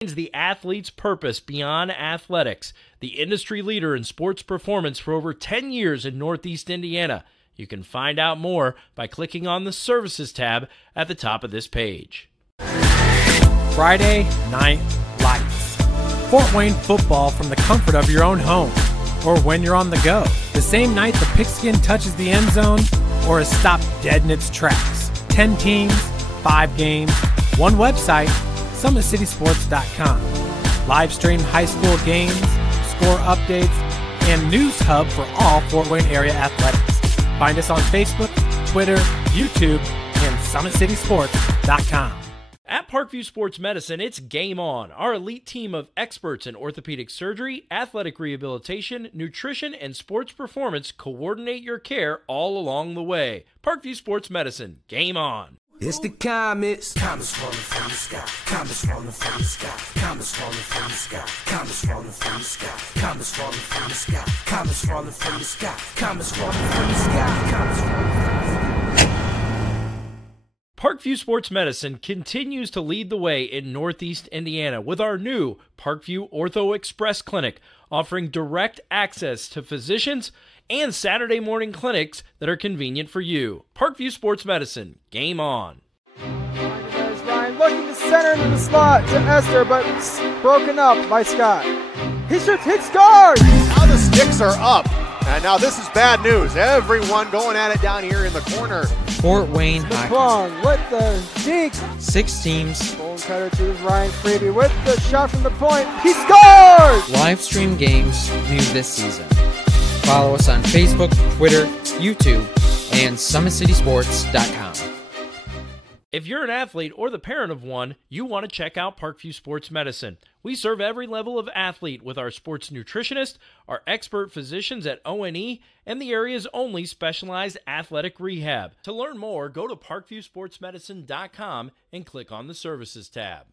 The athlete's purpose beyond athletics, the industry leader in sports performance for over 10 years in Northeast Indiana. You can find out more by clicking on the Services tab at the top of this page. Friday Night Lights. Fort Wayne football from the comfort of your own home, or when you're on the go. The same night the pigskin touches the end zone, or is stopped dead in its tracks. 10 teams, 5 games, one website, SummitCitySports.com. Live stream high school games, score updates, and news hub for all Fort Wayne area athletics. Find us on Facebook, Twitter, YouTube, and SummitCitySports.com. At Parkview Sports Medicine, it's game on. Our elite team of experts in orthopedic surgery, athletic rehabilitation, nutrition, and sports performance coordinate your care all along the way. Parkview Sports Medicine, game on. It's the comets. Comets falling from the sky. Comets falling from the sky. Comets falling from the sky. Comets falling from the sky. Comets falling from the sky. Comets falling from the sky. Comets falling from the sky. Comets falling from the sky. Parkview Sports Medicine continues to lead the way in Northeast Indiana with our new Parkview Ortho Express Clinic, offering direct access to physicians and Saturday morning clinics that are convenient for you. Parkview Sports Medicine, game on. There's Ryan looking to center into the slot to Esther, but broken up by Scott. He shoots, hit, scores! Now the sticks are up. And now this is bad news. Everyone going at it down here in the corner. Fort Wayne High. McClung with the deke. 6 teams. Bone cutter to Ryan Freeby with the shot from the point. He scores! Live stream games new this season. Follow us on Facebook, Twitter, YouTube, and SummitCitySports.com. If you're an athlete or the parent of one, you want to check out Parkview Sports Medicine. We serve every level of athlete with our sports nutritionist, our expert physicians at O&E, and the area's only specialized athletic rehab. To learn more, go to parkviewsportsmedicine.com and click on the Services tab.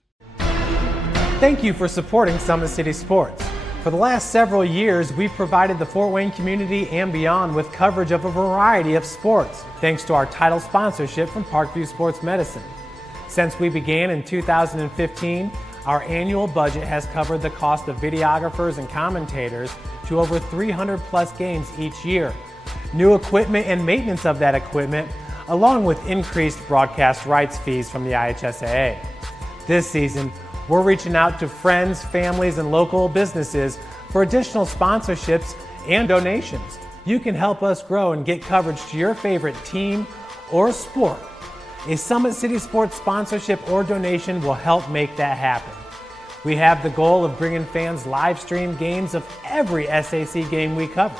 Thank you for supporting Summit City Sports. For the last several years, we've provided the Fort Wayne community and beyond with coverage of a variety of sports, thanks to our title sponsorship from Parkview Sports Medicine. Since we began in 2015, our annual budget has covered the cost of videographers and commentators to over 300 plus games each year. New equipment and maintenance of that equipment, along with increased broadcast rights fees from the IHSAA. This season, we're reaching out to friends, families, and local businesses for additional sponsorships and donations. You can help us grow and get coverage to your favorite team or sport. A Summit City Sports sponsorship or donation will help make that happen. We have the goal of bringing fans live stream games of every SAC game we cover.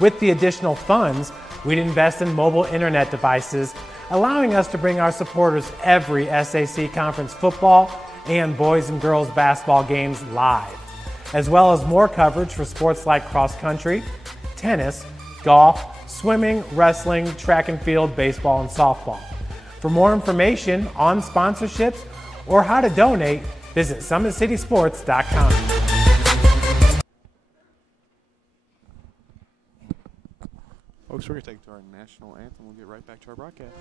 With the additional funds, we'd invest in mobile internet devices, allowing us to bring our supporters every SAC conference football and boys and girls basketball games live, as well as more coverage for sports like cross country, tennis, golf, swimming, wrestling, track and field, baseball, and softball. For more information on sponsorships or how to donate, visit SummitCitySports.com. Folks, we're going to take to our national anthem. We'll get right back to our broadcast.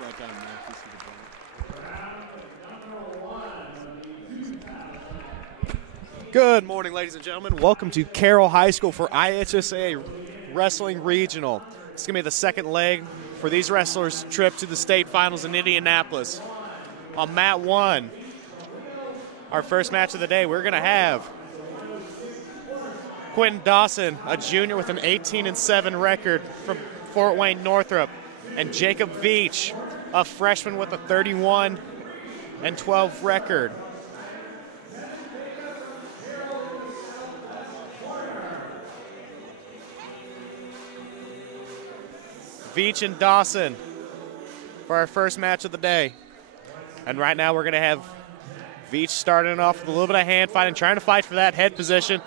Right down there, you see the ball. Good morning, ladies and gentlemen. Welcome to Carroll High School for IHSAA Wrestling Regional. It's going to be the second leg for these wrestlers' trip to the state finals in Indianapolis. On mat 1, our first match of the day, we're going to have Quentin Dawson, a junior with an 18-7 record from Fort Wayne Northrop, and Jacob Veach, a freshman with a 31-12 record. Veach and Dawson for our first match of the day. And right now we're going to have Veach starting off with a little bit of hand fighting, trying to fight for that head position.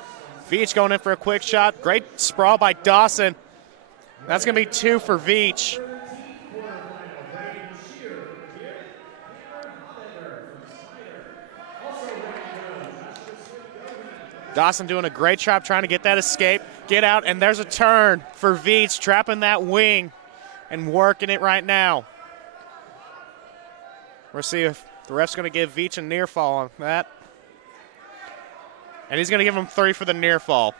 Veach going in for a quick shot. Great sprawl by Dawson. That's going to be 2 for Veach. Dawson doing a great job trying to get that escape, get out, and there's a turn for Veach, trapping that wing and working it right now. We'll see if the ref's going to give Veach a near fall on that. And he's going to give him 3 for the near fall.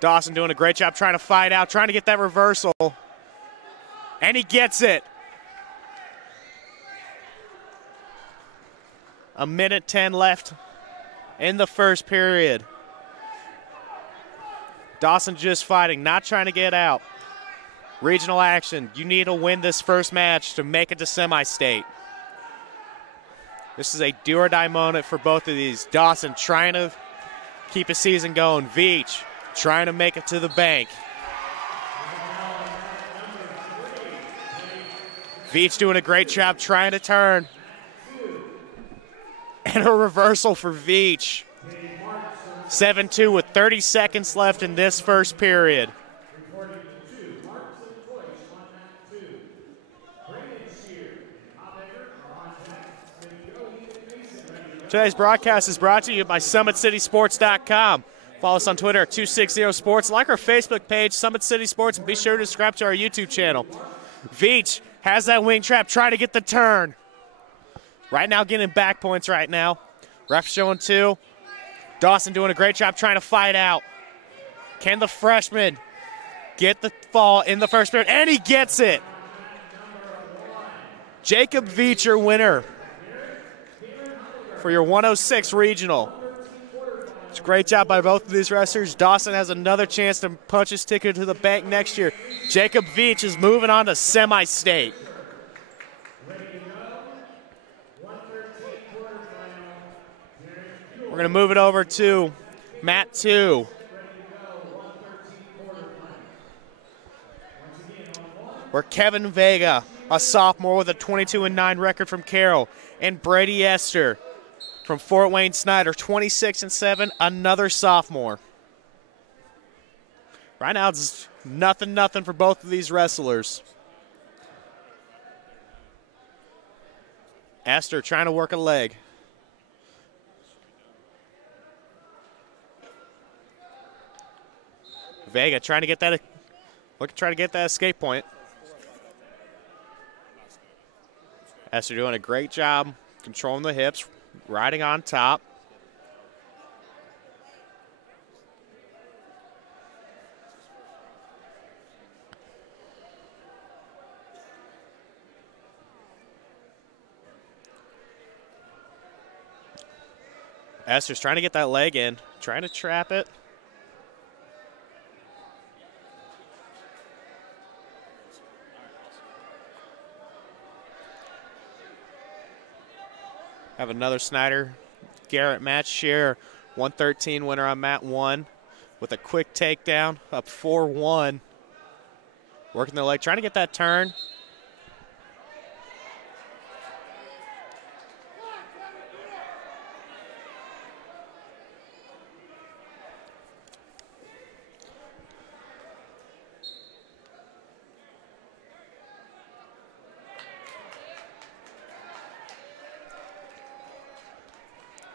Dawson doing a great job trying to fight out, trying to get that reversal. And he gets it. 1:10 left in the first period. Dawson just fighting, not trying to get out. Regional action. You need to win this first match to make it to semi-state. This is a do-or-die moment for both of these. Dawson trying to keep his season going. Veach trying to make it to the bank. Veach doing a great job trying to turn. And a reversal for Veach. 7-2 with 30 seconds left in this first period. Today's broadcast is brought to you by SummitCitySports.com. Follow us on Twitter at 260sports. Like our Facebook page, Summit City Sports, and be sure to subscribe to our YouTube channel. Veach has that wing trap, trying to get the turn. Right now getting back points right now. Ref showing 2. Dawson doing a great job trying to fight out. Can the freshman get the fall in the first period? And he gets it. Jacob Veach, your winner for your 106 regional. It's a great job by both of these wrestlers. Dawson has another chance to punch his ticket to the bank next year. Jacob Veach is moving on to semi-state. We're going to move it over to mat 2. Where Kevin Vega, a sophomore with a 22-9 record from Carroll, and Brady Esther from Fort Wayne Snyder, 26-7, another sophomore. Right now it's nothing for both of these wrestlers. Esther trying to work a leg. Vega trying to get that, escape point. Esther doing a great job controlling the hips, riding on top. Esther's trying to get that leg in, trying to trap it. Have another Snyder Garrett match. Share 113 winner on mat 1 with a quick takedown, up 4-1. Working the leg, trying to get that turn.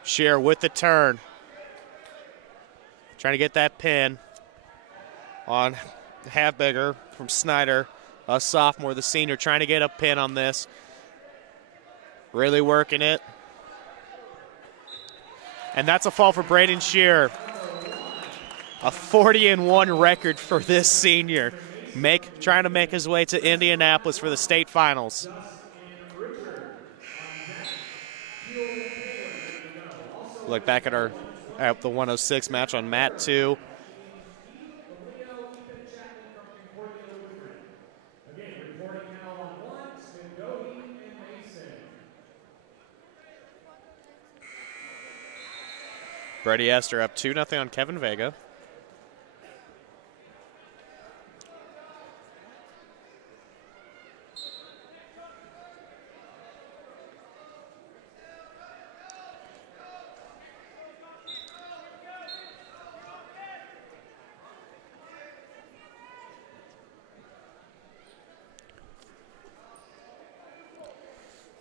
Shear with the turn. Trying to get that pin on Halfbigger from Snyder, a sophomore, the senior, trying to get a pin on this. Really working it. And that's a fall for Braden Shear. A 40-1 record for this senior. trying to make his way to Indianapolis for the state finals. Look back at the 106 match on mat 2. Brady Esther up 2-0 on Kevin Vega.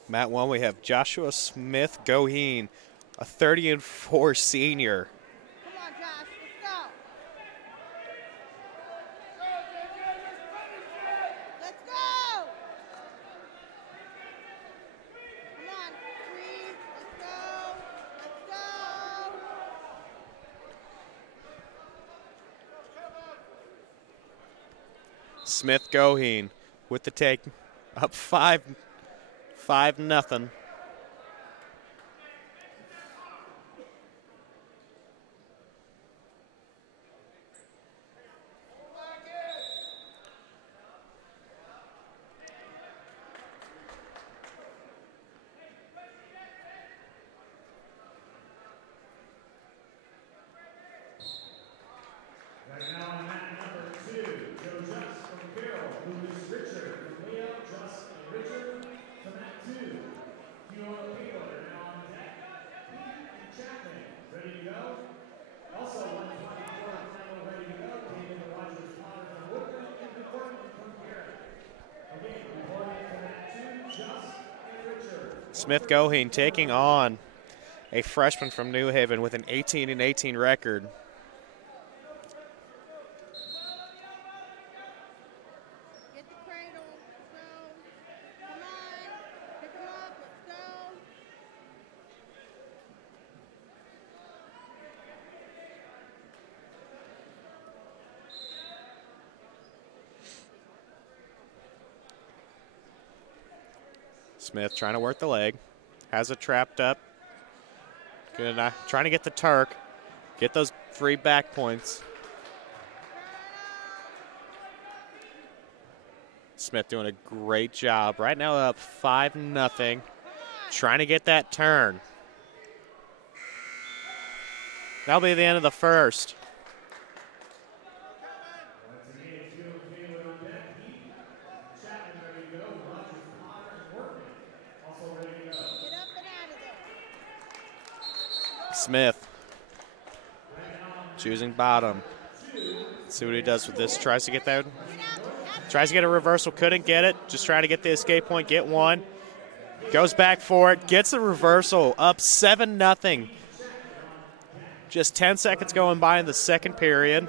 Mat 1, we have Joshua Smith Goheen, a 30-4 senior. Come on, Josh, let's go. Let's go. Come on, please. Let's go. Let's go. Smith Goheen with the take, up 5-0. Right now on mat number 2, Joe Just from Carroll, Lucas Richard from Leo, Just and Richard. To mat 2, Fiona Taylor now on deck. Pete and Chapman ready to go. Also 124 final ready to go. David Rogers Potter from Woodland and McCormick from Carroll. Again, reporting to mat 2, Just and Richard. Smith Goheen taking on a freshman from New Haven with an 18-18 record. Get the cradle. Let's go. Come on. Pick him up. Let's go. Smith trying to work the leg. Has it trapped up. Good enough. Trying to get the Turk. Get those free back points. Smith doing a great job. Right now up 5-0. Trying to get that turn. That'll be the end of the first. Smith choosing bottom. Let's see what he does with this. Tries to get that. Tries to get a reversal. Couldn't get it. Just trying to get the escape point. Get one. Goes back for it. Gets the reversal. Up 7-0. Just 10 seconds going by in the second period.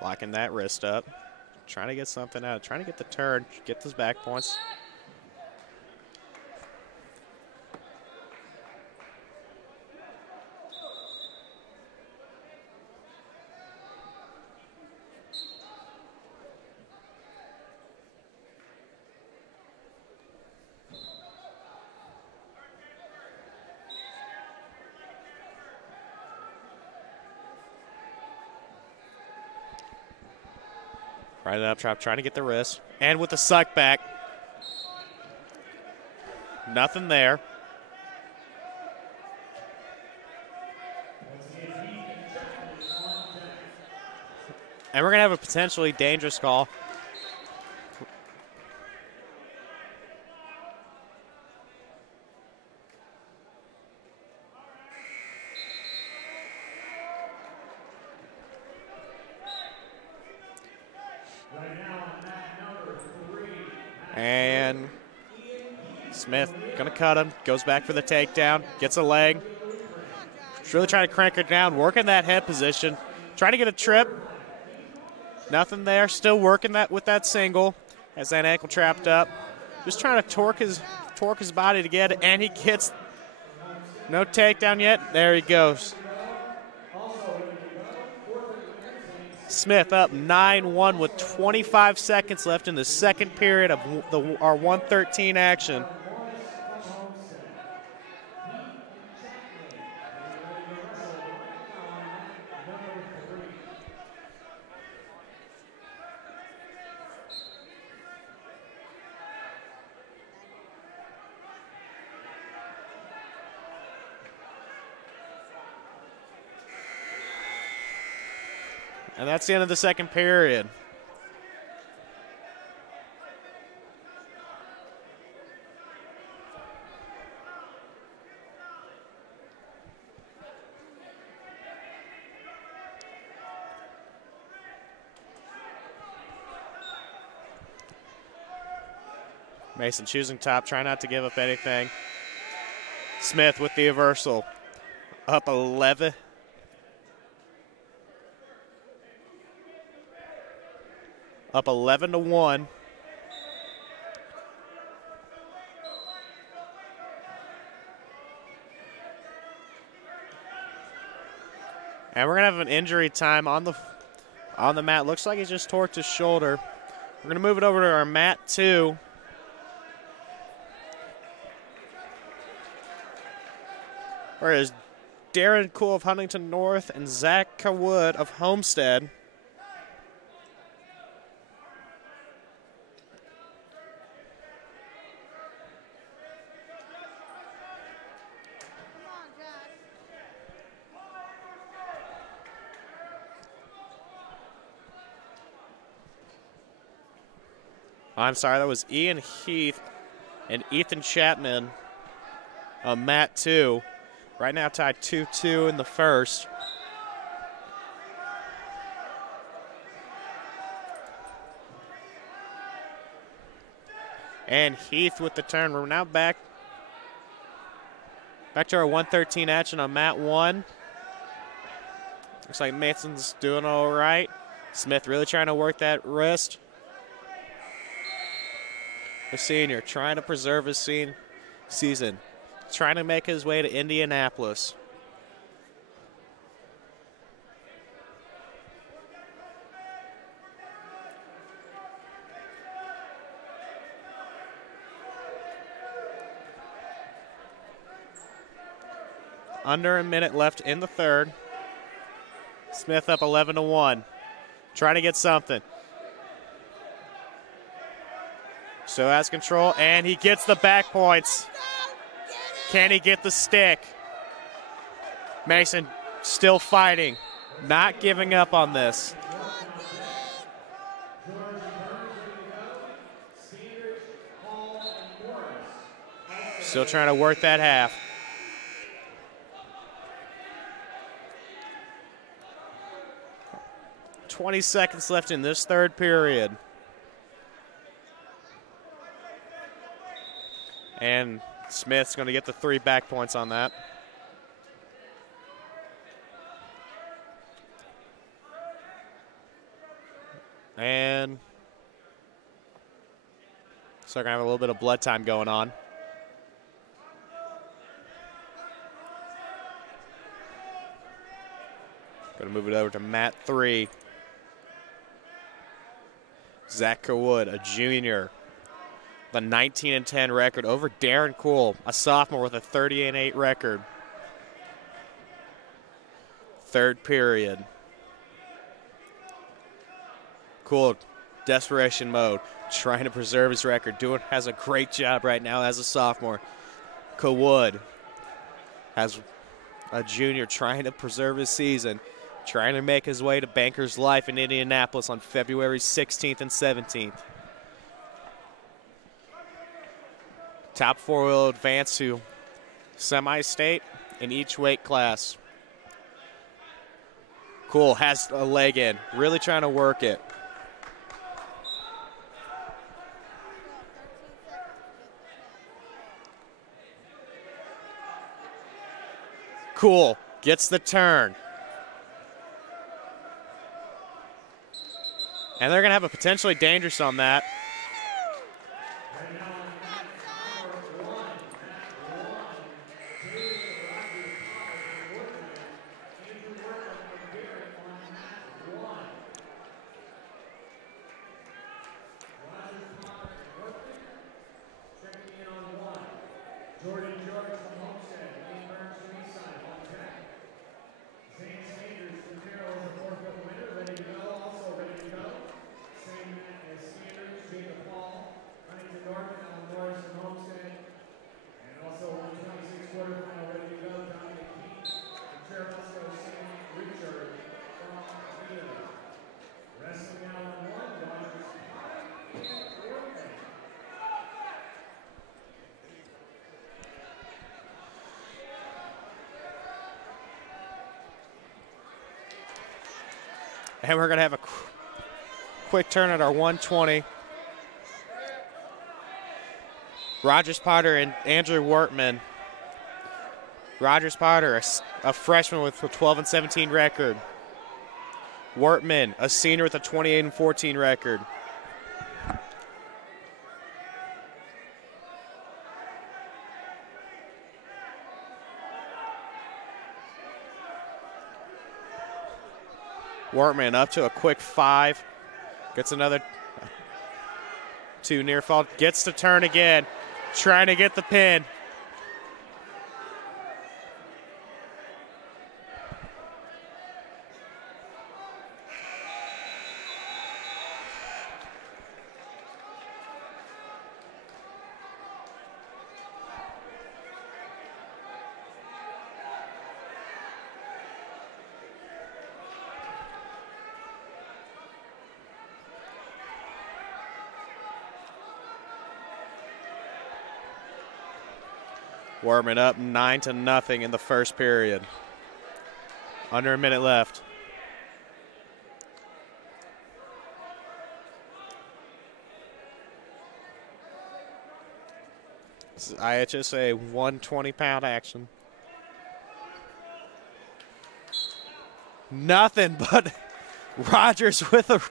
Locking that wrist up. Trying to get something out. Trying to get the turn. Get those back points. Right up trap, trying to get the wrist. And with the suck back. Nothing there. And we're going to have a potentially dangerous call. And Smith gonna cut him, goes back for the takedown, gets a leg. He's really trying to crank her down, working that head position, trying to get a trip. Nothing there. Still working that with that single. Has that ankle trapped up. Just trying to torque his body to get it, and he gets no takedown yet. There he goes. Smith up 9-1 with 25 seconds left in the second period of our 113 action. And that's the end of the second period. Mason choosing top, trying not to give up anything. Smith with the reversal. Up 11. Up 11-1. And we're gonna have an injury time on the mat. Looks like he just torqued his shoulder. We're gonna move it over to our mat 2. Whereas Darren Cool of Huntington North and Zach Wood of Homestead. I'm sorry, that was Ian Heath and Ethan Chapman on mat 2. Right now tied 2-2 in the first. And Heath with the turn. We're now back to our 113 action on mat 1. Looks like Mason's doing all right. Smith really trying to work that wrist. The senior trying to preserve his season, trying to make his way to Indianapolis. Under a minute left in the third. Smith up 11-1, trying to get something. So has control, and he gets the back points. Can he get the stick? Mason still fighting, not giving up on this. Still trying to work that half. "20 seconds left in this third period. And Smith's going to get the 3 back points on that. And so we're going to have a little bit of blood time going on. Going to move it over to mat 3. Zach Wood, a junior. The 19-10 record over Darren Cool, a sophomore with a 30-8 record. Third period. Cool, desperation mode, trying to preserve his record. Has a great job right now as a sophomore. Wood has a junior trying to preserve his season, trying to make his way to Banker's Life in Indianapolis on February 16th and 17th. Top 4 will advance to semi-state in each weight class. Cool, has a leg in, really trying to work it. Cool, gets the turn. And they're going to have a potentially dangerous on that. And we're going to have a quick turn at our 120. Rogers Potter and Andrew Wortman. Rogers Potter, a freshman with a 12-17 record. Wortman, a senior with a 28-14 record. Wortman up to a quick 5. Gets another 2 near fall. Gets the turn again. Trying to get the pin. Wortman up 9-0 in the first period. Under a minute left. This is IHSAA 120-pound action. Nothing but Rogers with a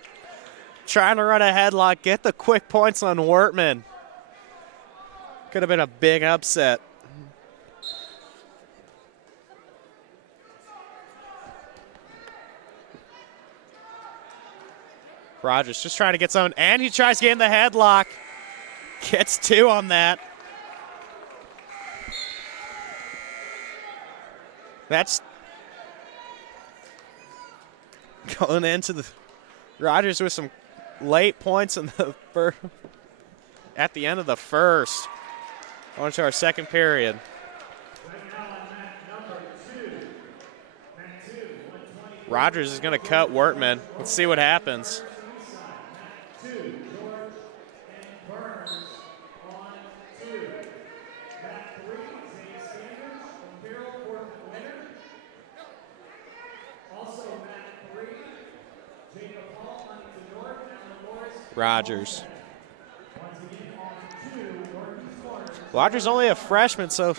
trying to run a headlock, get the quick points on Wortman. Could have been a big upset. Rogers just trying to get some, and he tries getting the headlock. Gets 2 on that. That's going into the Rogers with some late points in the at the end of the first. On to our second period. Rogers is going to cut Wortman. Let's see what happens. Rogers. Rogers only a freshman, so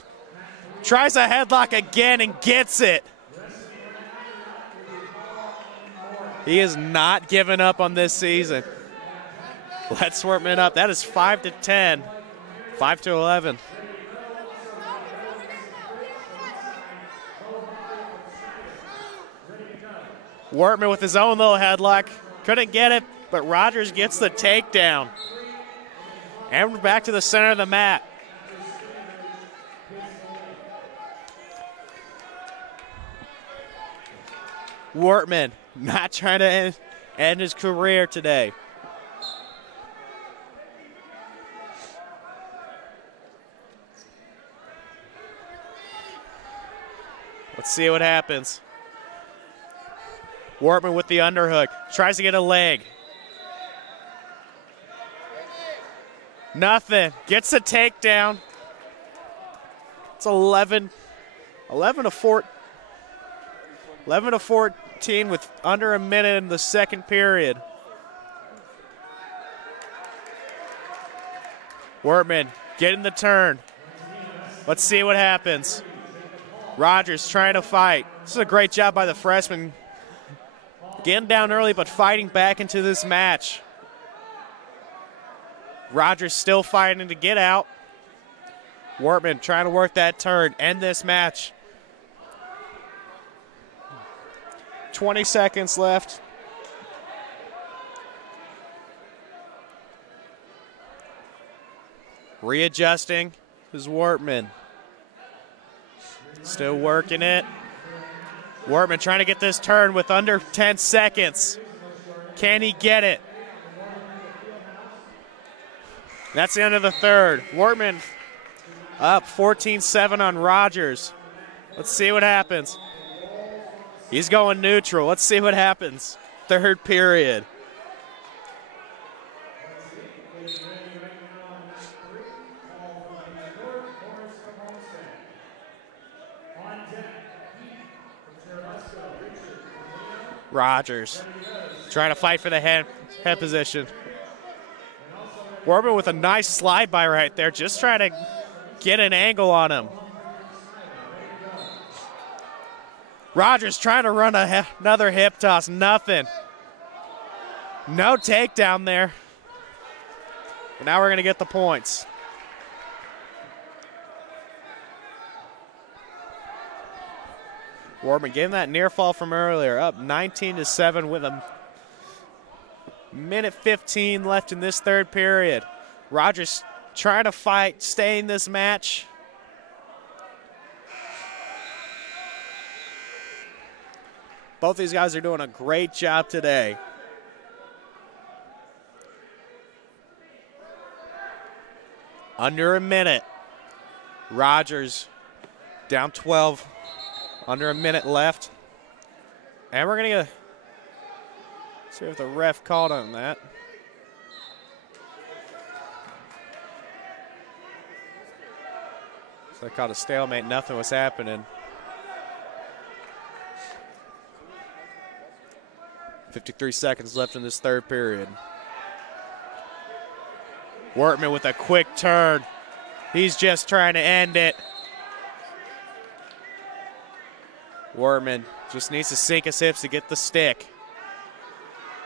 tries a headlock again and gets it. He is not giving up on this season. Let's Wortman up. That is 5-10, 5-11. Wortman with his own little headlock. Couldn't get it, but Rogers gets the takedown. And we're back to the center of the mat. Wortman not trying to end his career today. Let's see what happens. Wortman with the underhook. Tries to get a leg. Nothing. Gets a takedown. It's 11 to 14 with under a minute in the second period. Wortman getting the turn. Let's see what happens. Rogers trying to fight. This is a great job by the freshman. getting down early but fighting back into this match. Rogers still fighting to get out. Wortman trying to work that turn, end this match. 20 seconds left. Readjusting is Wortman. Still working it. Wortman trying to get this turn with under 10 seconds. Can he get it? That's the end of the third. Wortman up 14-7 on Rogers. Let's see what happens. He's going neutral. Let's see what happens. Third period. Rogers trying to fight for the head position. Wortman with a nice slide by right there, just trying to get an angle on him. Rogers trying to run another hip toss, nothing. No takedown there. But now we're going to get the points. Wortman getting that near fall from earlier, up 19-7 with a minute 15 left in this third period. Rogers trying to fight, stay in this match. Both these guys are doing a great job today. Under a minute. Rogers down 12. Under a minute left. And we're going to see if the ref called on that. So they called a stalemate. Nothing was happening. 53 seconds left in this third period. Wortman with a quick turn. He's just trying to end it. Wortman just needs to sink his hips to get the stick.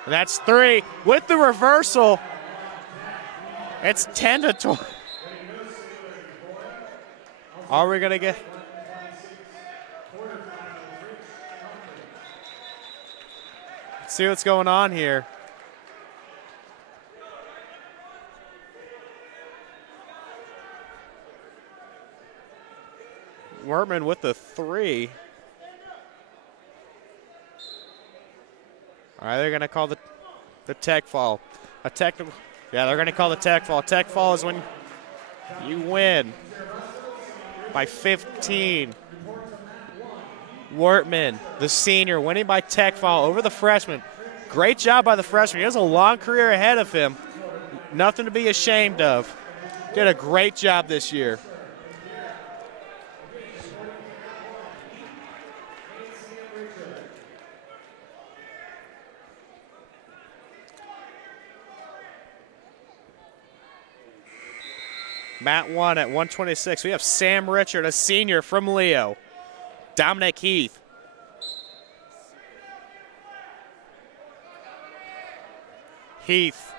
And that's 3 with the reversal. It's 10-20. Are we going to get? Let's see what's going on here. Wortman with the 3. All right, they're going to call the tech fall. A technical. Yeah, they're going to call the tech fall. Tech fall is when you win by 15. Wortman, the senior, winning by tech fall over the freshman. Great job by the freshman. He has a long career ahead of him. Nothing to be ashamed of. Did a great job this year. Mat 1 at 126. We have Sam Richard, a senior from Leo. Dominic Heath. Heath.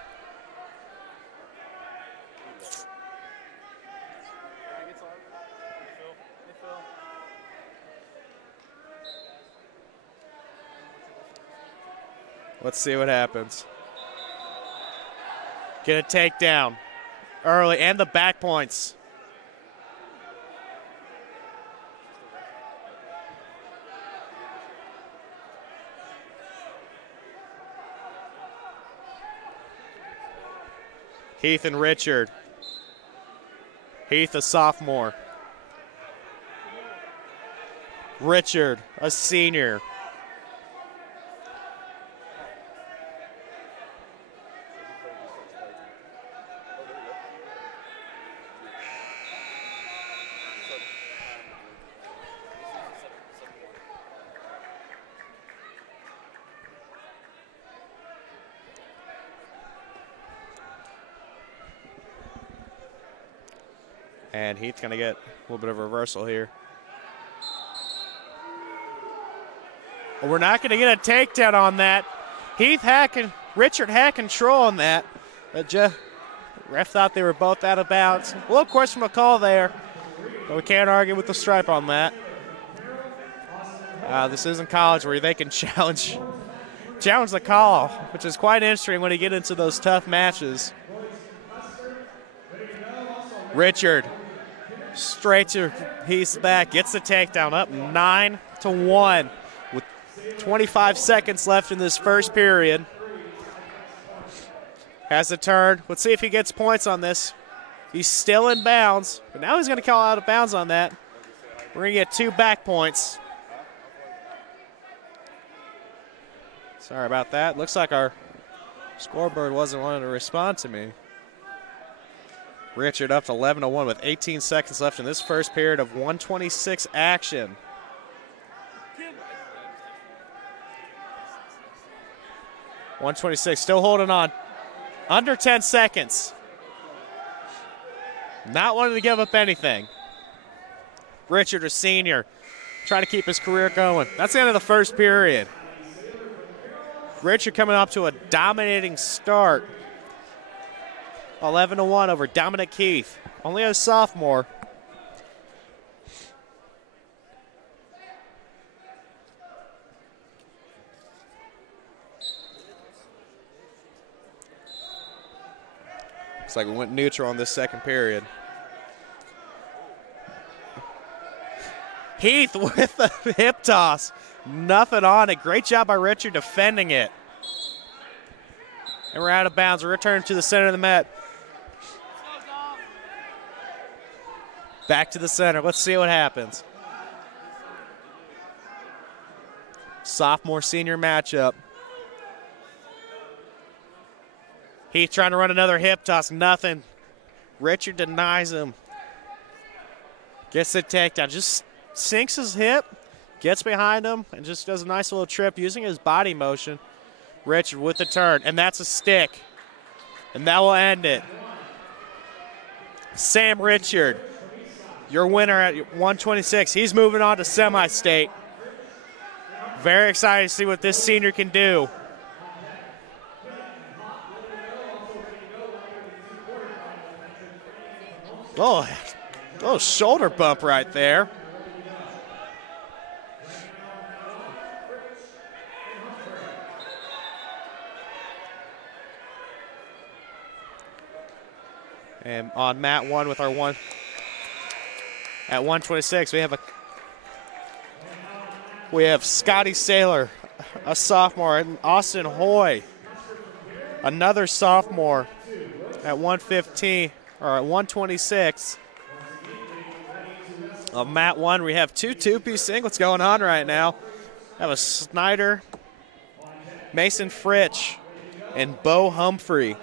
Let's see what happens. Get a takedown early and the back points. Heath and Richard. Heath, a sophomore. Richard, a senior. And Heath's going to get a little bit of a reversal here. We're not going to get a takedown on that. Richard had control on that. But ref thought they were both out of bounds. A little questionable call there, but we can't argue with the stripe on that. This isn't college where they can challenge the call, which is quite interesting when you get into those tough matches. Richard straight to Heath's back, gets the takedown, up 9-1 with 25 seconds left in this first period. Has the turn. Let's see if he gets points on this. He's still in bounds, but now he's going to call out of bounds on that. We're going to get 2 back points. Sorry about that. Looks like our scoreboard wasn't wanting to respond to me. Richard up to 11-1 with 18 seconds left in this first period of 126 action. .126, still holding on. Under 10 seconds. Not wanting to give up anything. Richard, a senior, trying to keep his career going. That's the end of the first period. Richard coming up to a dominating start. 11-1 over Dominic Keith. Only a sophomore. Looks like we went neutral on this second period. Heath with the hip toss. Nothing on it. Great job by Richard defending it. And we're out of bounds. We're returning to the center of the mat. Back to the center. Let's see what happens. Sophomore-senior matchup. Heath trying to run another hip toss. Nothing. Richard denies him. Gets the takedown. Just sinks his hip. Gets behind him and just does a nice little trip using his body motion. Richard with the turn. And that's a stick. And that will end it. Sam Richard, your winner at 126. He's moving on to semi-state. Very excited to see what this senior can do. Oh, little shoulder bump right there. And on mat 1 with our one at 126, we have Scotty Saylor, a sophomore, and Austin Hoy, another sophomore, at 115 or at 126. On mat 1, we have 2 two-piece singlets going on right now. We have a Snyder, Mason Fritsch, and Bo Humphrey.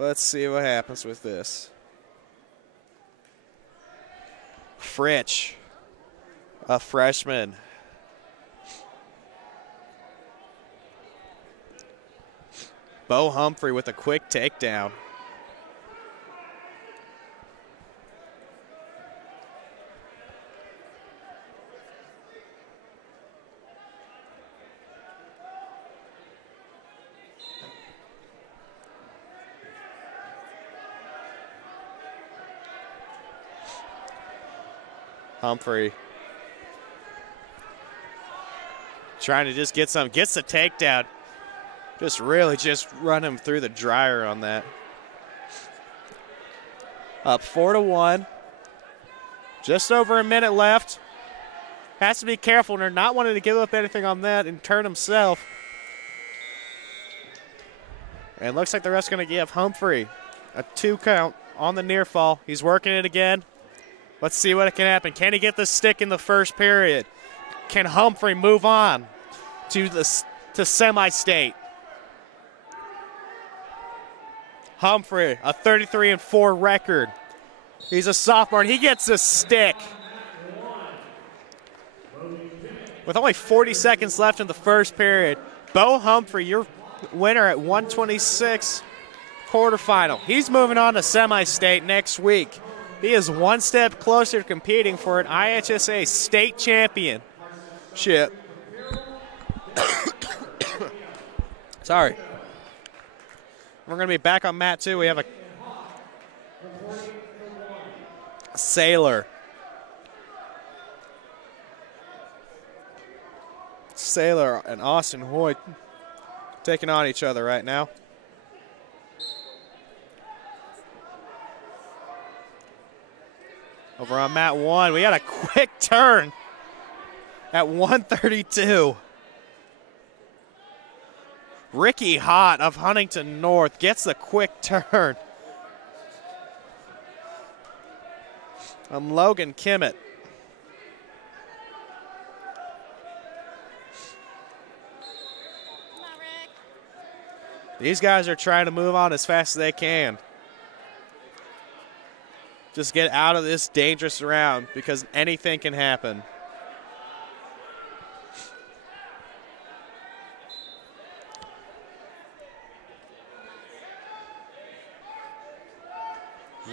Let's see what happens with this. Fritsch, a freshman. Bo Humphrey with a quick takedown. Humphrey trying to just get some, gets the takedown. Just really just run him through the dryer on that. Up 4-1. Just over a minute left. Has to be careful. They're not wanting to give up anything on that and turn himself. And looks like the ref's going to give Humphrey a 2 count on the near fall. He's working it again. Let's see what can happen. Can he get the stick in the first period? Can Humphrey move on to semi-state? Humphrey, a 33-4 record. He's a sophomore, and he gets a stick. With only 40 seconds left in the first period, Bo Humphrey, your winner at 126 quarterfinal. He's moving on to semi-state next week. He is one step closer to competing for an IHSAA state championship. Sorry. We're going to be back on mat 2. We have a Sailor. Sailor and Austin Hoyt taking on each other right now. Over on mat 1, we got a quick turn at 132. Ricky Hott of Huntington North gets the quick turn on Logan Kimmett. These guys are trying to move on as fast as they can. Just get out of this dangerous round because anything can happen.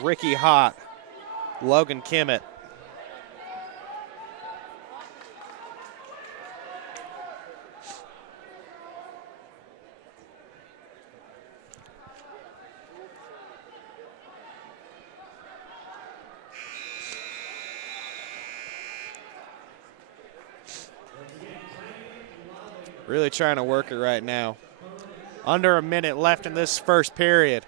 Ricky Hott, Logan Kimmett. Really trying to work it right now. Under a minute left in this first period.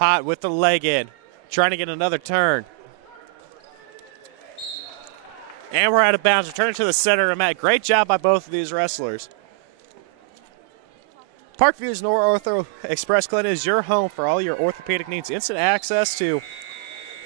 Hott with the leg in. Trying to get another turn. And we're out of bounds. Returning to the center of the mat. Great job by both of these wrestlers. Parkview's Ortho Express Clinic is your home for all your orthopedic needs. Instant access to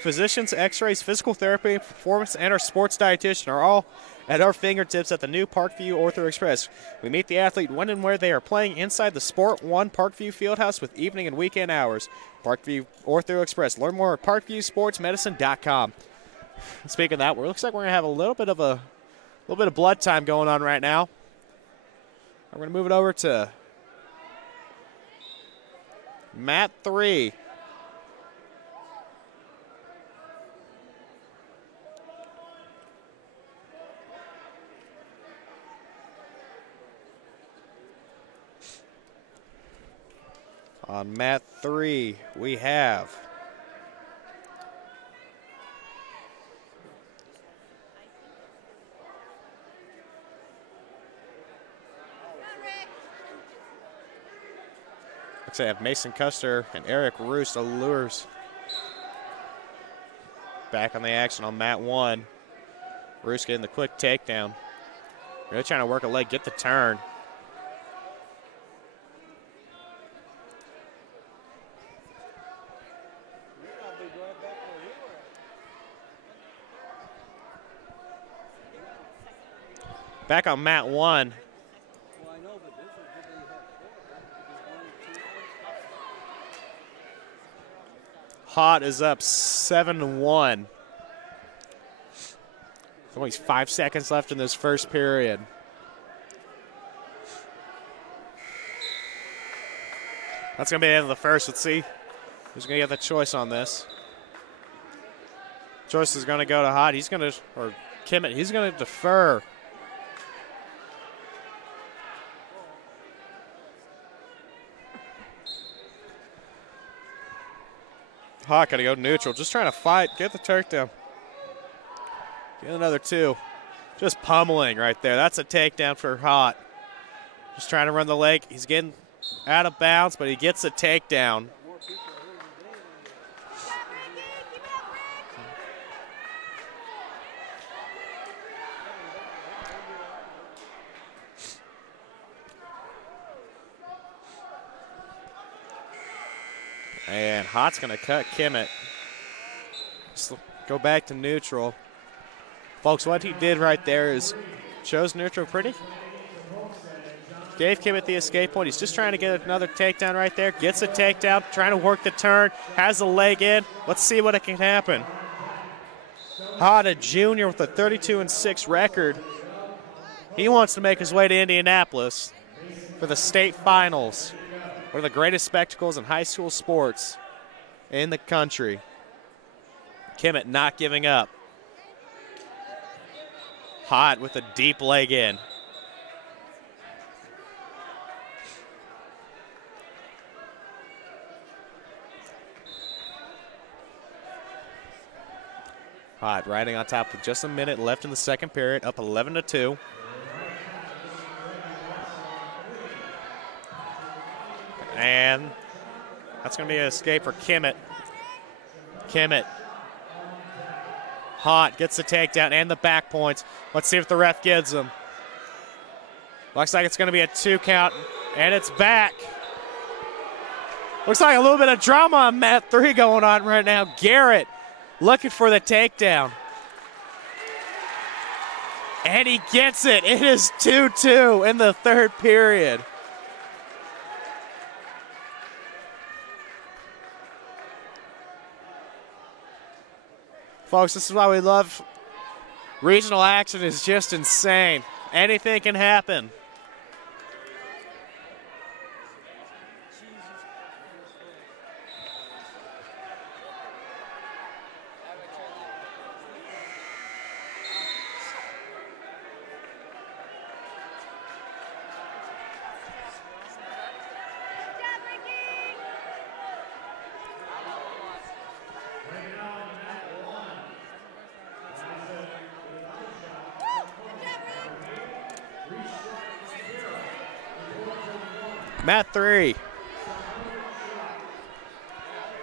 physicians, x-rays, physical therapy, performance, and our sports dietitian are all at our fingertips at the new Parkview Ortho Express. We meet the athlete when and where they are playing inside the Sport 1 Parkview Fieldhouse with evening and weekend hours. Parkview Ortho Express. Learn more at parkviewsportsmedicine.com. Speaking of that, it looks like we're going to have a little bit of blood time going on right now. I'm going to move it over to mat 3. On mat 3, we have looks like I have Mason Custer and Eric Roost Allures back on the action on mat 1. Roost getting the quick takedown. Really trying to work a leg, get the turn. Back on mat 1. Hott is up 7-1. Only 5 seconds left in this first period. That's going to be the end of the first. Let's see who's going to get the choice on this. Choice is going to go to Hott. He's going to, or Kimmett, he's going to defer. Hott got to go neutral. Just trying to fight. Get the takedown. Get another 2. Just pummeling right there. That's a takedown for Hott. Just trying to run the leg. He's getting out of bounds, but he gets a takedown. And Hott's going to cut Kimmett. Just go back to neutral. Folks, what he did right there is chose neutral pretty. Gave Kimmett the escape point. He's just trying to get another takedown right there. Gets a takedown, trying to work the turn. Has the leg in. Let's see what can happen. Hott, a junior with a 32-6 record. He wants to make his way to Indianapolis for the state finals. One of the greatest spectacles in high school sports in the country. Kimmett not giving up. Hot with a deep leg in. Hot riding on top with just a minute left in the second period, up 11-2. And that's going to be an escape for Kimmett. Kimmett. Hot gets the takedown and the back points. Let's see if the ref gives him. Looks like it's going to be a 2 count, and it's back. Looks like a little bit of drama on mat 3 going on right now. Garrett looking for the takedown. And he gets it. It is 2-2 in the third period. Folks, this is why we love regional action. Is just insane. Anything can happen. Mat 3.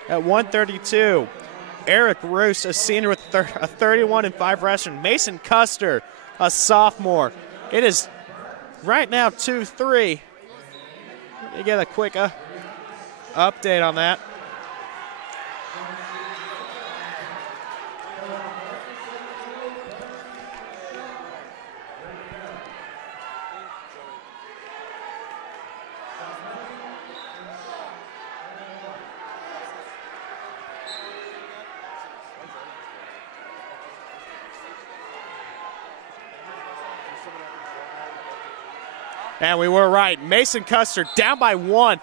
At 132, Eric Roos, a senior with a 31-5 wrestling. Mason Custer, a sophomore. It is right now 2-3. Let me get a quick update on that. And we were right. Mason Custer down by 1.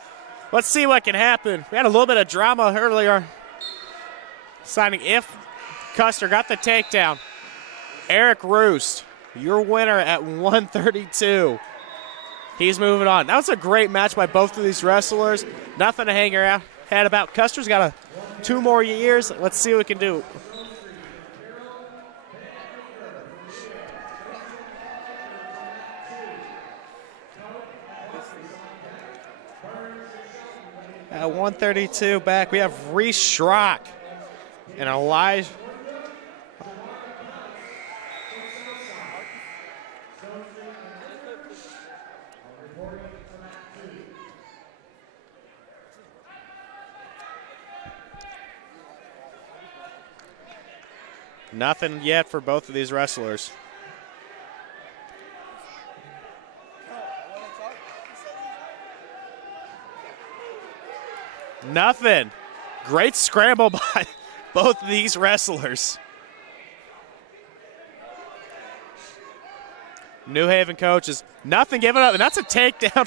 Let's see what can happen. We had a little bit of drama earlier. Signing if Custer got the takedown. Eric Roost, your winner at 132. He's moving on. That was a great match by both of these wrestlers. Nothing to hang your head about. Custer's got 2 more years. Let's see what we can do. At 132 back, we have Reese Schrock and Elijah. Nothing yet for both of these wrestlers. Nothing. Great scramble by both of these wrestlers. New Haven coaches, nothing giving up, and that's a takedown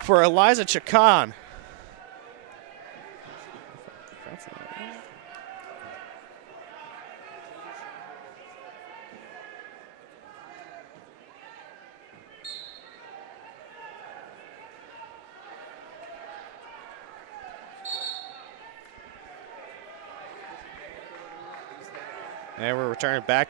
for Eliza Chacon. And we're returning back.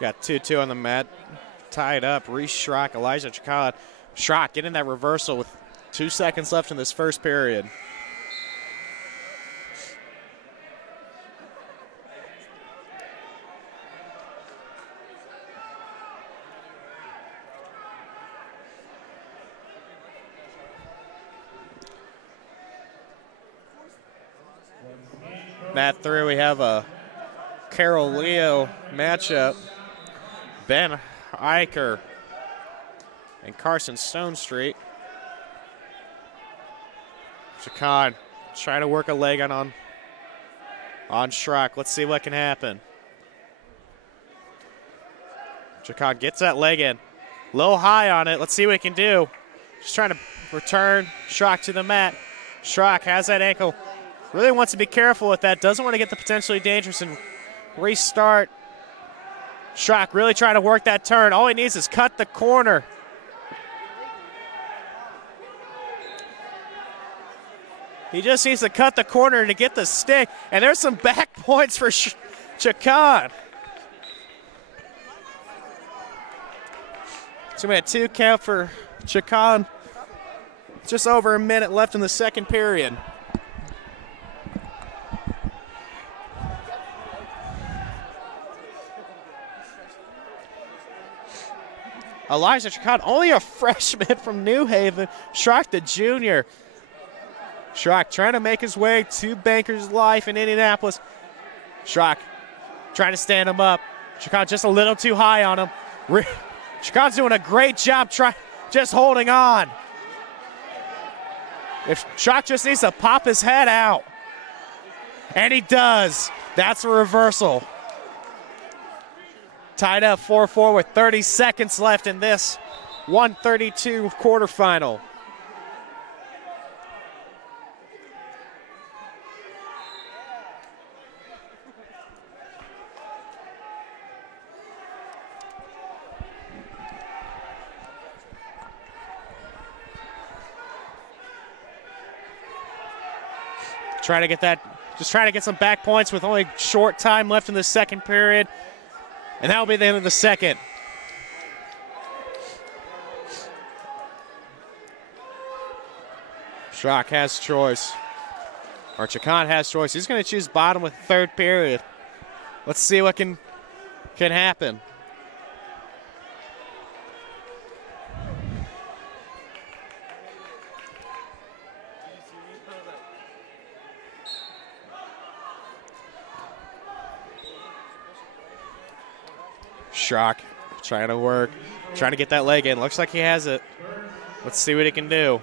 Got 2-2 on the mat, tied up. Reese Schrock, Elijah Chacon. Schrock getting that reversal with 2 seconds left in this first period. Mat 3, we have a Carroll Leo matchup. Ben Eicher and Carson Stone Street. Chacon trying to work a leg on Schrock. Let's see what can happen. Chacon gets that leg in. Low high on it. Let's see what he can do. Just trying to return Schrock to the mat. Schrock has that ankle. Really wants to be careful with that. Doesn't want to get the potentially dangerous and restart. Schrock really trying to work that turn. All he needs is cut the corner. He just needs to cut the corner to get the stick. And there's some back points for Chacon. So we had 2 count for Chacon. Just over a minute left in the second period. Elijah Chacon, only a freshman from New Haven. Schrock, the junior. Schrock trying to make his way to Banker's Life in Indianapolis. Schrock trying to stand him up. Chacon just a little too high on him. Chacon's doing a great job just holding on. If Schrock just needs to pop his head out. And he does. That's a reversal. Tied up 4-4 with 30 seconds left in this 132 quarterfinal. Trying to get that, just trying to get some back points with only short time left in the second period. And that will be the end of the second. Schrock has choice. Or Chacon has choice. He's going to choose bottom with third period. Let's see what can happen. Schrock trying to work, trying to get that leg in. Looks like he has it. Let's see what he can do.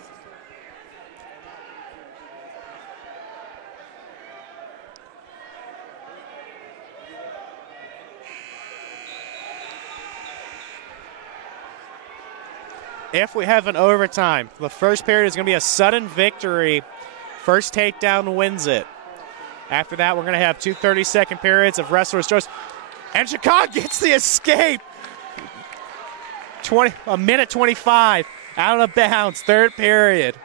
If we have an overtime, the first period is going to be a sudden victory. First takedown wins it. After that, we're going to have 2 30-second periods of wrestlers' choice. And Chacon gets the escape. A minute 25 out of bounds, third period.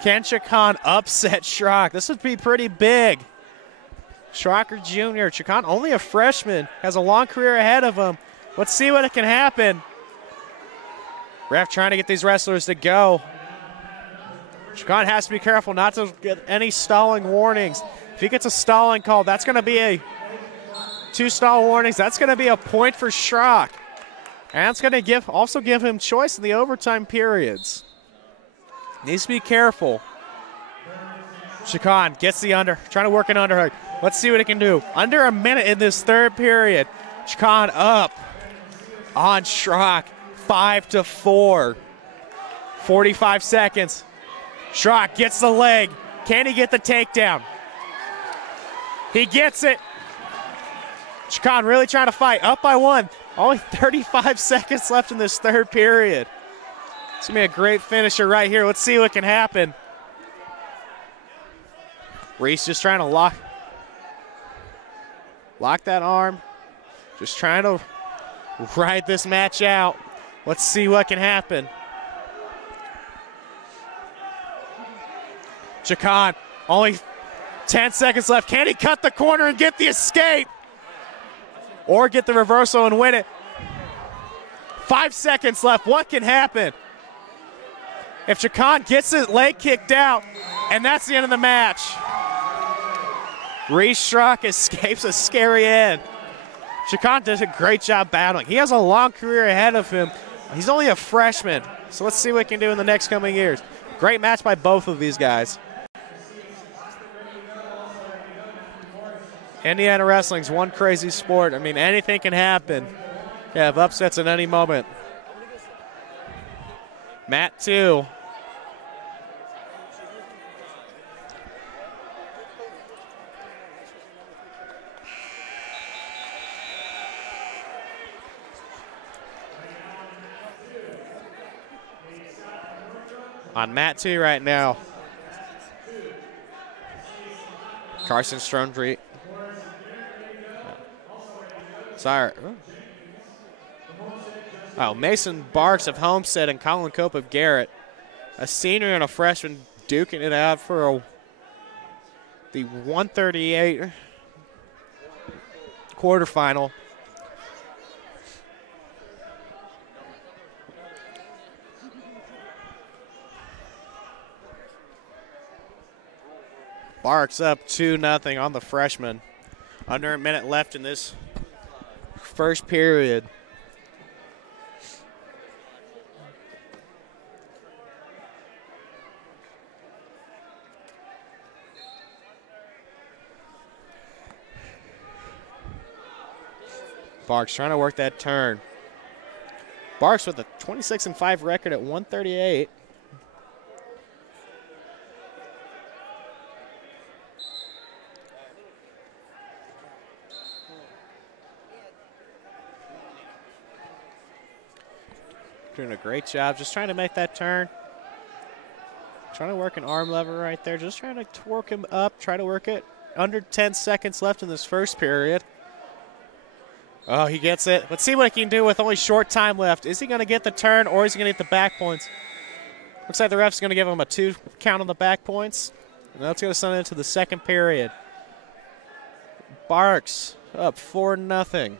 Can Chacon upset Schrock? This would be pretty big. Schrocker Jr., Chacon only a freshman, has a long career ahead of him. Let's see what can happen. Ref trying to get these wrestlers to go. Chacon has to be careful not to get any stalling warnings. If he gets a stalling call, that's going to be 2 stall warnings. That's going to be a point for Schrock. And it's going to also give him choice in the overtime periods. Needs to be careful. Chacon gets the under, trying to work an underhook. Let's see what he can do. Under a minute in this third period. Chacon up on Schrock, 5-4. 45 seconds. Schrock gets the leg. Can he get the takedown? He gets it. Chacon really trying to fight, up by 1. Only 35 seconds left in this third period. It's going to be a great finisher right here. Let's see what can happen. Reese just trying to lock that arm. Just trying to ride this match out. Let's see what can happen. Chacon, only 10 seconds left. Can he cut the corner and get the escape? Or get the reversal and win it? 5 seconds left. What can happen? If Chacon gets his leg kicked out, and that's the end of the match. Reese Schrock escapes a scary end. Chacon does a great job battling. He has a long career ahead of him. He's only a freshman, so let's see what he can do in the next coming years. Great match by both of these guys. Indiana wrestling's one crazy sport. I mean, anything can happen. You have upsets at any moment. Mat 2. On mat 2 right now. Carson Stromdreet. Sorry. Oh, Mason Barks of Homestead and Colin Cope of Garrett. A senior and a freshman duking it out for the 138 quarterfinal. Barks up 2-0 on the freshman. Under a minute left in this first period. Barks trying to work that turn. Barks with a 26-5 record at 138. Doing a great job just trying to make that turn. Trying to work an arm lever right there. Just trying to work him up. Try to work it. Under 10 seconds left in this first period. Oh, he gets it. Let's see what he can do with only short time left. Is he going to get the turn or is he going to get the back points? Looks like the ref's going to give him a 2 count on the back points. And that's going to send it into the second period. Barks up 4-0.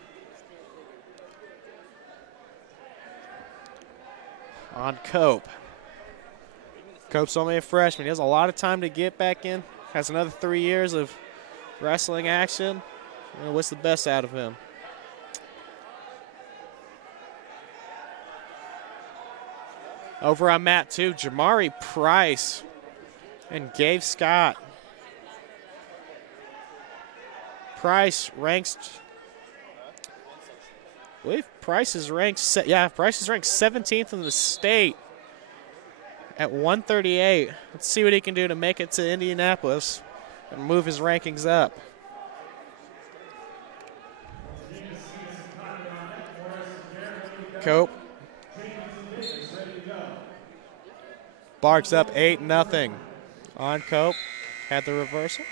On Cope. Cope's only a freshman. He has a lot of time to get back in. Has another 3 years of wrestling action. And what's the best out of him? Over on mat 2, Jamari Price and Gabe Scott. Price ranks, I believe Price is ranked 17th in the state at 138. Let's see what he can do to make it to Indianapolis and move his rankings up. Cope. Barks up 8-0 on Cope. Had the reversal.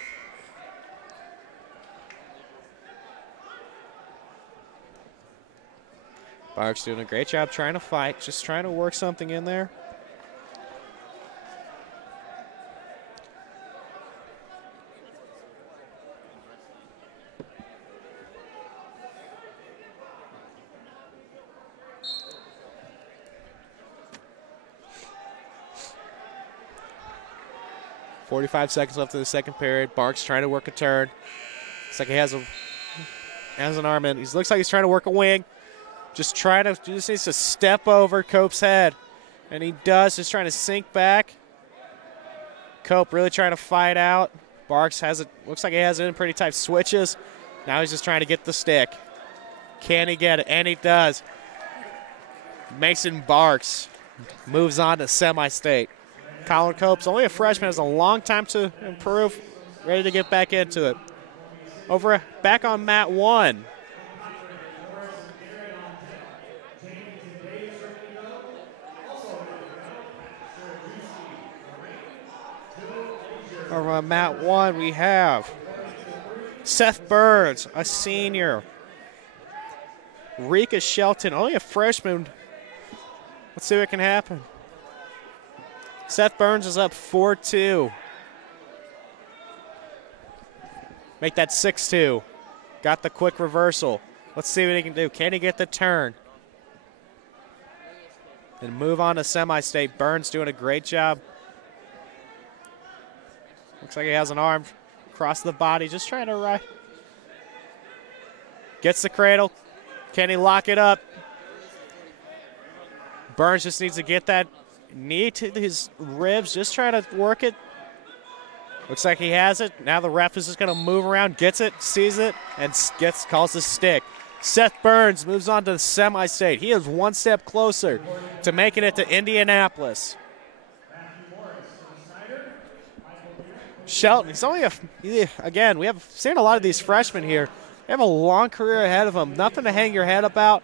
Barks doing a great job trying to fight, just trying to work something in there. .45 seconds left in the second period. Barks trying to work a turn. Looks like he has an arm in. He looks like he's trying to work a wing. Just needs to step over Cope's head. And he does, just trying to sink back. Cope really trying to fight out. Barks looks like he has it in pretty tight switches. Now he's just trying to get the stick. Can he get it? And he does. Mason Barks moves on to semi-state. Colin Cope's only a freshman, has a long time to improve, ready to get back into it. Back on mat 1. Over on mat 1, we have Seth Burns, a senior. Rika Shelton, only a freshman. Let's see what can happen. Seth Burns is up 4-2. Make that 6-2. Got the quick reversal. Let's see what he can do. Can he get the turn? And move on to semi-state. Burns doing a great job. Looks like he has an arm across the body. Just trying to ride. Gets the cradle. Can he lock it up? Burns just needs to get that knee to his ribs. Just trying to work it. Looks like he has it. Now the ref is just going to move around, gets it, sees it, and calls the stick. Seth Burns moves on to the semi-state. He is one step closer to making it to Indianapolis. Shelton, he's only again, we have seen a lot of these freshmen here. They have a long career ahead of them. Nothing to hang your head about.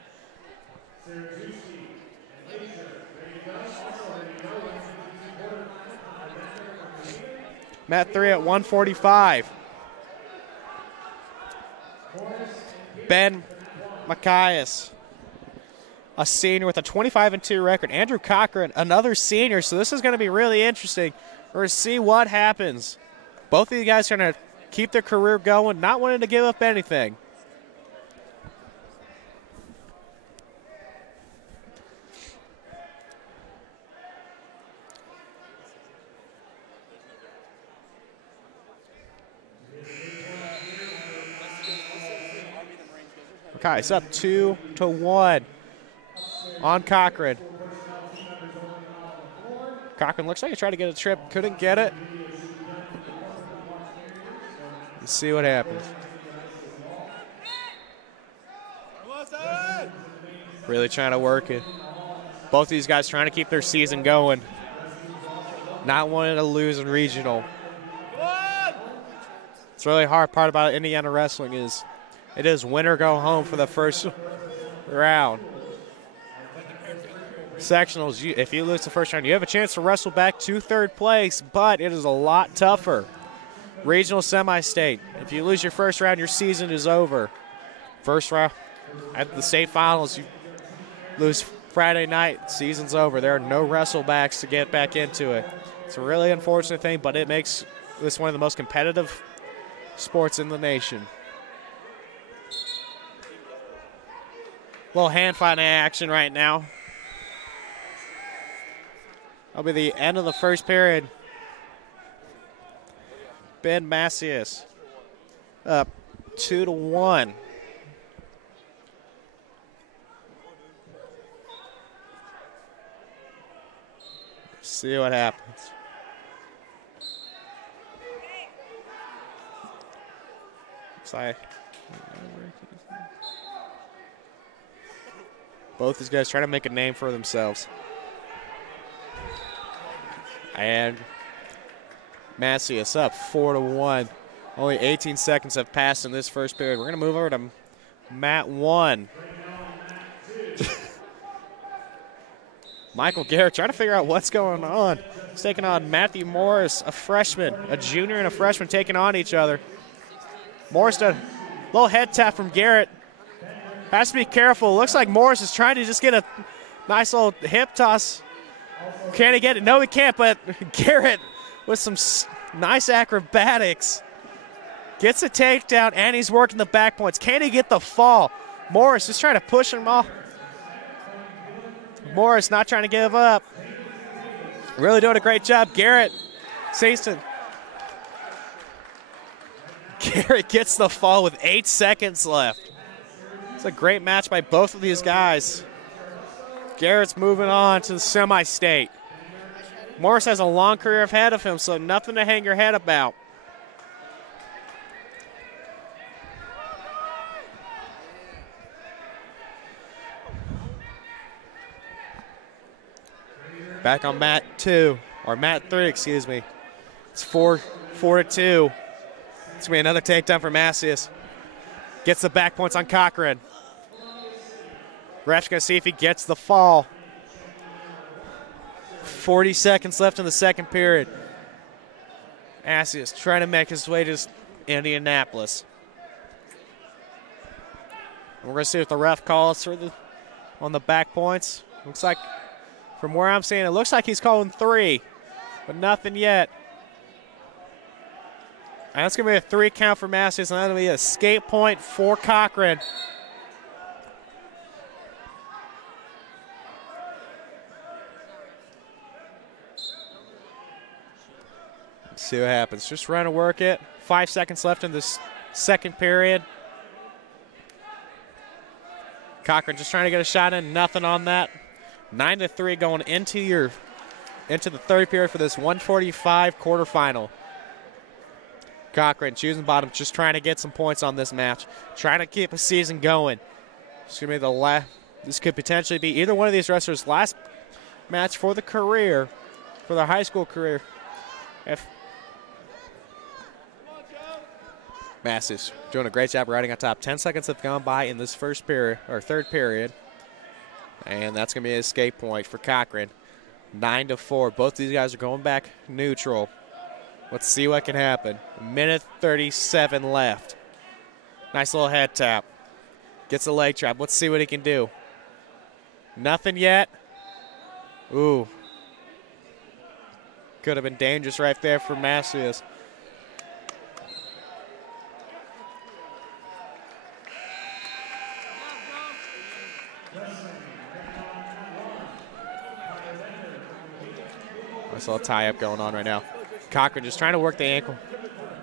Mat 3 at 145. Ben Macias, a senior with a 25-2 record. Andrew Cochran, another senior, so this is going to be really interesting. We're going to see what happens. Both of you guys are going to keep their career going, not wanting to give up anything. Okay, it's up 2-1 on Cochran. Cochran looks like he tried to get a trip, couldn't get it. Let's see what happens. Really trying to work it. Both of these guys trying to keep their season going. Not wanting to lose in regional. It's really hard part about Indiana wrestling is it is win or go home for the first round. Sectionals, if you lose the first round, you have a chance to wrestle back to third place, but it is a lot tougher. Regional semi-state, if you lose your first round, your season is over. First round, at the state finals, you lose Friday night, season's over. There are no wrestle backs to get back into it. It's a really unfortunate thing, but it makes this one of the most competitive sports in the nation. Little hand fighting action right now. That'll be the end of the first period. Ben Macias up 2-1. See what happens. Looks like both these guys trying to make a name for themselves. And Macias up 4-1. Only 18 seconds have passed in this first period. We're going to move over to Mat 1. Michael Garrett trying to figure out what's going on. He's taking on Matthew Morris, a freshman, a junior and a freshman taking on each other. Morris did a little head tap from Garrett. Has to be careful. Looks like Morris is trying to just get a nice little hip toss. Can he get it? No, he can't, but Garrett with some nice acrobatics gets a takedown, and he's working the back points. Can he get the fall? Morris just trying to push him off. Morris not trying to give up. Really doing a great job. Garrett gets the fall with 8 seconds left. It's a great match by both of these guys. Garrett's moving on to the semi-state. Morris has a long career ahead of him, so nothing to hang your head about. Back on Mat 3, excuse me. It's 4-2. It's going to be another takedown for Macias. Gets the back points on Cochran. Ref's going to see if he gets the fall. 40 seconds left in the second period. Macias trying to make his way to Indianapolis. We're going to see if the ref calls on the back points. Looks like, from where I'm seeing, it looks like he's calling 3, but nothing yet. And that's going to be a 3 count for Macias, and that'll be a skate point for Cochran. Let's see what happens. Just trying to work it. 5 seconds left in this second period. Cochran just trying to get a shot in. Nothing on that. 9-3 going into the third period for this 145 quarterfinal. Cochran choosing bottom, just trying to get some points on this match, trying to keep a season going. This could be the last. This could potentially be either one of these wrestlers' last match for the career, for their high school career. If Masses doing a great job riding on top. 10 seconds have gone by in this first period or third period, and that's going to be an escape point for Cochran. 9-4. Both these guys are going back neutral. Let's see what can happen. 1:37 left. Nice little head tap. Gets a leg trap. Let's see what he can do. Nothing yet. Ooh. Could have been dangerous right there for Macias. Nice little tie-up going on right now. Cochran just trying to work the ankle.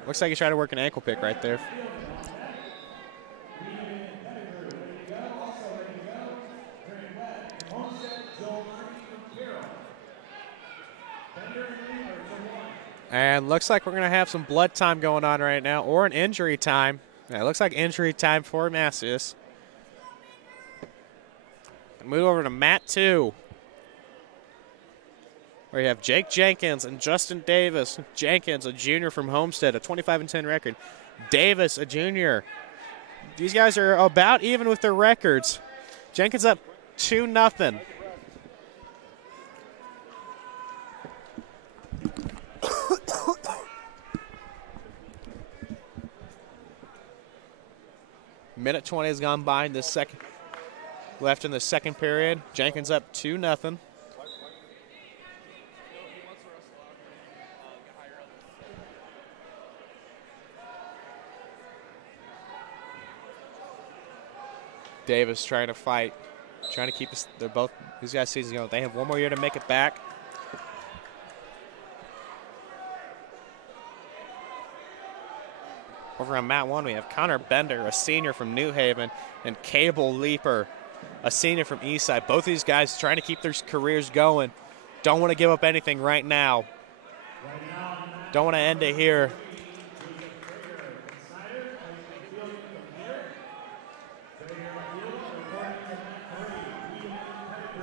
Looks like he's trying to work an ankle pick right there. And looks like we're going to have some blood time going on right now, or an injury time. Yeah, it looks like injury time for Macias. Move over to mat 2, where you have Jake Jenkins and Justin Davis. Jenkins, a junior from Homestead, a 25-10 record. Davis, a junior. These guys are about even with their records. Jenkins up 2-0. Minute 20 has gone by in the second. Left in the second period. Jenkins up 2-0. Davis trying to fight, trying to keep us. They're both, these guys' season going. They have one more year to make it back. Over on mat 1, we have Connor Bender, a senior from New Haven, and Cable Leaper, a senior from Eastside. Both these guys trying to keep their careers going. Don't want to give up anything right now. Don't want to end it here.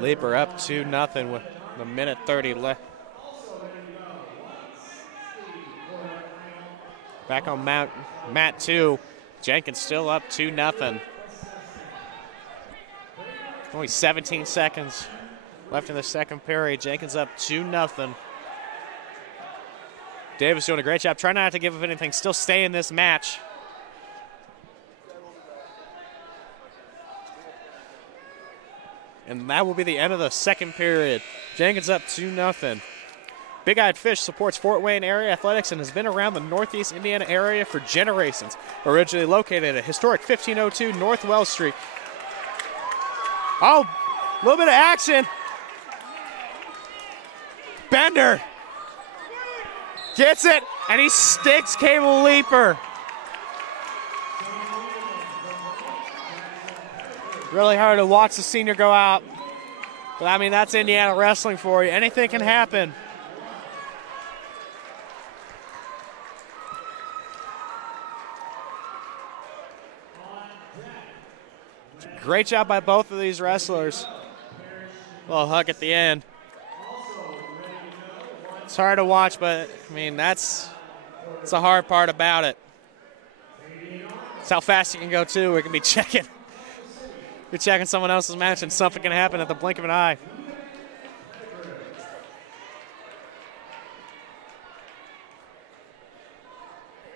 Leaper up 2-0 with the minute 30 left. Back on mat 2. Jenkins still up 2-0. Only 17 seconds left in the second period. Jenkins up 2-0. Davis doing a great job. Trying not to give up anything. Still stay in this match. And that will be the end of the second period. Jenkins up 2-0. Big Eyed Fish supports Fort Wayne area athletics and has been around the Northeast Indiana area for generations. Originally located at historic 1502 North Wells Street. Oh, a little bit of action. Bender gets it, and he sticks Cable Leaper. Really hard to watch the senior go out. But, I mean, that's Indiana wrestling for you. Anything can happen. Great job by both of these wrestlers. A little hug at the end. It's hard to watch, but, I mean, that's the hard part about it. It's how fast you can go, too. We can be checking. You're checking someone else's match, and something can happen at the blink of an eye.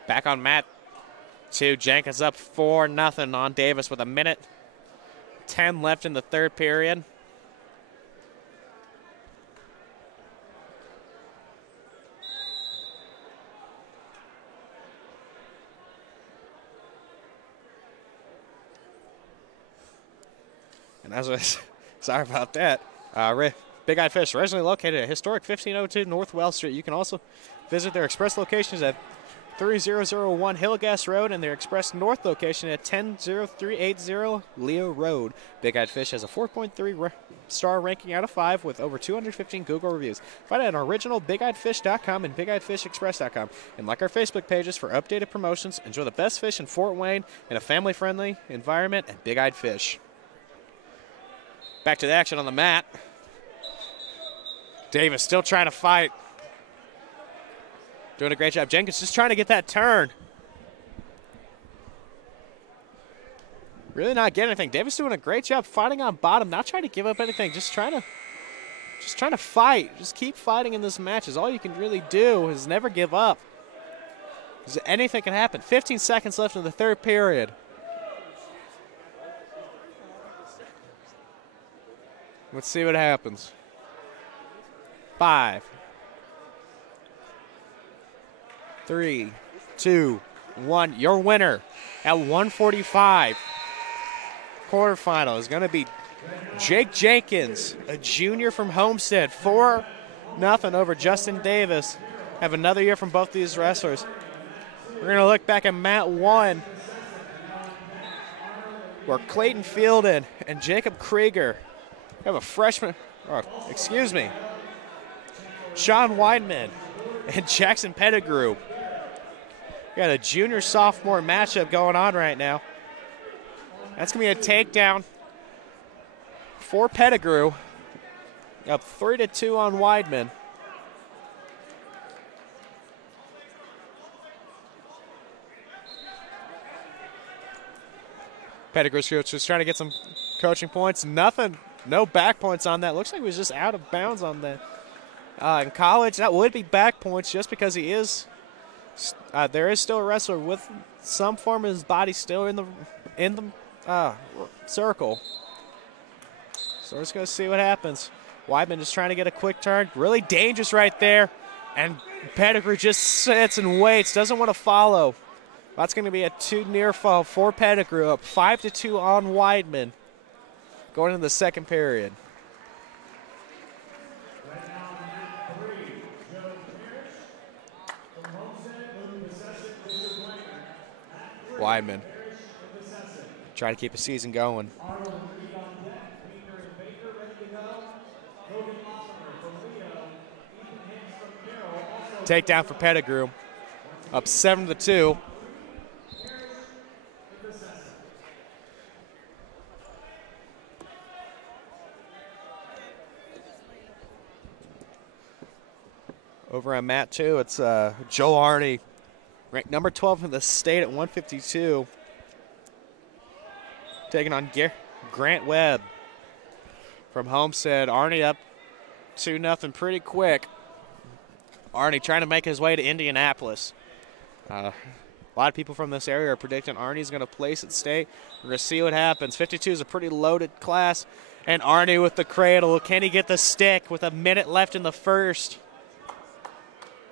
Back on mat 2. Jenkins up 4-0 on Davis with a minute 10 left in the third period. And as I was, sorry about that. Big Eyed Fish, originally located at historic 1502 North Wells Street. You can also visit their express locations at 3001 Hillgas Road and their Express North location at 100380 Leo Road. Big Eyed Fish has a 4.3 star ranking out of 5 with over 215 Google reviews. Find it at originalbigeyedfish.com and bigeyedfishexpress.com. And like our Facebook pages for updated promotions. Enjoy the best fish in Fort Wayne in a family-friendly environment at Big Eyed Fish. Back to the action on the mat. Davis still trying to fight. Doing a great job. Jenkins just trying to get that turn. Really not getting anything. Davis doing a great job fighting on bottom, not trying to give up anything, just trying to fight. Just keep fighting in this match is all you can really do, is never give up. Because anything can happen. 15 seconds left in the third period. Let's see what happens. 5, 3, 2, 1. Your winner at 145 quarterfinal is going to be Jake Jenkins, a junior from Homestead. 4-0 over Justin Davis. Have another year from both these wrestlers. We're going to look back at mat 1, where Clayton Fielden and Jacob Krieger have a freshman, Sean Weidman and Jackson Pettigrew. We got a junior-sophomore matchup going on right now. That's going to be a takedown for Pettigrew. Up 3-2 on Weidman. Pettigrew's just trying to get some coaching points. Nothing, no back points on that. Looks like he was just out of bounds on that. In college, that would be back points just because he is. There is still a wrestler with some form of his body still in the circle. So we're just going to see what happens. Weidman just trying to get a quick turn. Really dangerous right there. And Pettigrew just sits and waits. Doesn't want to follow. That's going to be a 2 near fall for Pettigrew. Up 5-2 on Weidman. Going into the second period. Weidman trying to keep the season going. Takedown for Pettigrew. Up 7-2. Over on mat 2, it's Joe Arney, ranked number 12 in the state at 152. Taking on Grant Webb from Homestead. Arney up 2-0 pretty quick. Arney trying to make his way to Indianapolis. A lot of people from this area are predicting Arney's going to place at state. We're going to see what happens. 52 is a pretty loaded class. And Arney with the cradle. Can he get the stick with a minute left in the first?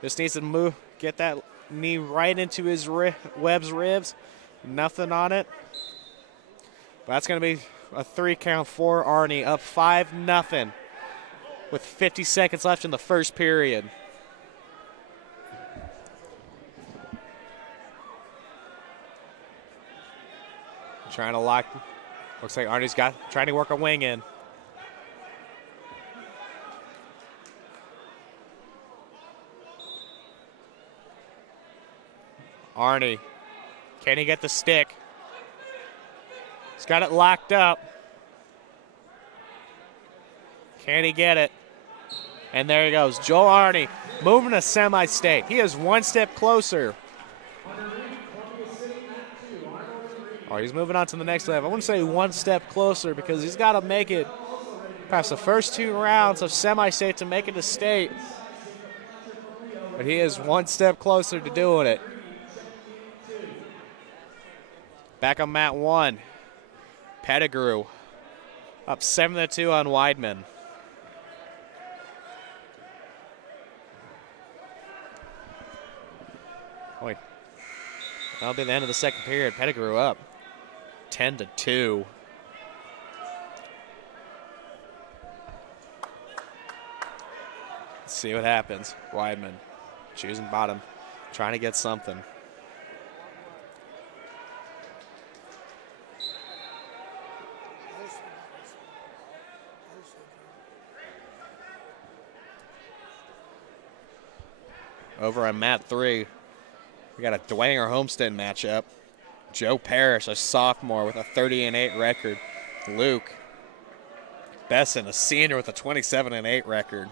Just needs to get that knee right into his Webb's ribs. Nothing on it. But that's going to be a 3 count for Arney. Up 5-0 with 50 seconds left in the first period. Trying to lock. Looks like Arney's trying to work a wing in. Arney, can he get the stick? He's got it locked up. Can he get it? And there he goes. Joe Arney moving to semi-state. He is one step closer. Oh, he's moving on to the next level. I wouldn't say one step closer because he's got to make it past the first 2 rounds of semi-state to make it to state. But he is one step closer to doing it. Back on mat 1. Pettigrew up 7-2 on Weidman. Boy, that'll be the end of the second period. Pettigrew up 10-2. Let's see what happens. Weidman choosing bottom, trying to get something. Over on mat 3, we got a Dwanger Homestead matchup. Joe Parrish, a sophomore with a 30-8 record. Luke Besson, a senior with a 27-8 record.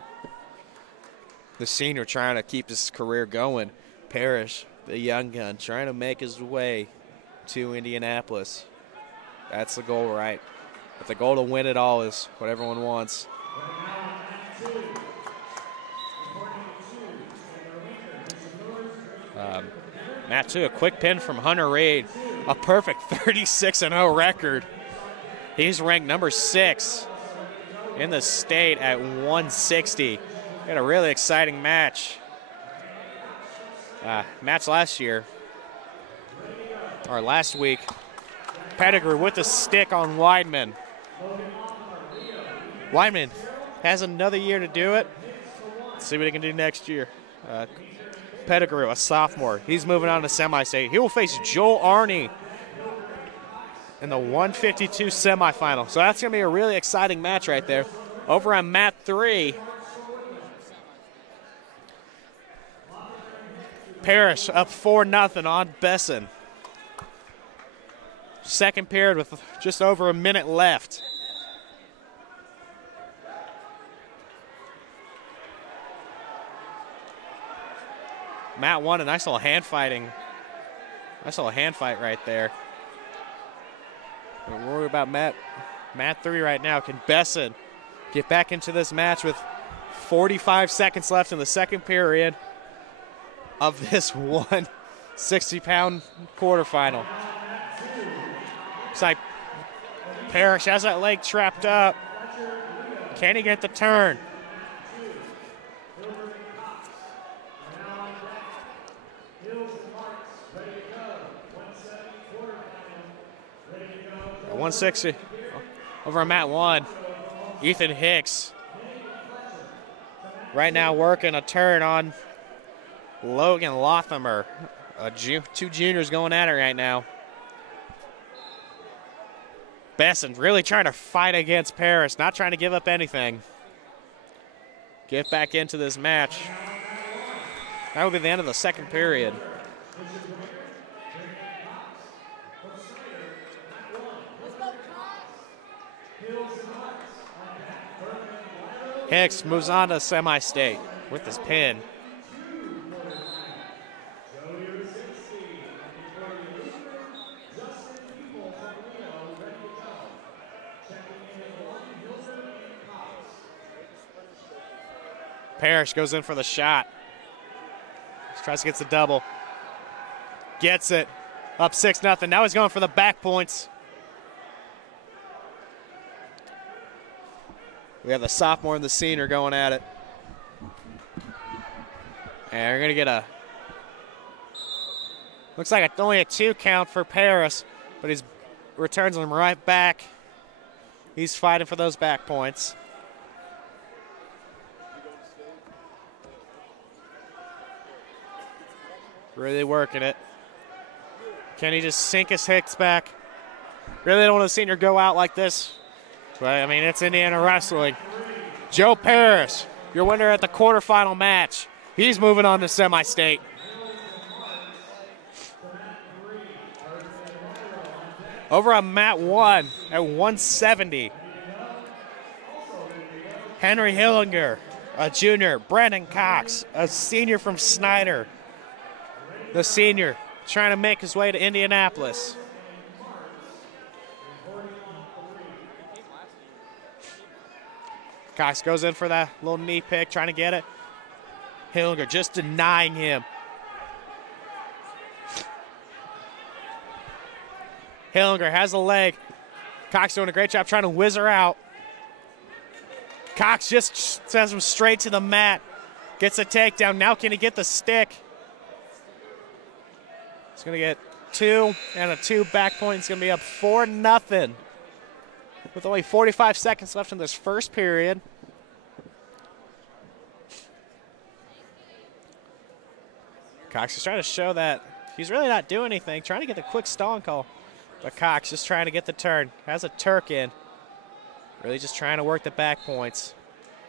The senior trying to keep his career going. Parrish, the young gun, trying to make his way to Indianapolis. That's the goal, right? But the goal to win it all is what everyone wants. Mat 2, a quick pin from Hunter Reed. A perfect 36-0 record. He's ranked number 6 in the state at 160. Got a really exciting match. Match last year, or last week. Pettigrew with the stick on Weidman. Weidman has another year to do it. Let's see what he can do next year. Pettigrew, a sophomore. He's moving on to semi-state. He will face Joel Arney in the 152 semifinal. So that's going to be a really exciting match right there. Over on mat 3, Parrish up 4-0 on Besson. Second period with just over a minute left. Mat 1, a nice little hand fighting. Nice little hand fight right there. Don't worry about mat 3 right now. Can Besson get back into this match with 45 seconds left in the second period of this 160-pound quarterfinal? Looks like Parrish has that leg trapped up. Can he get the turn? At 160. Over on mat 1, Ethan Hicks. Right now working a turn on Logan Lothamer. Two juniors going at it right now. Besson really trying to fight against Parrish, not trying to give up anything. Get back into this match. That will be the end of the second period. Hicks moves on to semi-state with his pin. Parrish goes in for the shot. Tries to get the double. Gets it. Up 6-0. Now he's going for the back points. We have the sophomore and the senior going at it. And we're going to get a, looks like only a 2 count for Parrish, but he returns them right back. He's fighting for those back points. Really working it. Can he just sink his Hicks back? Really don't want to see her go out like this. But, I mean, it's Indiana wrestling. Joe Parrish, your winner at the quarterfinal match. He's moving on to semi-state. Over on mat 1 at 170. Henry Hillinger, a junior. Brandon Cox, a senior from Snyder. The senior trying to make his way to Indianapolis. Cox goes in for that little knee pick, trying to get it. Hillinger just denying him. Hillinger has the leg. Cox doing a great job trying to whiz her out. Cox just sends him straight to the mat. Gets a takedown. Now can he get the stick? He's going to get 2 and a 2 back point. He's going to be up 4-0 with only 45 seconds left in this first period. Cox is trying to show that he's really not doing anything, trying to get the quick stalling call. But Cox just trying to get the turn. Has a Turk in. Really just trying to work the back points.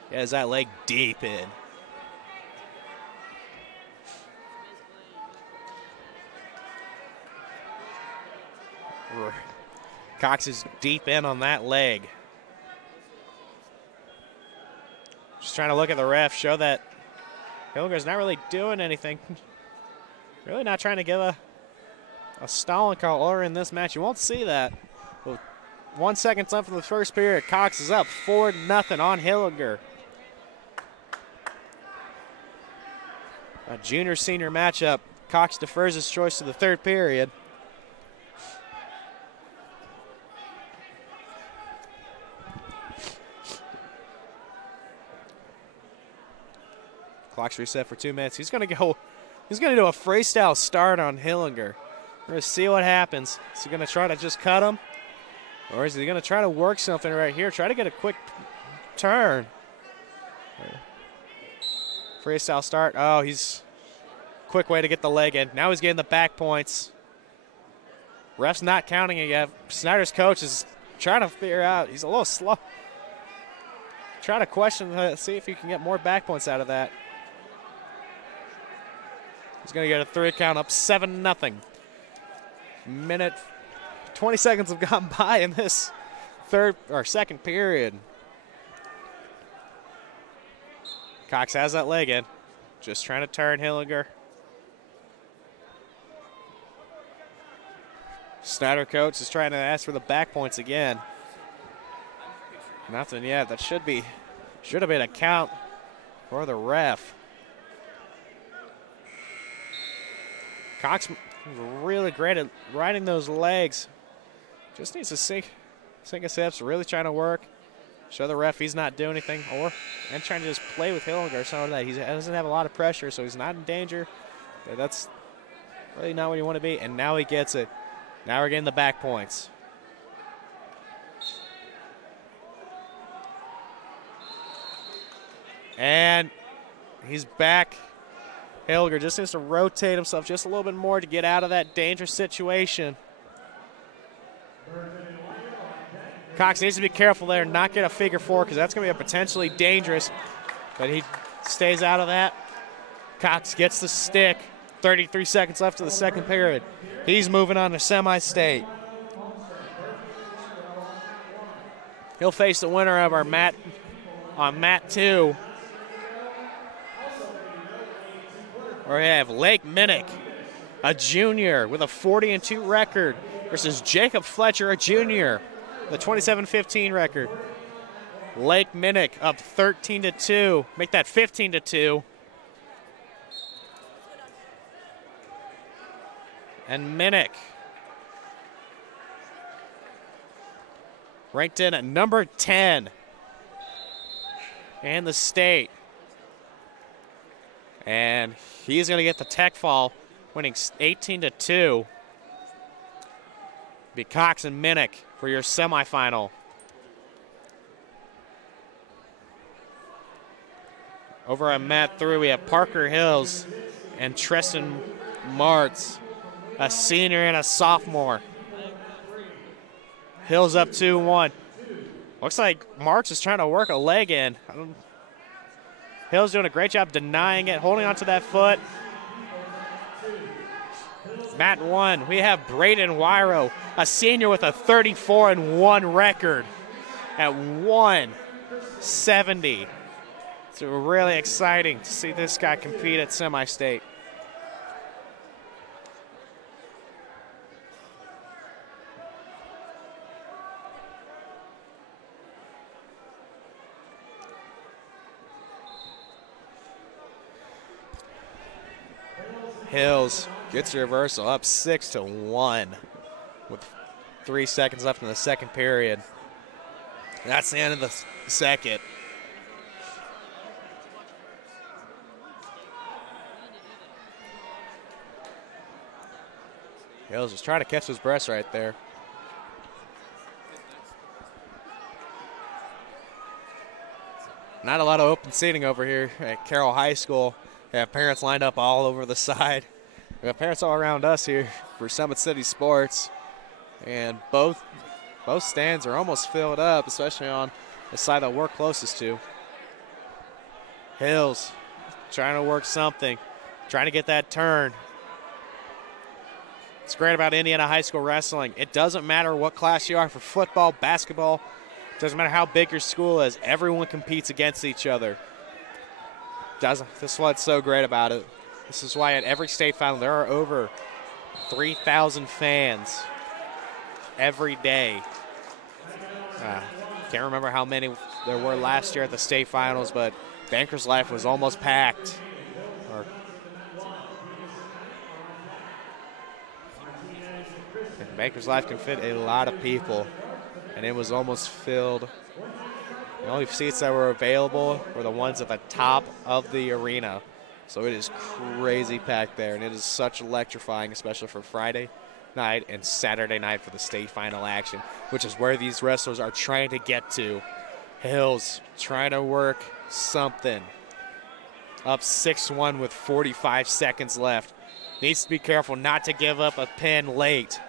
He has that leg deep in. Cox is deep in on that leg. Just trying to look at the ref, show that Hilger's not really doing anything. Really not trying to give a stalling call or in this match. You won't see that. With 1 second left in the first period, Cox is up 4-0 on Hillinger. A junior-senior matchup. Cox defers his choice to the third period. Clock's reset for 2 minutes. He's going to do a freestyle start on Hillinger. We're going to see what happens. Is he going to try to just cut him? Or is he going to try to work something right here? Try to get a quick turn. Freestyle start. Oh, he's quick way to get the leg in. Now he's getting the back points. Ref's not counting it yet. Snyder's coach is trying to figure out. He's a little slow. Trying to question, see if he can get more back points out of that. He's going to get a 3 count up 7-0. Minute, 20 seconds have gone by in this second period. Cox has that leg in. Just trying to turn Hillinger. Snyder coach is trying to ask for the back points again. Nothing yet. That should have been a count for the ref. Cox really great at riding those legs. Just needs to sink his hips, really trying to work. Show the ref he's not doing anything, and trying to just play with Hillinger so that he doesn't have a lot of pressure, so he's not in danger. But that's really not what you want to be, and now he gets it. Now we're getting the back points. And he's back. Hillinger just needs to rotate himself just a little bit more to get out of that dangerous situation. Cox needs to be careful there, not get a figure 4, because that's going to be a potentially dangerous. But he stays out of that. Cox gets the stick. 33 seconds left of the second period. He's moving on to semi-state. He'll face the winner of our mat 2. Where we have Lake Minnick, a junior with a 40-2 record, versus Jacob Fletcher, a junior, the 27-15 record. Lake Minnick up 13-2. Make that 15-2. And Minnick ranked in at number 10 in the state. And he's going to get the tech fall, winning 18-2. Be Cox and Minnick for your semifinal. Over on mat 3, we have Parker Hills and Tristan Martz, a senior and a sophomore. Hills up 2-1. Looks like Martz is trying to work a leg in. Hill's doing a great job denying it, holding onto that foot. Mat 1, we have Braden Wyro, a senior with a 34-1 record at 170. It's really exciting to see this guy compete at semi-state. Hills gets a reversal, up 6-1 with 3 seconds left in the second period. That's the end of the second. Hills just trying to catch his breath right there. Not a lot of open seating over here at Carroll High School. We have parents lined up all over the side. We have parents all around us here for Summit City Sports. And both stands are almost filled up, especially on the side that we're closest to. Hills trying to work something, trying to get that turn. It's great about Indiana high school wrestling. It doesn't matter what class you are for football, basketball. It doesn't matter how big your school is. Everyone competes against each other. This is what's so great about it. This is why at every state final there are over 3,000 fans every day. Can't remember how many there were last year at the state finals, but Bankers Life was almost packed. Bankers Life can fit a lot of people, and it was almost filled. The only seats that were available were the ones at the top of the arena. So it is crazy packed there, and it is such electrifying, especially for Friday night and Saturday night for the state final action, which is where these wrestlers are trying to get to. Hills trying to work something. Up 6-1 with 45 seconds left. Needs to be careful not to give up a pin late.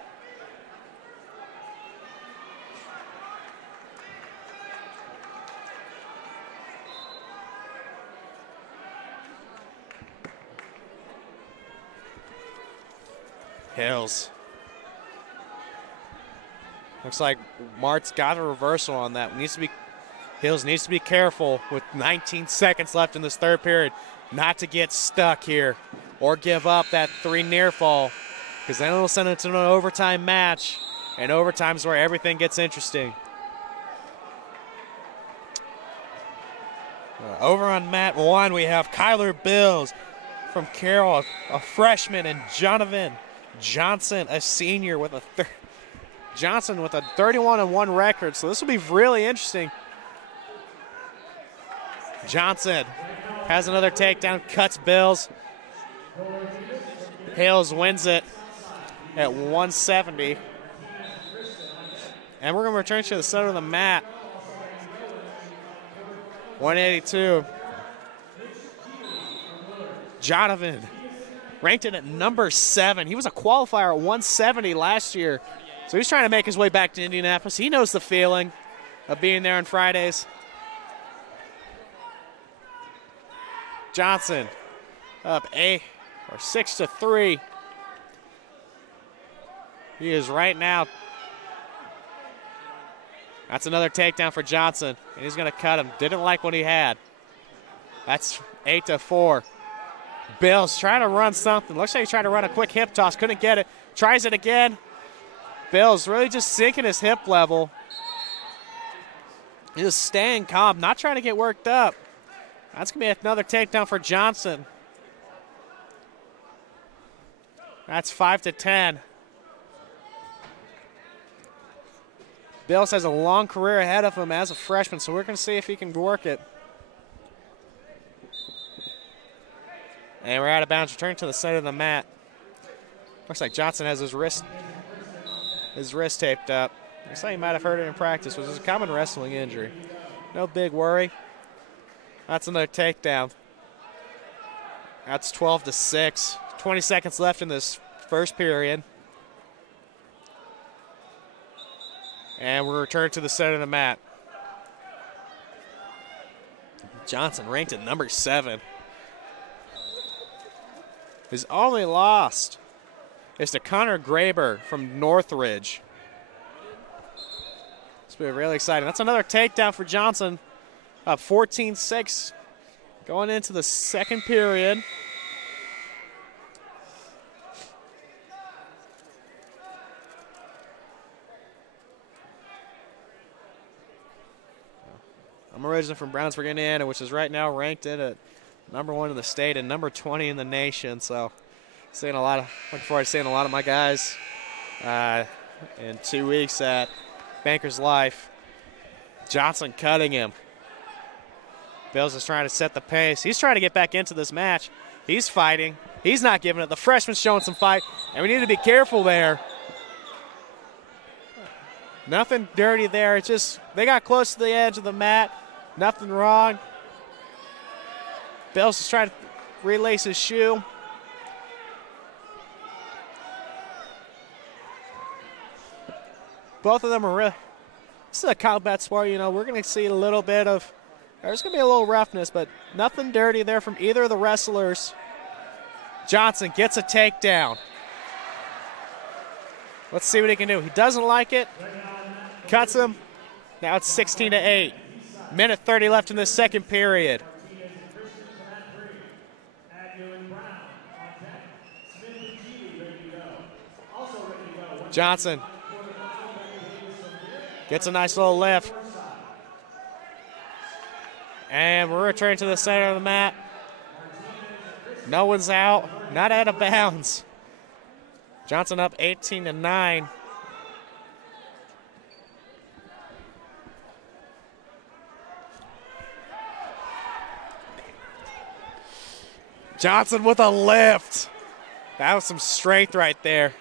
Hills. Looks like Mart's got a reversal on that. Hills needs to be careful with 19 seconds left in this third period not to get stuck here or give up that 3 near fall, because then it'll send it to an overtime match, and overtime's where everything gets interesting. Over on mat 1, we have Kyler Bills from Carroll, a freshman, and Jonathan Johnson, a senior, with a 31-1 record. So this will be really interesting. Johnson has another takedown, cuts Bills. Hales wins it at 170. And we're going to return to the center of the mat. 182. Jonathan, ranked in at number 7. He was a qualifier at 170 last year. So he's trying to make his way back to Indianapolis. He knows the feeling of being there on Fridays. Johnson up 6-3. He is right now. That's another takedown for Johnson, and he's going to cut him. Didn't like what he had. That's 8-4. Bills trying to run something. Looks like he's trying to run a quick hip toss. Couldn't get it. Tries it again. Bills really just sinking his hip level. He's just staying calm, not trying to get worked up. That's going to be another takedown for Johnson. That's 5-10. Bills has a long career ahead of him as a freshman, so we're going to see if he can work it. And we're out of bounds. Return to the center of the mat. Looks like Johnson has his wrist taped up. Looks like he might have hurt it in practice, which is a common wrestling injury. No big worry. That's another takedown. That's 12-6. 20 seconds left in this first period. And we'll return to the center of the mat. Johnson ranked at number 7. His only loss is to Connor Graber from Northridge. It's been really exciting. That's another takedown for Johnson. Up 14-6 going into the second period. I'm originally from Brownsburg, Indiana, which is right now ranked in at number 1 in the state and number 20 in the nation. So looking forward to seeing a lot of my guys in 2 weeks at Bankers Life. Johnson cutting him. Bills is trying to set the pace. He's trying to get back into this match. He's fighting. He's not giving it. The freshman's showing some fight, and we need to be careful there. Nothing dirty there. It's just they got close to the edge of the mat. Nothing wrong. Bills is trying to relace his shoe. Both of them are real. This is a combat sport, you know. We're going to see a little bit of, there's going to be a little roughness, but nothing dirty there from either of the wrestlers. Johnson gets a takedown. Let's see what he can do. He doesn't like it. Cuts him. Now it's 16-8. Minute 30 left in the second period. Johnson gets a nice little lift. And we're returning to the center of the mat. No one's out. Not out of bounds. Johnson up 18-9. Johnson with a lift. That was some strength right there.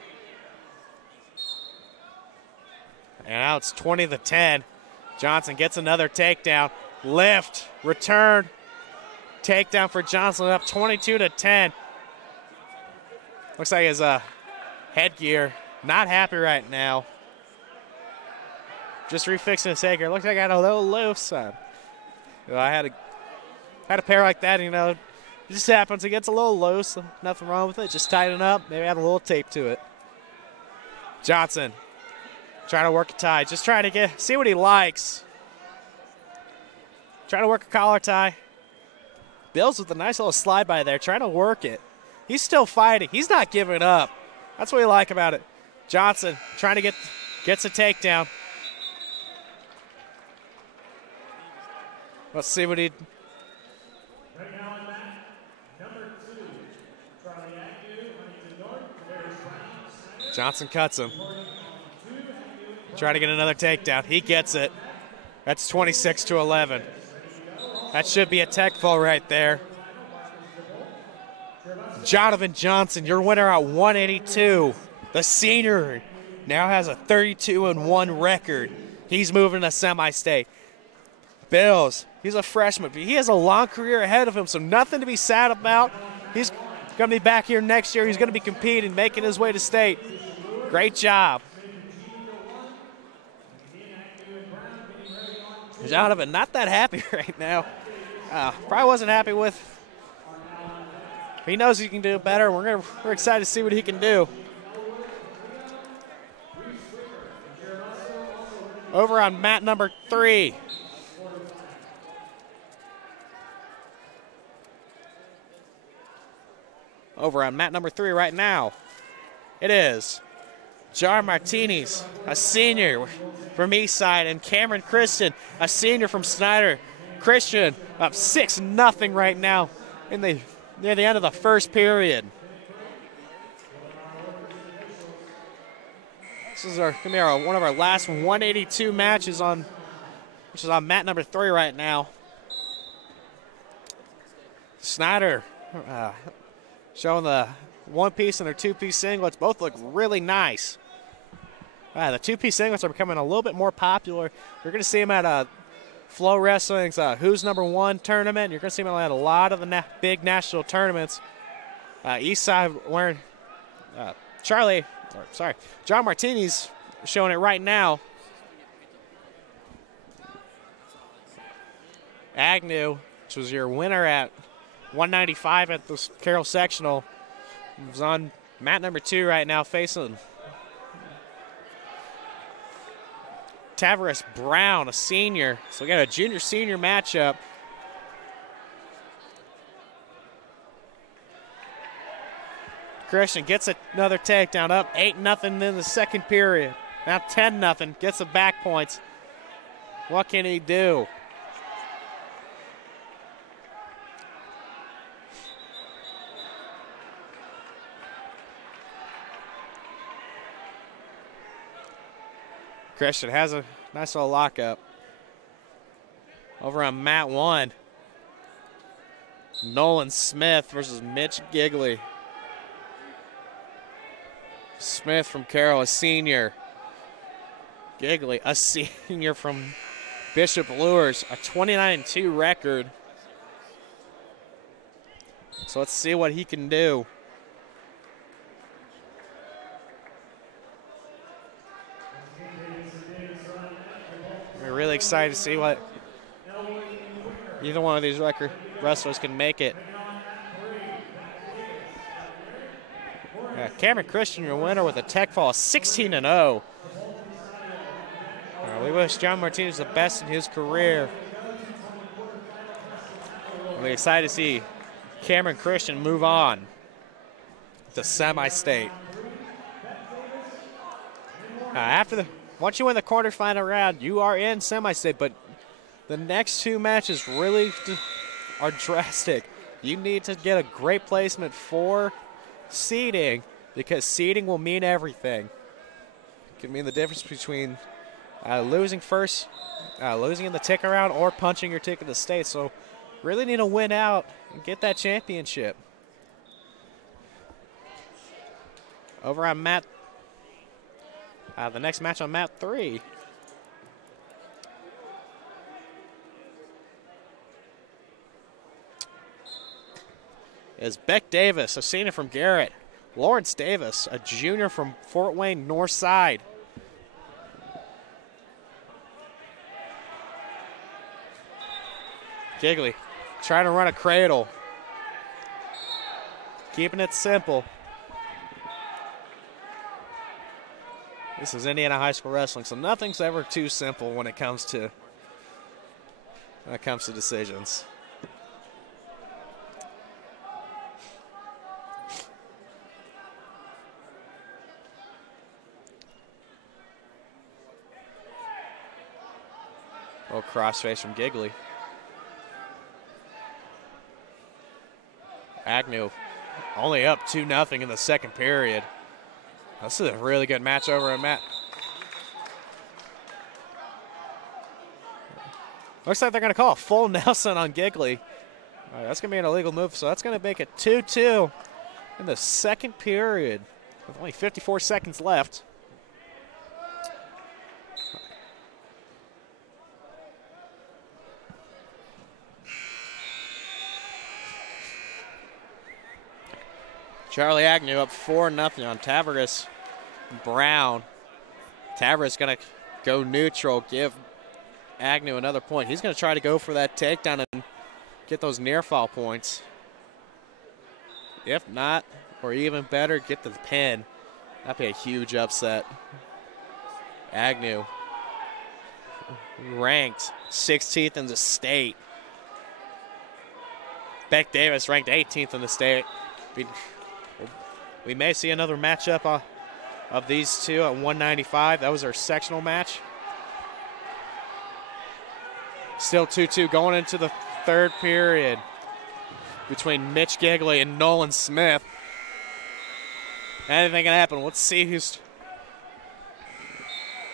And now it's 20-10. Johnson gets another takedown. Lift, return, takedown for Johnson, up 22-10. Looks like his headgear not happy right now. Just refixing his headgear. Looks like I got a little loose. I had a pair like that, you know. It just happens. It gets a little loose. Nothing wrong with it. Just tighten up. Maybe add a little tape to it. Johnson trying to work a tie. Just trying to see what he likes. Trying to work a collar tie. Bills with a nice little slide by there, trying to work it. He's still fighting. He's not giving up. That's what we like about it. Johnson trying to gets a takedown. Let's see what he. Johnson cuts him. Trying to get another takedown. He gets it. That's 26-11. That should be a tech fall right there. Jonathan Johnson, your winner at 182. The senior now has a 32-1 record. He's moving to semi-state. Bills, he's a freshman. He has a long career ahead of him, so nothing to be sad about. He's going to be back here next year. He's going to be competing, making his way to state. Great job. Jonathan, not that happy right now. Probably wasn't happy with. He knows he can do better. We're excited to see what he can do. Over on mat number 3. Over on mat number 3 right now. It is John Martinez, a senior from Eastside, and Cameron Christian, a senior from Snyder. Christian up 6-0 right now near the end of the first period. This is gonna be one of our last 182 matches which is on mat number 3 right now. Snyder showing the one-piece and their two-piece singlets. Both look really nice. The two-piece singlets are becoming a little bit more popular. You're going to see them at Flow Wrestling's Who's Number 1 tournament. You're going to see them at a lot of the big national tournaments. Eastside wearing John Martinez showing it right now. Agnew, which was your winner at 195 at the Carroll sectional, is on mat number 2 right now, facing Tavares Brown, a senior. So we got a junior-senior matchup. Christian gets another takedown, up 8-0 in the second period. Now 10-0, gets the back points. What can he do? Christian has a nice little lockup. Over on mat 1. Nolan Smith versus Mitch Gigley. Smith from Carroll, a senior. Gigley, a senior from Bishop Lures, a 29-2 record. So let's see what he can do. We're really excited to see what either one of these wrestlers can make it. Cameron Christian, your winner with a tech fall, 16-0. We wish John Martinez the best in his career. We're excited to see Cameron Christian move on to semi-state. Once you win the quarterfinal round, you are in semi-state, but the next two matches really are drastic. You need to get a great placement for seeding, because seeding will mean everything. It can mean the difference between losing in the ticket round or punching your ticket to state. So really need to win out and get that championship. Over on mat, the next match on mat 3. Is Beck Davis, a senior from Garrett. Lawrence Davis, a junior from Fort Wayne North Side. Gigley trying to run a cradle. Keeping it simple. This is Indiana High School Wrestling, so nothing's ever too simple when it comes to decisions. Little crossface from Gigley. Agnew only up 2-0 in the second period. This is a really good match over at Matt. Looks like they're going to call a full Nelson on Gigley. That's going to be an illegal move, so that's going to make it 2-2 in the second period with only 54 seconds left. Charlie Agnew up 4-0 on Tavares Brown. Tavares going to go neutral, give Agnew another point. He's going to try to go for that takedown and get those near fall points. If not, or even better, get the pin. That'd be a huge upset. Agnew ranked 16th in the state. Beck Davis ranked 18th in the state. We may see another matchup of these two at 195. That was our sectional match. Still 2-2 going into the third period between Mitch Gigley and Nolan Smith. Anything can happen. Let's see who's...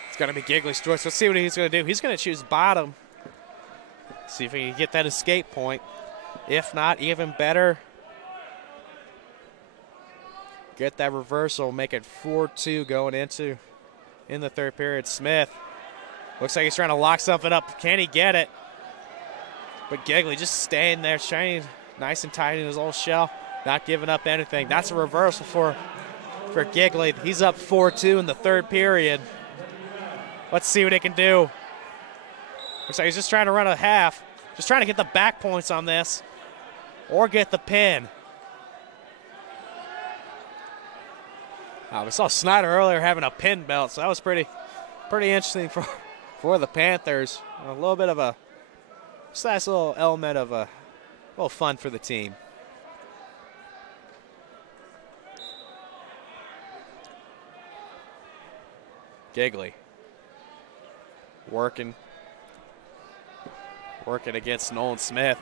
It's going to be Gigley's choice. Let's see what he's going to do. He's going to choose bottom. See if he can get that escape point. If not, even better, get that reversal, make it 4-2 going in the third period. Smith looks like he's trying to lock something up. Can he get it? But Gigley just staying there, shining nice and tight in his old shell, not giving up anything. That's a reversal for Gigley. He's up 4-2 in the third period. Let's see what he can do. Looks like he's just trying to run a half, just trying to get the back points on this or get the pin. We saw Snyder earlier having a pin belt, so that was pretty interesting for the Panthers. A little bit of a nice little element of a little fun for the team. Gigley working against Nolan Smith.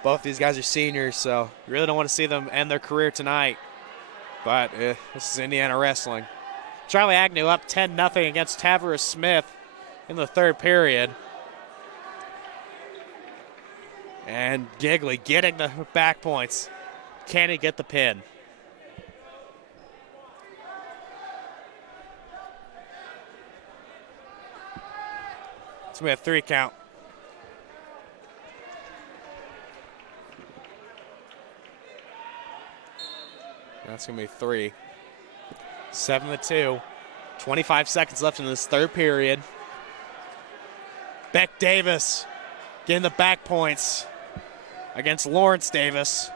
Both these guys are seniors, so you really don't want to see them end their career tonight. But this is Indiana wrestling. Charlie Agnew up 10-0 against Tavares Smith in the third period. And Gigley getting the back points. Can he get the pin? It's going to be a 3 count. That's going to be 3. 7-2. 25 seconds left in this third period. Beck Davis getting the back points against Lawrence Davis.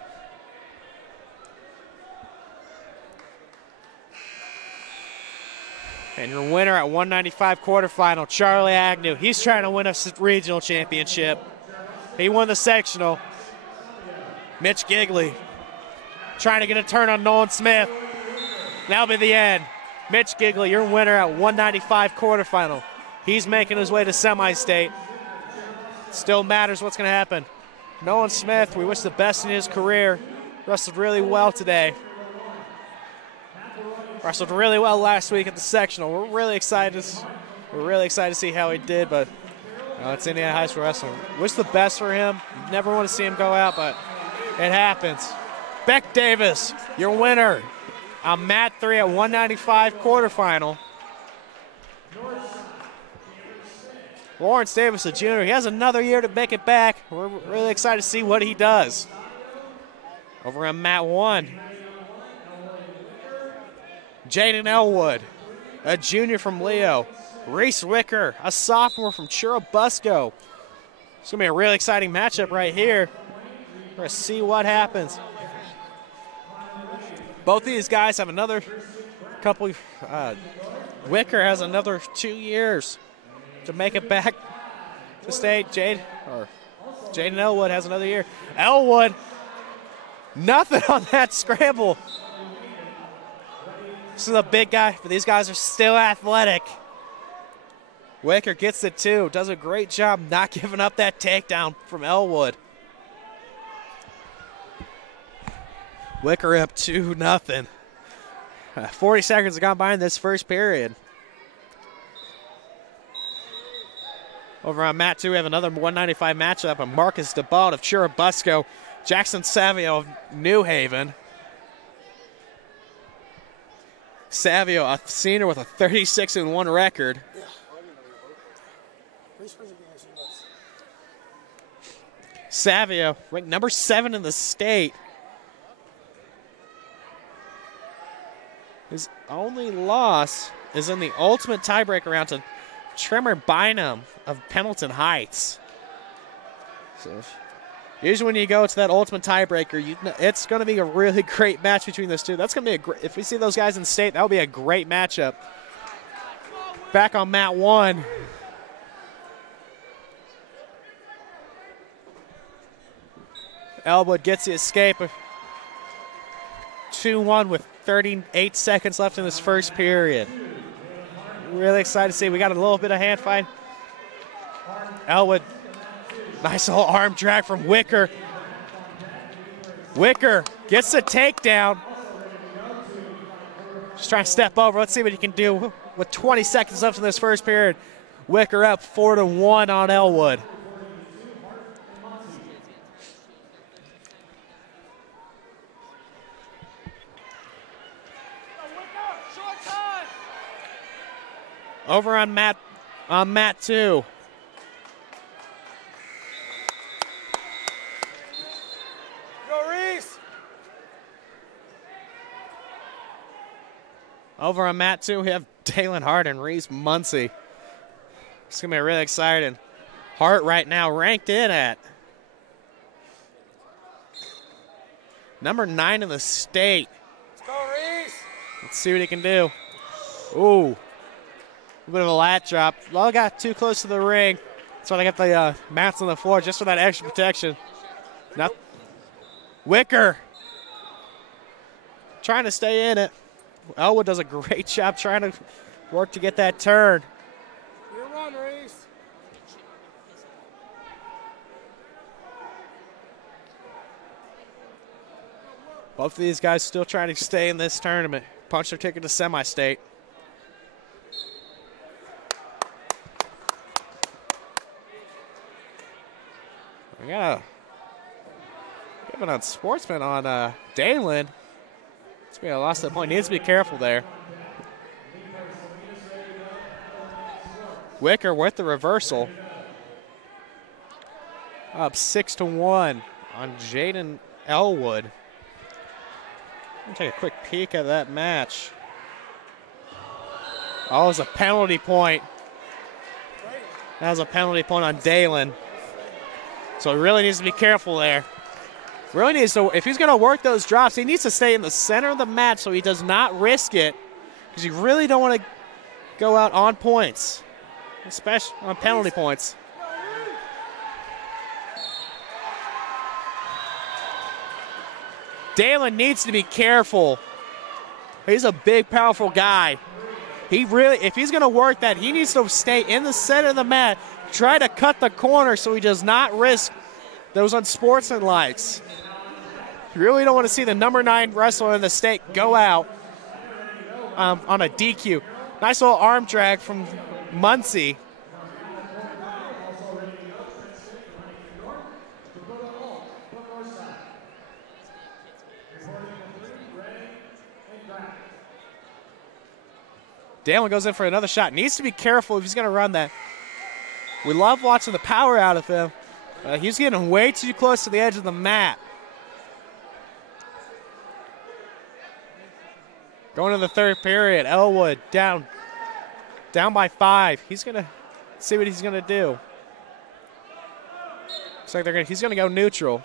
And your winner at 195 quarterfinal, Charlie Agnew. He's trying to win a regional championship. He won the sectional. Mitch Gigley trying to get a turn on Nolan Smith. That'll be the end. Mitch Gigley, your winner at 195 quarterfinal. He's making his way to semi-state. Still matters what's going to happen. Nolan Smith, we wish the best in his career. Wrestled really well today. Wrestled really well last week at the sectional. We're really excited to see how he did, but it's Indiana High School Wrestling. Wish the best for him. Never want to see him go out, but it happens. Beck Davis, your winner on Mat 3 at 195 quarterfinal. Lawrence Davis, a junior, he has another year to make it back. We're really excited to see what he does. Over on Mat 1. Jaden Elwood, a junior from Leo. Reese Wicker, a sophomore from Churubusco. It's going to be a really exciting matchup right here. We're going to see what happens. Both of these guys have another couple. Wicker has another 2 years to make it back to state. Jaden Elwood has another year. Elwood, nothing on that scramble. This is a big guy, but these guys are still athletic. Wicker gets it too. Does a great job not giving up that takedown from Elwood. Wicker up 2-0. 40 seconds have gone by in this first period. Over on Mat 2, we have another 195 matchup of Marcus DeBalt of Churubusco, Jackson Savio of New Haven. Savio, a senior with a 36-1 record. Savio, ranked number 7 in the state. His only loss is in the ultimate tiebreaker round to Tremor Bynum of Pendleton Heights. So usually when you go to that ultimate tiebreaker, it's going to be a really great match between those two. That's going to be if we see those guys in state, that will be a great matchup. Back on Mat 1. Elwood gets the escape. 2-1 with 38 seconds left in this first period. Really excited to see. We got a little bit of hand fight. Elwood, nice little arm drag from Wicker. Wicker gets the takedown. Just trying to step over. Let's see what he can do with 20 seconds left in this first period. Wicker up 4-1 on Elwood. Over on Mat 2. Go Reese! Over on Mat 2, we have Dalen Hart and Reese Muncie. It's going to be really exciting. Hart right now ranked in at number 9 in the state. Let's go Reese! Let's see what he can do. Ooh. A bit of a lat drop. Well, got too close to the ring. That's why they got the mats on the floor just for that extra protection. Wicker trying to stay in it. Elwood does a great job trying to work to get that turn. You're one, Reese. Both of these guys still trying to stay in this tournament. Punch their ticket to semi-state. We got a giving on Sportsman on Dalen. It's going to lost that point. Needs to be careful there. Wicker with the reversal. Up 6-1 on Jaden Elwood. Let me take a quick peek at that match. Oh, it was a penalty point. That was a penalty point on Dalen. So he really needs to be careful there. Really needs to, if he's going to work those drops, he needs to stay in the center of the mat so he does not risk it. Because you really don't want to go out on points, especially on penalty points. Dalen needs to be careful. He's a big, powerful guy. He really, if he's going to work that, he needs to stay in the center of the mat, try to cut the corner so he does not risk those unsportsmanlikes. You really don't want to see the number 9 wrestler in the state go out on a DQ. Nice little arm drag from Muncie. Dalen goes in for another shot. Needs to be careful if he's going to run that. We love watching the power out of him. He's getting way too close to the edge of the mat. Going to the third period. Elwood down by 5. He's going to see what he's going to do. Looks like he's going to go neutral.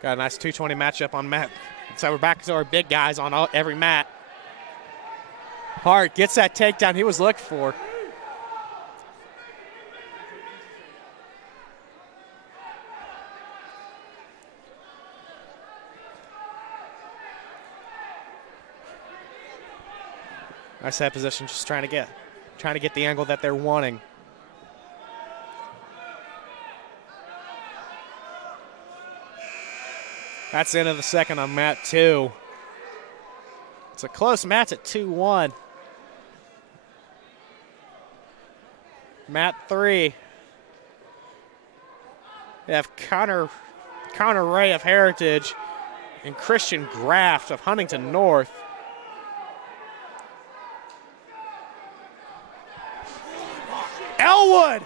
Got a nice 220 matchup on mat. So we're back to our big guys on every mat. Hart gets that takedown he was looking for. Nice head position, just trying to get the angle that they're wanting. That's the end of the second on mat 2. It's a close match at 2-1. Mat 3. We have Connor Ray of Heritage and Christian Graft of Huntington North. Elwood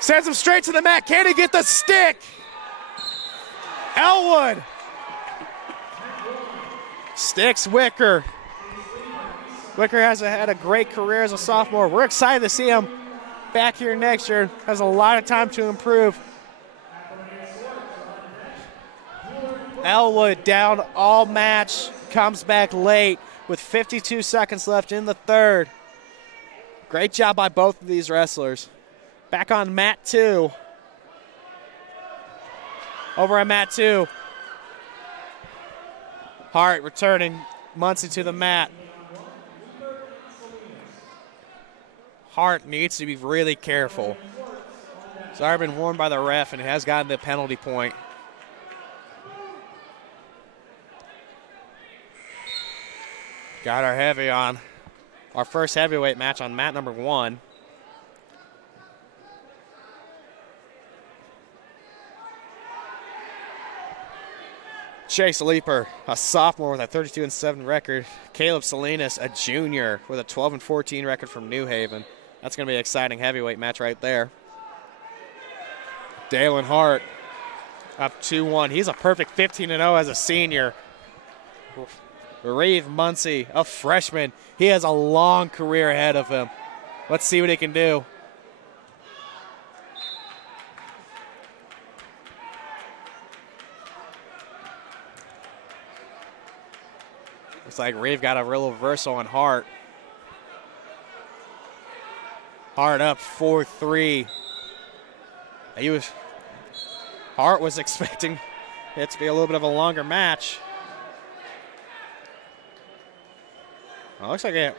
sends him straight to the mat. Can he get the stick? Elwood sticks Wicker. Wicker has had a great career as a sophomore. We're excited to see him back here next year. Has a lot of time to improve. Elwood down all match, comes back late with 52 seconds left in the third. Great job by both of these wrestlers. Back on mat 2. Over at mat 2. Hart returning Muncie to the mat. Hart needs to be really careful. He's already been warned by the ref and has gotten the penalty point. Got our heavy on. Our first heavyweight match on mat number 1. Chase Leeper, a sophomore with a 32-7 record. Caleb Salinas, a junior with a 12-14 record from New Haven. That's going to be an exciting heavyweight match right there. Dalen Hart up 2-1. He's a perfect 15-0 as a senior. Reeve Muncie, a freshman. He has a long career ahead of him. Let's see what he can do. Looks like Reeve got a real reversal on Hart. Hart up 4-3. Hart was expecting it to be a little bit of a longer match. Well, looks like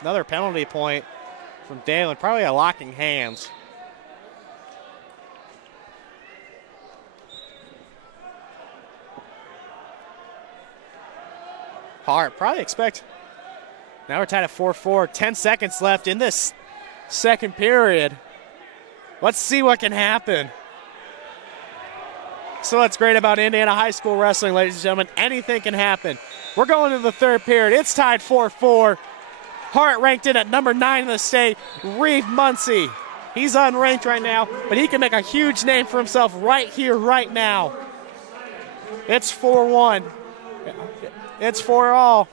another penalty point from Dalen, probably a locking hands. Hart probably expect. Now we're tied at 4-4. 10 seconds left in this second period. Let's see what can happen. So what's great about Indiana high school wrestling, ladies and gentlemen, anything can happen. We're going to the third period. It's tied 4-4. Hart ranked in at number 9 in the state. Reeve Muncie. He's unranked right now, but he can make a huge name for himself right here, right now. It's 4-1. It's 4-all.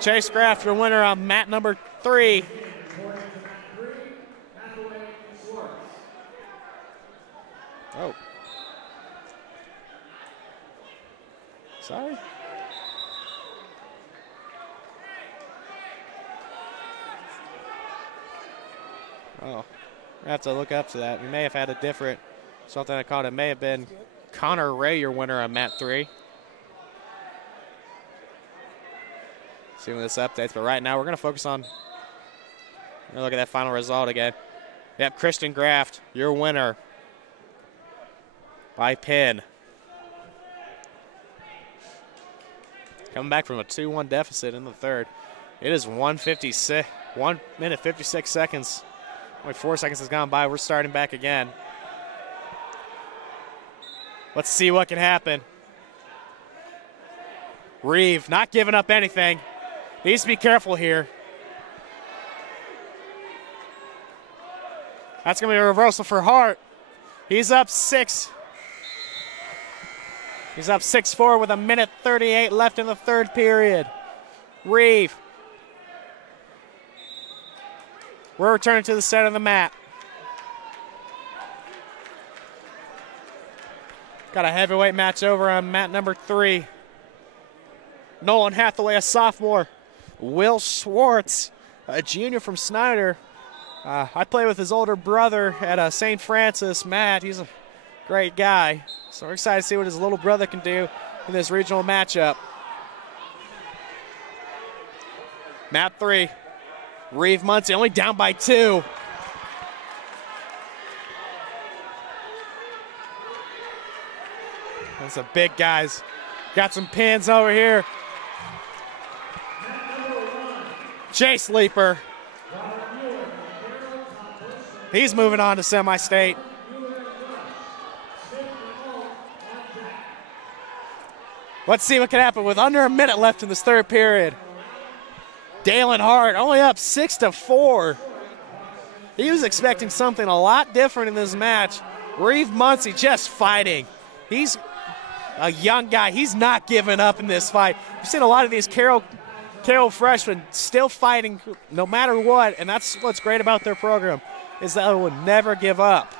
Chase Graft, your winner on mat number 3. Oh. Sorry. Oh. I have to look up to that. We may have had a different something I caught. It may have been Connor Ray, your winner on mat 3. See when this updates, but right now we're going to focus on. Look at that final result again. Yep, Christian Graft, your winner by pin. Coming back from a 2-1 deficit in the third. It is 1 minute 56 seconds. Only 4 seconds has gone by. We're starting back again. Let's see what can happen. Reeve not giving up anything. Needs to be careful here. That's going to be a reversal for Hart. He's up 6. He's up 6-4 with 1:38 left in the third period. Reeve. We're returning to the center of the mat. Got a heavyweight match over on mat number 3. Nolan Hathaway, a sophomore. Will Schwartz, a junior from Snyder. I play with his older brother at St. Francis, Matt. He's a great guy. So we're excited to see what his little brother can do in this regional matchup. Mat 3. Reeve Muncie only down by 2. That's a big guys. Got some pins over here. Chase Leaper. He's moving on to semi-state. Let's see what can happen with under a minute left in this third period. Dalen Hart only up 6-4. He was expecting something a lot different in this match. Reeve Muncie just fighting. He's a young guy. He's not giving up in this fight. We've seen a lot of these Carroll freshmen still fighting no matter what, and that's what's great about their program, is that they will never give up.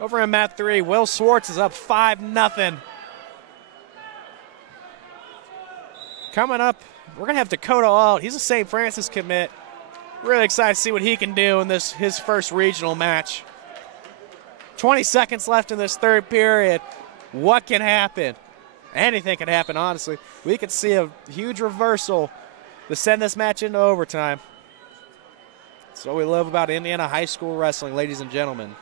Over in mat 3, Will Schwartz is up 5-0. Coming up, we're going to have Dakota Alt. He's a St. Francis commit. Really excited to see what he can do in this his first regional match. 20 seconds left in this third period. What can happen? Anything can happen, honestly. We could see a huge reversal to send this match into overtime. That's what we love about Indiana high school wrestling, ladies and gentlemen.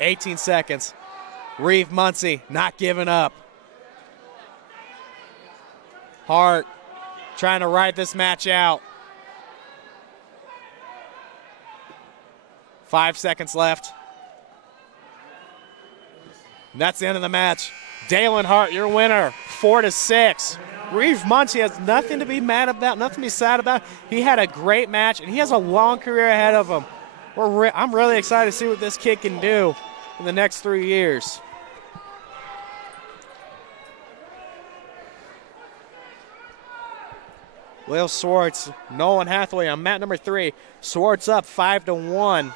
$18 seconds. Reeve Muncie not giving up. Hart trying to ride this match out. 5 seconds left. And that's the end of the match. Dalen Hart, your winner, 4-6. Reeve Muncie has nothing to be mad about, nothing to be sad about. He had a great match, and he has a long career ahead of him. I'm really excited to see what this kid can do in the next 3 years. Will Schwartz, Nolan Hathaway on mat number 3. Schwartz up 5-1.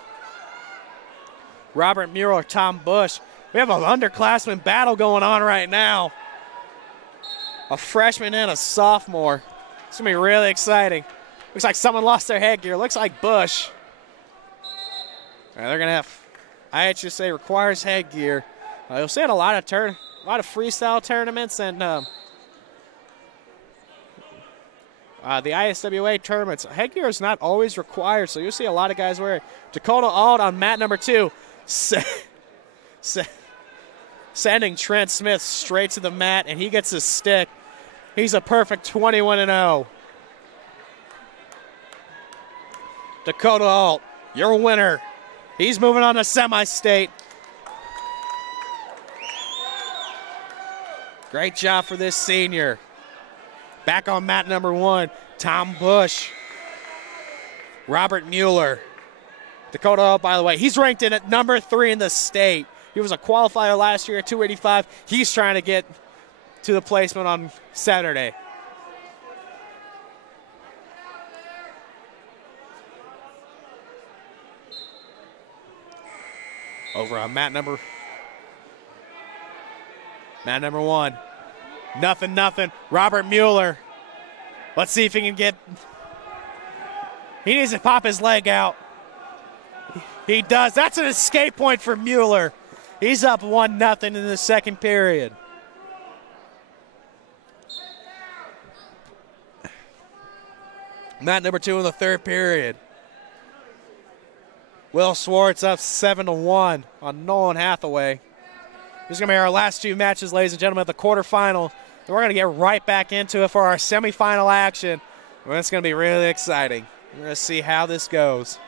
Robert Mueller, Tom Bush. We have an underclassman battle going on right now. A freshman and a sophomore. It's going to be really exciting. Looks like someone lost their headgear. Looks like Bush. All right, they're going to have IHSAA requires headgear. You'll see it a lot of freestyle tournaments and the ISWA tournaments. Headgear is not always required, so you'll see a lot of guys wear it. Dakota Alt on mat number 2, sending Trent Smith straight to the mat, and he gets his stick. He's a perfect 21-0. Dakota Alt, your winner. He's moving on to semi-state. Great job for this senior. Back on mat number 1, Tom Bush. Robert Mueller. Dakota Alt, by the way, he's ranked in at number 3 in the state. He was a qualifier last year at 285. He's trying to get to the placement on Saturday. Over on mat number 1. Nothing. Robert Mueller. Let's see if he can get. He needs to pop his leg out. He does. That's an escape point for Mueller. He's up 1-0 in the second period. Mat number 2 in the third period. Will Swartz up 7-1 on Nolan Hathaway. These are going to be our last 2 matches, ladies and gentlemen, at the quarterfinal. And we're going to get right back into it for our semifinal action. And it's going to be really exciting. We're going to see how this goes.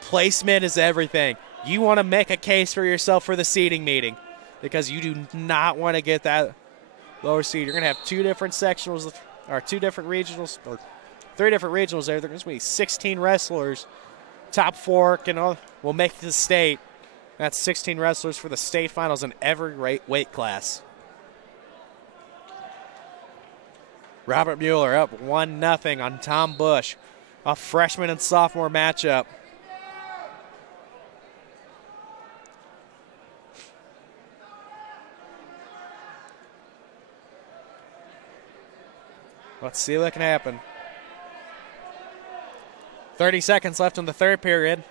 Placement is everything. You want to make a case for yourself for the seeding meeting because you do not want to get that lower seed. You're going to have 2 different sectionals, or 2 different regionals, or 3 different regionals there. There's going to be 16 wrestlers. Top 4 will make it to the state. That's 16 wrestlers for the state finals in every weight class. Robert Mueller up 1-0 on Tom Bush. A freshman and sophomore matchup. Let's see what can happen. 30 seconds left in the third period.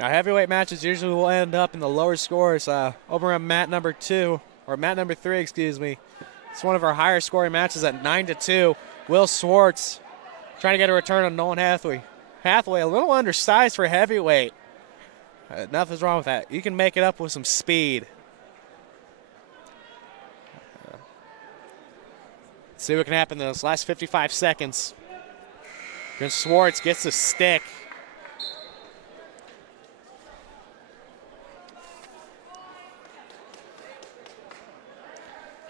Now, heavyweight matches usually will end up in the lower scores. Over on mat number 2, or mat number 3, excuse me. It's one of our higher scoring matches at 9-2. Will Swartz trying to get a return on Nolan Hathaway. Hathaway a little undersized for heavyweight. Nothing's wrong with that. You can make it up with some speed. Let's see what can happen in those last 55 seconds. And Swartz gets the stick.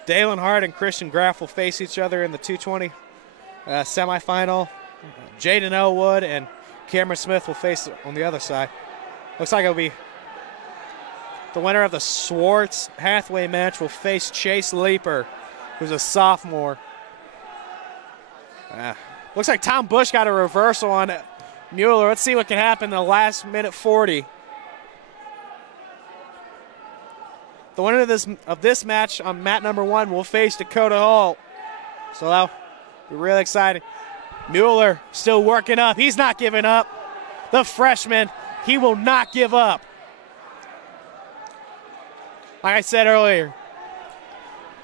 Dalen Hart and Christian Graff will face each other in the 220 semifinal. Jaden Elwood and Cameron Smith will face on the other side. Looks like it'll be the winner of the Swartz-Hathaway match will face Chase Leeper, who's a sophomore. Looks like Tom Bush got a reversal on Mueller. Let's see what can happen in the last minute 40. The winner of this match on mat number 1 will face Dakota Hall. So that'll be really exciting. Mueller still working up. He's not giving up. The freshman, he will not give up. Like I said earlier,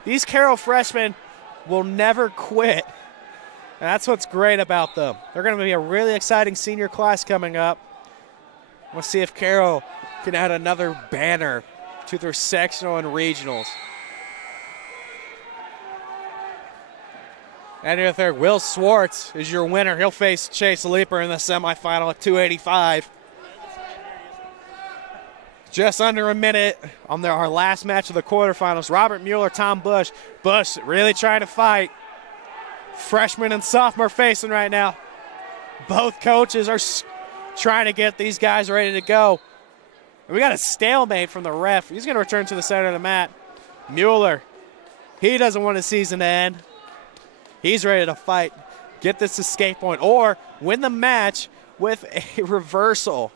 these Carroll freshmen will never quit. And that's what's great about them. They're going to be a really exciting senior class coming up. We'll see if Carroll can add another banner to their sectional and regionals. And your third, Will Swartz is your winner. He'll face Chase Leeper in the semifinal at 285. Just under a minute on our last match of the quarterfinals. Robert Mueller, Tom Bush. Bush really trying to fight. Freshman and sophomore facing right now. Both coaches are trying to get these guys ready to go. And we got a stalemate from the ref. He's going to return to the center of the mat. Mueller, he doesn't want his season to end. He's ready to fight, get this escape point, or win the match with a reversal.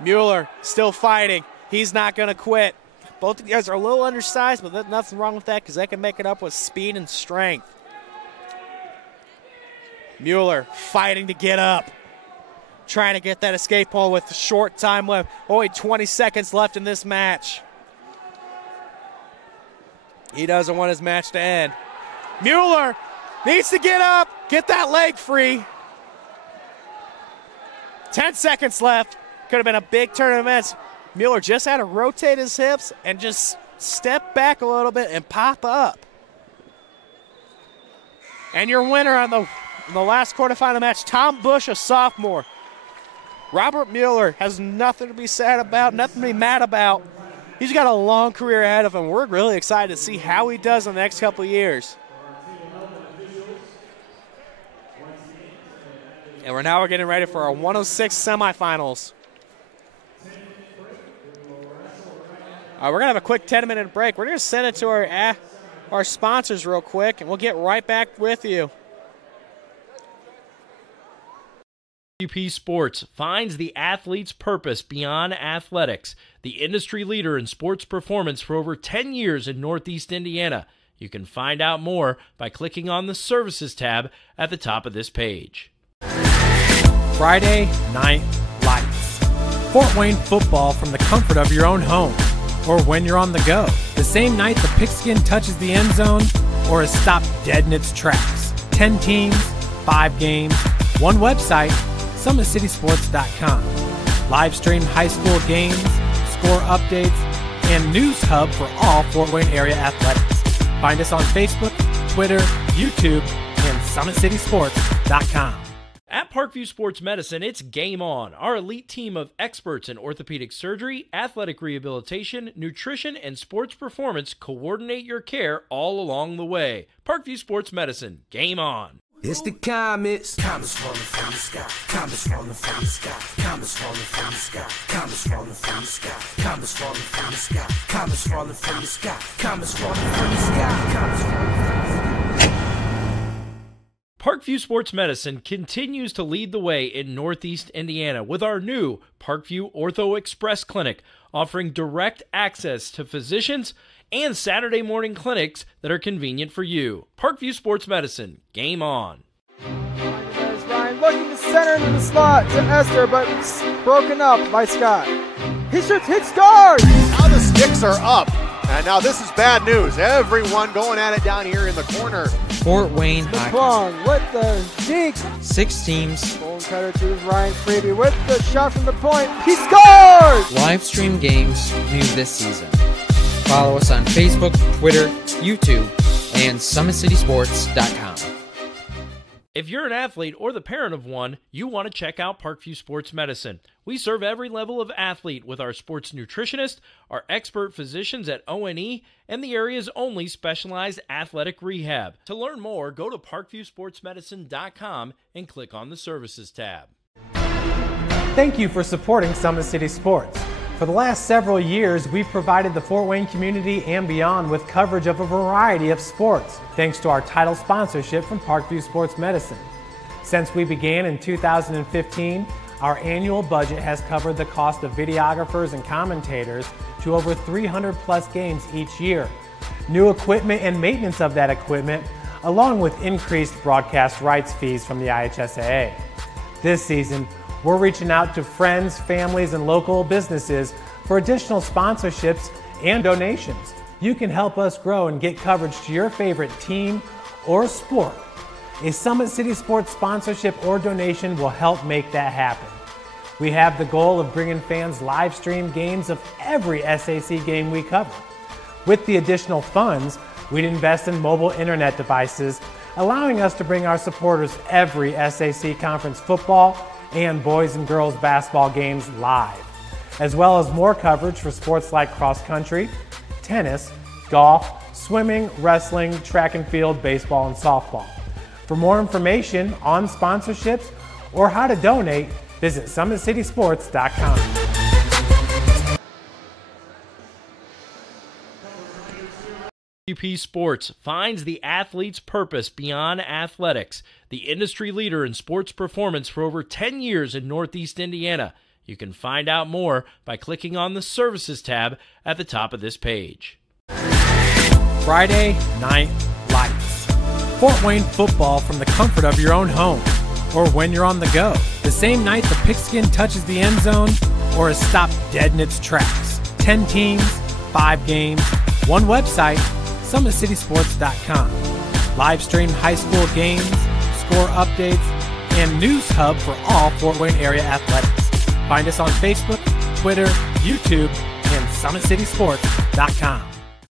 Mueller still fighting. He's not going to quit. Both of you guys are a little undersized, but there's nothing wrong with that because they can make it up with speed and strength. Mueller fighting to get up. Trying to get that escape point with a short time left. Only 20 seconds left in this match. He doesn't want his match to end. Mueller needs to get up, get that leg free. 10 seconds left. Could have been a big turn of events. Mueller just had to rotate his hips and just step back a little bit and pop up. And your winner on the last quarterfinal match, Tom Bush, a sophomore. Robert Mueller has nothing to be sad about, nothing to be mad about. He's got a long career ahead of him. We're really excited to see how he does in the next couple of years. And we're getting ready for our 106 semifinals. We're going to have a quick 10-minute break. We're going to send it to our sponsors real quick, and we'll get right back with you. UP Sports finds the athlete's purpose beyond athletics, the industry leader in sports performance for over 10 years in Northeast Indiana. You can find out more by clicking on the Services tab at the top of this page. Friday Night Lights. Fort Wayne football from the comfort of your own home, or when you're on the go. The same night the pigskin touches the end zone, or is stopped dead in its tracks. 10 teams, 5 games, one website, SummitCitySports.com. Live stream high school games, score updates, and news hub for all Fort Wayne area athletics. Find us on Facebook, Twitter, YouTube, and SummitCitySports.com. At Parkview Sports Medicine, it's game on. Our elite team of experts in orthopedic surgery, athletic rehabilitation, nutrition, and sports performance coordinate your care all along the way. Parkview Sports Medicine, game on. It's the comets. Comets falling from the sky. Comets falling from the sky. Comets falling from the sky. Comets falling from the sky. Comets falling from the sky. Comets falling from the sky. Comets falling from the sky. Comets falling from the sky. Parkview Sports Medicine continues to lead the way in Northeast Indiana with our new Parkview Ortho Express Clinic, offering direct access to physicians and Saturday morning clinics that are convenient for you. Parkview Sports Medicine, game on. There's Ryan looking to center into the slot to Esther, but broken up by Scott. He shoots, hits, scores! Now the sticks are up. And now this is bad news. Everyone going at it down here in the corner. Fort Wayne The hockey. Plung with the deke. 6 teams, Golden cutter to Ryan Freebie with the shot from the point. He scores! live stream games new this season. Follow us on Facebook, Twitter, YouTube, and SummitCitySports.com. If you're an athlete or the parent of one, you want to check out Parkview Sports Medicine. We serve every level of athlete with our sports nutritionist, our expert physicians at ONE, and the area's only specialized athletic rehab. To learn more, go to parkviewsportsmedicine.com and click on the Services tab. Thank you for supporting Summit City Sports. For the last several years, we've provided the Fort Wayne community and beyond with coverage of a variety of sports, thanks to our title sponsorship from Parkview Sports Medicine. Since we began in 2015, our annual budget has covered the cost of videographers and commentators to over 300 plus games each year. New equipment and maintenance of that equipment, along with increased broadcast rights fees from the IHSAA. This season, we're reaching out to friends, families, and local businesses for additional sponsorships and donations. You can help us grow and get coverage to your favorite team or sport. A Summit City Sports sponsorship or donation will help make that happen. We have the goal of bringing fans live stream games of every SAC game we cover. With the additional funds, we'd invest in mobile internet devices, allowing us to bring our supporters every SAC conference football and boys and girls basketball games live, as well as more coverage for sports like cross country, tennis, golf, swimming, wrestling, track and field, baseball, and softball. For more information on sponsorships or how to donate, visit SummitCitySports.com. UP Sports finds the athlete's purpose beyond athletics, the industry leader in sports performance for over 10 years in Northeast Indiana. You can find out more by clicking on the Services tab at the top of this page. Friday Night Lights. Fort Wayne football from the comfort of your own home, or when you're on the go. The same night the pigskin touches the end zone, or is stopped dead in its tracks. 10 teams, 5 games, one website, SummitCitySports.com. Live stream high school games, score updates, and news hub for all Fort Wayne area athletics. Find us on Facebook, Twitter, YouTube, and SummitCitySports.com.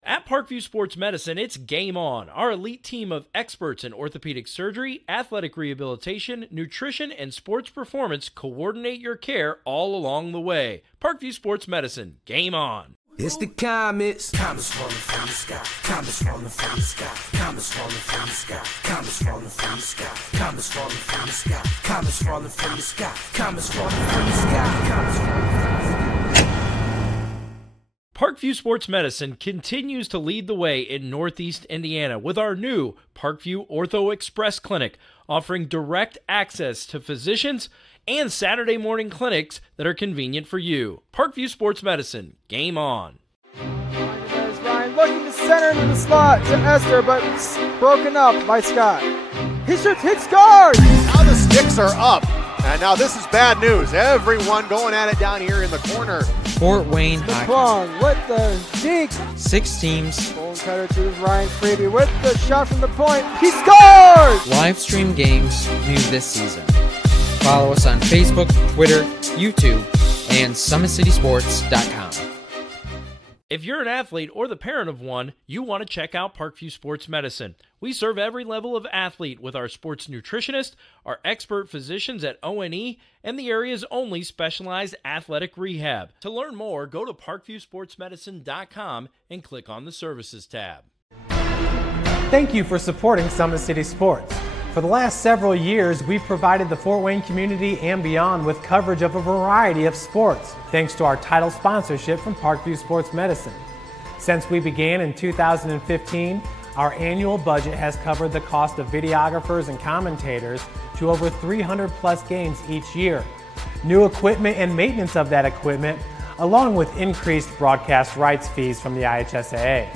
At Parkview Sports Medicine, it's game on. Our elite team of experts in orthopedic surgery, athletic rehabilitation, nutrition, and sports performance coordinate your care all along the way. Parkview Sports Medicine, game on. It's the comets. Comets falling from the sky. Comets falling from the sky. Comets falling from the sky. Comets falling from the sky. Comets falling from the sky. Comets falling from the sky. Comets falling from the sky. Comets falling from the sky. Parkview Sports Medicine continues to lead the way in Northeast Indiana with our new Parkview Ortho Express Clinic, offering direct access to physicians and Saturday morning clinics that are convenient for you. Parkview Sports Medicine, game on. There's Ryan looking to center into the slot to Esther, but broken up by Scott. He shoots, hits, scores! Now the sticks are up. And now this is bad news. Everyone going at it down here in the corner. Fort Wayne Hockey. Plong with the deke. 6 teams. Bone cutter to Ryan Freeby with the shot from the point. He scores! Live stream games new this season. Follow us on Facebook, Twitter, YouTube, and SummitCitySports.com. If you're an athlete or the parent of one, you want to check out Parkview Sports Medicine. We serve every level of athlete with our sports nutritionist, our expert physicians at ONE, and the area's only specialized athletic rehab. To learn more, go to parkviewsportsmedicine.com and click on the Services tab. Thank you for supporting Summit City Sports. For the last several years, we've provided the Fort Wayne community and beyond with coverage of a variety of sports, thanks to our title sponsorship from Parkview Sports Medicine. Since we began in 2015, our annual budget has covered the cost of videographers and commentators to over 300 plus games each year, new equipment and maintenance of that equipment, along with increased broadcast rights fees from the IHSAA.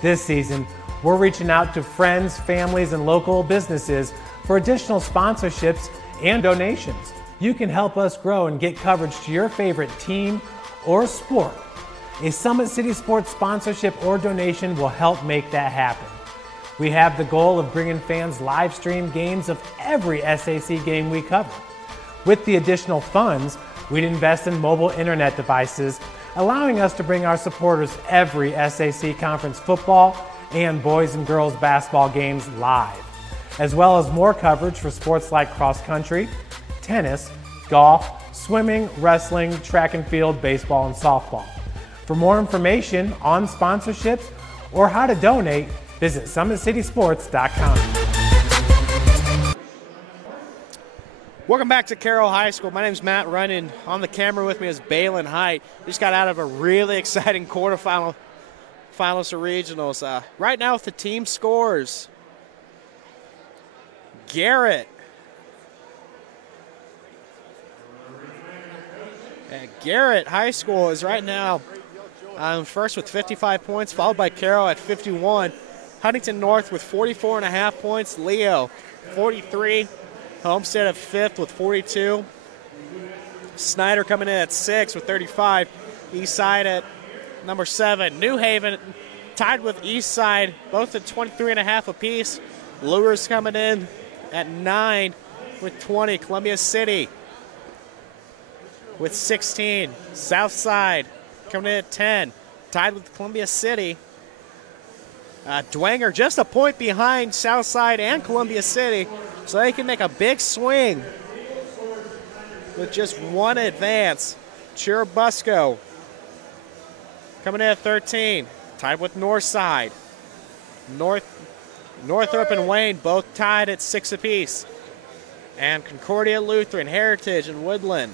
This season, we're reaching out to friends, families, and local businesses for additional sponsorships and donations. You can help us grow and get coverage to your favorite team or sport. A Summit City Sports sponsorship or donation will help make that happen. We have the goal of bringing fans live stream games of every SAC game we cover. With the additional funds, we'd invest in mobile internet devices, allowing us to bring our supporters every SAC conference football and boys and girls basketball games live, as well as more coverage for sports like cross country, tennis, golf, swimming, wrestling, track and field, baseball, and softball. For more information on sponsorships or how to donate, visit SummitCitySports.com. Welcome back to Carroll High School. My name is Matt Runyon. On the camera with me is Balin Height. We just got out of a really exciting quarterfinal. Finals or regionals. Right now with the team scores, Garrett. And Garrett High School is right now first with 55 points, followed by Carroll at 51. Huntington North with 44.5 points. Leo, 43. Homestead at 5th with 42. Snyder coming in at 6 with 35. Eastside at number 7. New Haven tied with Eastside, both at 23.5 apiece. Lures coming in at 9 with 20. Columbia City with 16. Southside coming in at 10, tied with Columbia City. Dwenger just a point behind Southside and Columbia City, so they can make a big swing with just one advance. Churubusco coming in at 13, tied with Northside. Northrop and Wayne both tied at 6 apiece. And Concordia Lutheran, Heritage, and Woodland.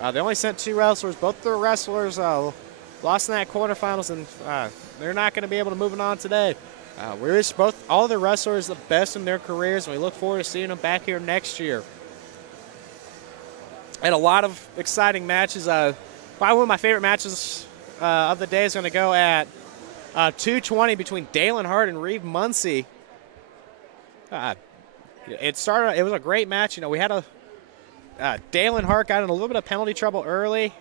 They only sent 2 wrestlers. Both the wrestlers lost in that quarterfinals, and they're not going to be able to move on today. We wish all the wrestlers the best in their careers, and we look forward to seeing them back here next year. And a lot of exciting matches. Probably one of my favorite matches of the day is going to go at 2:20 between Dalen Hart and Reeve Muncie. It was a great match. You know, we had Dalen Hart got in a little bit of penalty trouble early,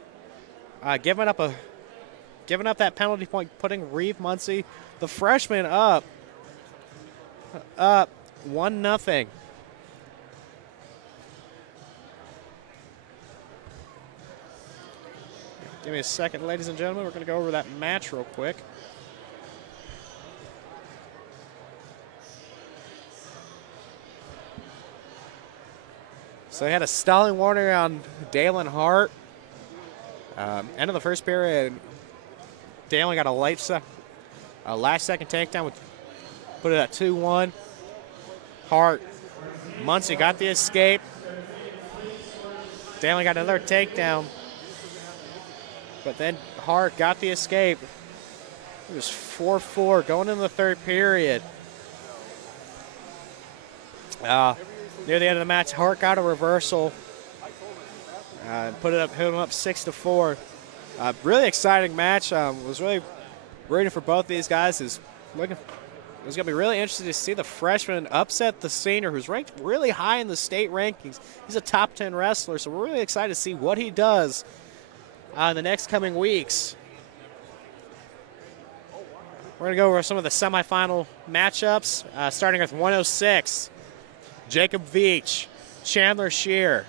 giving up that penalty point, putting Reeve Muncie, the freshman, up 1-0. Give me a second, ladies and gentlemen. We're going to go over that match real quick. So they had a stalling warning on Dalen Hart. End of the first period, Dalen got a last-second takedown, with put it at 2-1. Hart, Muncie got the escape. Dalen got another takedown, but then Hart got the escape. It was 4-4 going into the third period. Near the end of the match, Hart got a reversal hit him up 6-4. Really exciting match. Was really rooting for both these guys. It was going to be really interesting to see the freshman upset the senior, who's ranked really high in the state rankings. He's a top 10 wrestler, so we're really excited to see what he does in the next coming weeks. We're going to go over some of the semifinal matchups, starting with 106. Jacob Veach, Chandler Shear.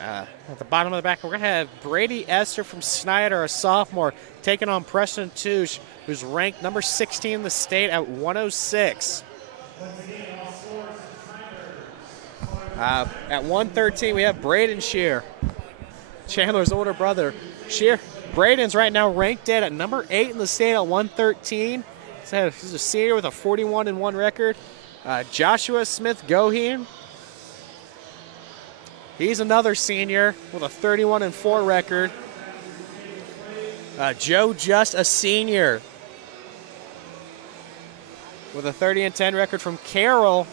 At the bottom of the back, we're going to have Brady Esther from Snyder, a sophomore, taking on Preston Touche, who's ranked number 16 in the state at 106. At 113, we have Braden Shear, Chandler's older brother. Braden's right now ranked dead at number 8 in the state at 113. He's a senior with a 41-1 record. Joshua Smith Goheen. He's another senior with a 31-4 record. Joe Just, a senior with a 30-10 record from Carroll.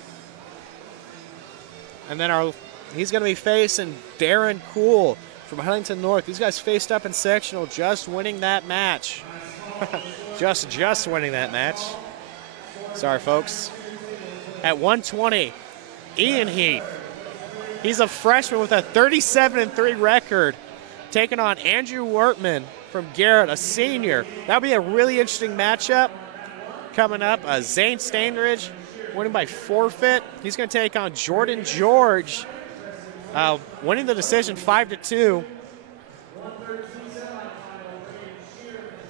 And then he's going to be facing Darren Cool from Huntington North. These guys faced up in sectional, just winning that match. just winning that match. Sorry, folks. At 120, Ian Heath. He's a freshman with a 37-3 record, taking on Andrew Wortman from Garrett, a senior. That'll be a really interesting matchup coming up. Zane Stainridge winning by forfeit. He's going to take on Jordan George, winning the decision 5-2.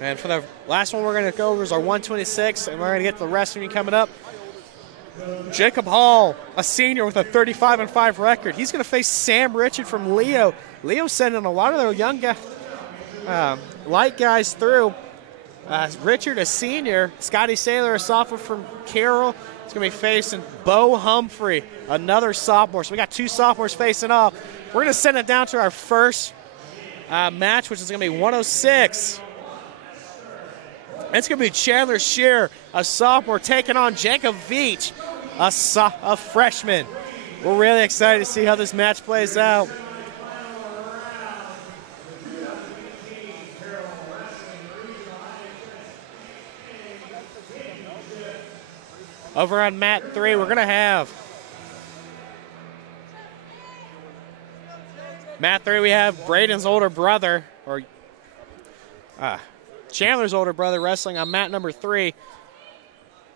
And for the last one we're going to go over is our 126, and we're going to get the rest of you coming up. Jacob Hall, a senior with a 35-5 record. He's going to face Sam Richard from Leo. Leo's sending a lot of their young guys, light guys through. Richard, a senior. Scotty Saylor, a sophomore from Carroll. He's going to be facing Bo Humphrey, another sophomore. So we got two sophomores facing off. We're going to send it down to our first match, which is going to be 106. It's going to be Chandler Shear, a sophomore, taking on Jacob Veach, a freshman. We're really excited to see how this match plays out. Over on mat 3, we're going to have mat 3. We have Braden's older brother, or Chandler's older brother, wrestling on mat number 3.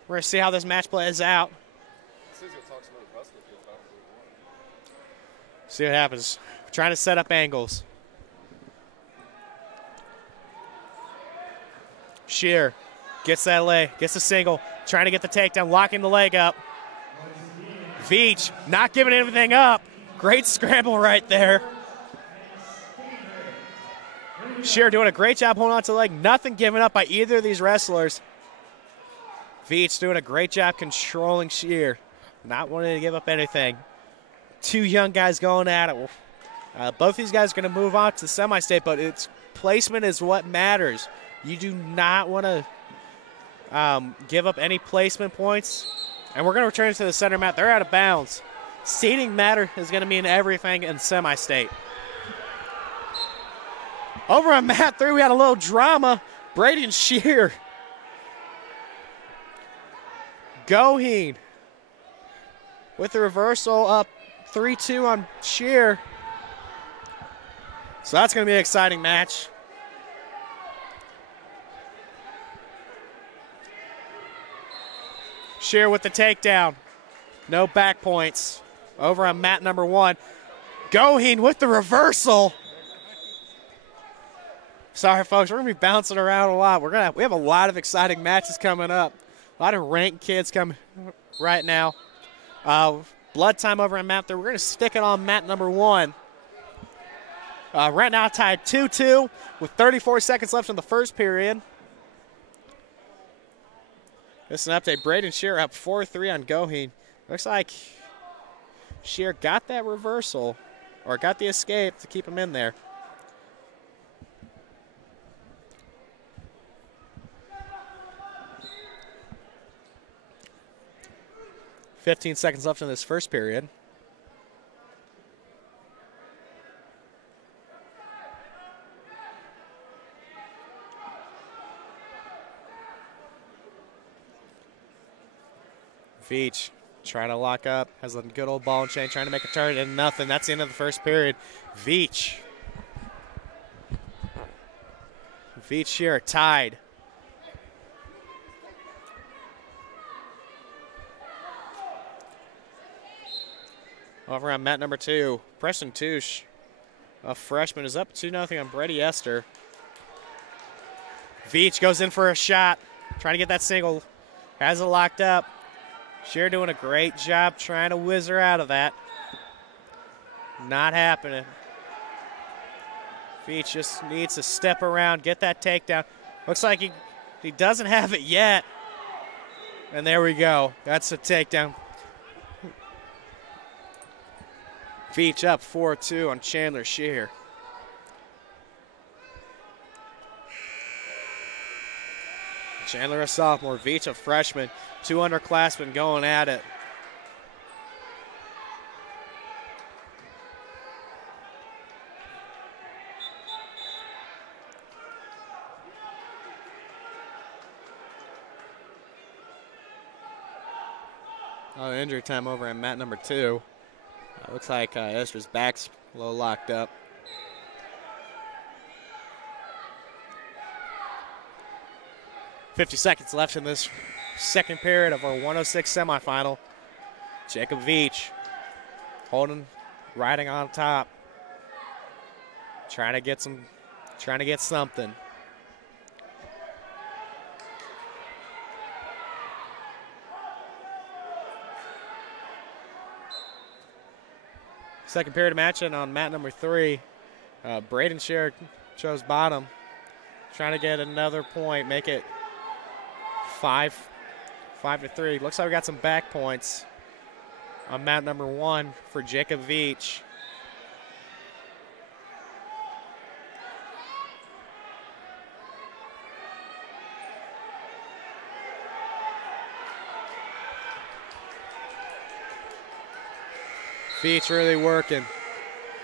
We're going to see how this match plays out. See what happens. We're trying to set up angles. Shear gets that leg, gets a single, trying to get the takedown, locking the leg up. Veach not giving anything up. Great scramble right there. Shear doing a great job holding on to the leg. Nothing given up by either of these wrestlers. Veach doing a great job controlling Shear. Not wanting to give up anything. Two young guys going at it. Both these guys are going to move on to the semi-state, but its placement is what matters. You do not want to give up any placement points. And we're going to return to the center mat. They're out of bounds. Seating matter is going to mean everything in semi-state. Over on mat 3, we had a little drama. Brady and Shear. Goheen with the reversal, up 3-2 on Shear. So that's going to be an exciting match. Shear with the takedown. No back points. Over on mat number 1. Goheen with the reversal. Sorry, folks, we're going to be bouncing around a lot. We have a lot of exciting matches coming up. A lot of ranked kids coming right now. Blood time over on mat 3. We're going to stick it on mat number 1. Right now tied 2-2 with 34 seconds left in the first period. This is an update. Braden Shear up 4-3 on Goheen. Looks like Shear got that reversal, or got the escape to keep him in there. .15 seconds left in this first period. Veach trying to lock up, has a good old ball and chain, trying to make a turn, and nothing. That's the end of the first period. Veach here tied. Over on mat number 2, Preston Touche, a freshman, is up 2-0 on Brady Esther. Veach goes in for a shot, trying to get that single, has it locked up. Shear doing a great job trying to whiz her out of that. Not happening. Veach just needs to step around, get that takedown. Looks like he doesn't have it yet. And there we go. That's a takedown. Veach up 4-2 on Chandler Shear. Chandler a sophomore, Veach a freshman. 2 underclassmen going at it. Oh, injury time over at mat number 2. Looks like Esther's back's a little locked up. .50 seconds left in this second period of our 106 semifinal. Jacob Veach holding, riding on top, trying to get something. Second period of action on mat number 3. Braden Sherrick chose bottom, trying to get another point, make it 5-3. Looks like we got some back points on mat number 1 for Jacob Veach. Veach really working.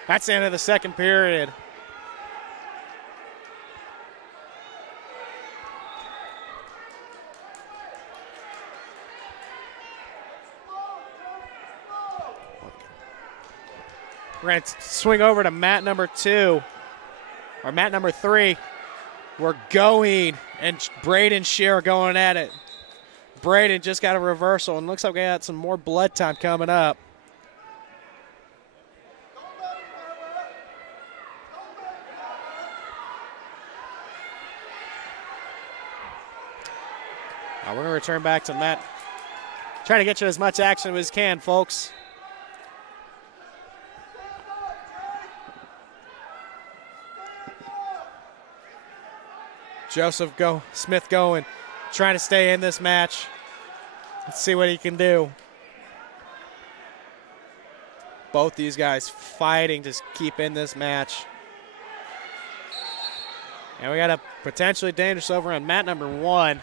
That's the end of the second period. We're going to swing over to mat number 2, or mat number 3. We're going, and Braden Shear going at it. Braden just got a reversal, and looks like we got some more blood time coming up. We're going to return back to Matt. Trying to get you as much action as we can, folks. Smith going, trying to stay in this match. Let's see what he can do. Both these guys fighting to keep in this match. And we got a potentially dangerous over on mat number 1.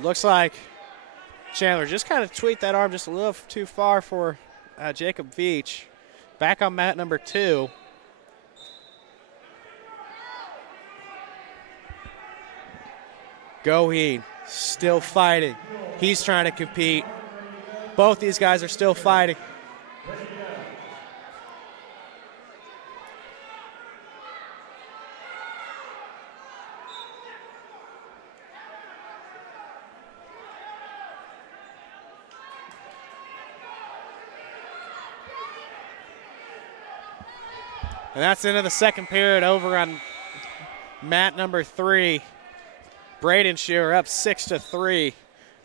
Looks like Chandler just kind of tweaked that arm just a little too far for Jacob Veach. Back on mat number 2. Goheen still fighting. He's trying to compete. Both these guys are still fighting. And that's the end of the second period over on mat number 3. Braden Shearer up 6-3.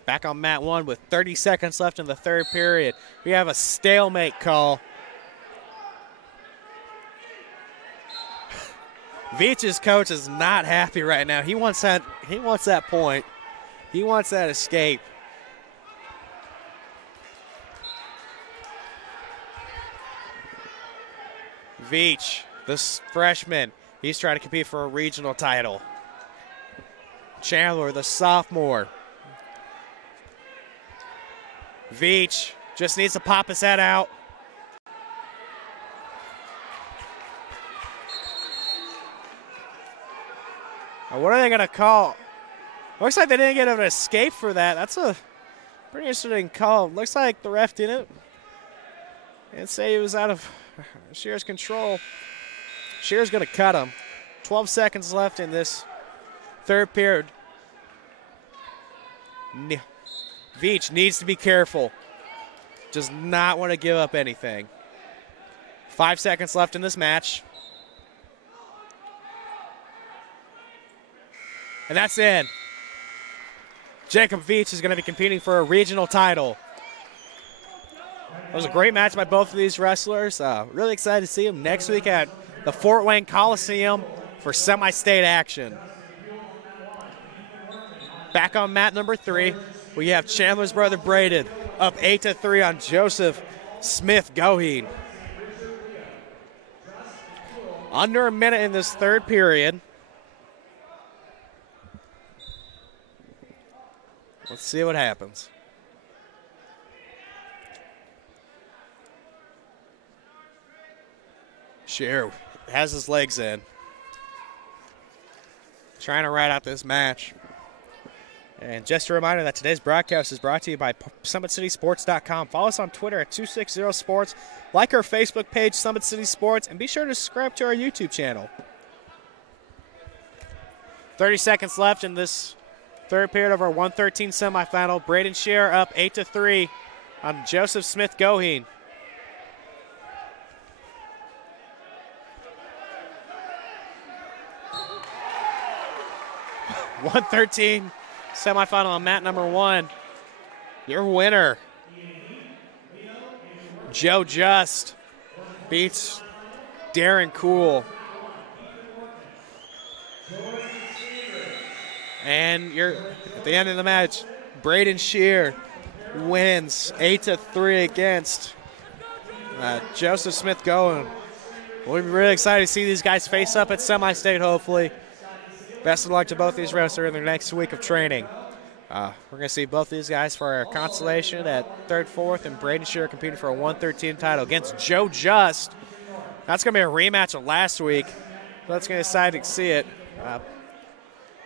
Back on mat 1 with 30 seconds left in the third period. We have a stalemate call. Veach's coach is not happy right now. He wants that point. He wants that escape. Veach, this freshman, he's trying to compete for a regional title. Chandler, the sophomore. Veach just needs to pop his head out. Now what are they going to call? Looks like they didn't get an escape for that. Pretty interesting call. Looks like the ref didn't say he was out of Shear's control. Shear's going to cut him. 12 seconds left in this third period. Veach needs to be careful. Does not want to give up anything. 5 seconds left in this match. And that's in. Jacob Veach is going to be competing for a regional title. It was a great match by both of these wrestlers. Really excited to see them next week at the Fort Wayne Coliseum for semi-state action. Back on mat number 3, we have Chandler's brother Braden up 8-3 on Joseph Smith-Goheen. Under a minute in this third period. Let's see what happens. Shear has his legs in. Trying to ride out this match. And just a reminder that today's broadcast is brought to you by SummitCitySports.com. Follow us on Twitter at 260sports. Like our Facebook page, Summit City Sports, and be sure to subscribe to our YouTube channel. 30 seconds left in this third period of our 113 semifinal. Braden Shear up 8-3 on Joseph Smith-Goheen. (113) semifinal on mat number 1. Your winner, Joe Just, beats Darren Cool. And at the end of the match, Braden Shear wins 8-3 against Joseph Smith-Goheen. We'll be really excited to see these guys face up at semi-state, hopefully. Best of luck to both these wrestlers in their next week of training. We're going to see both these guys for a consolation at 3rd, 4th, and Braden Shear competing for a 113 title against Joe Just. That's going to be a rematch of last week. Let's get excited to see it.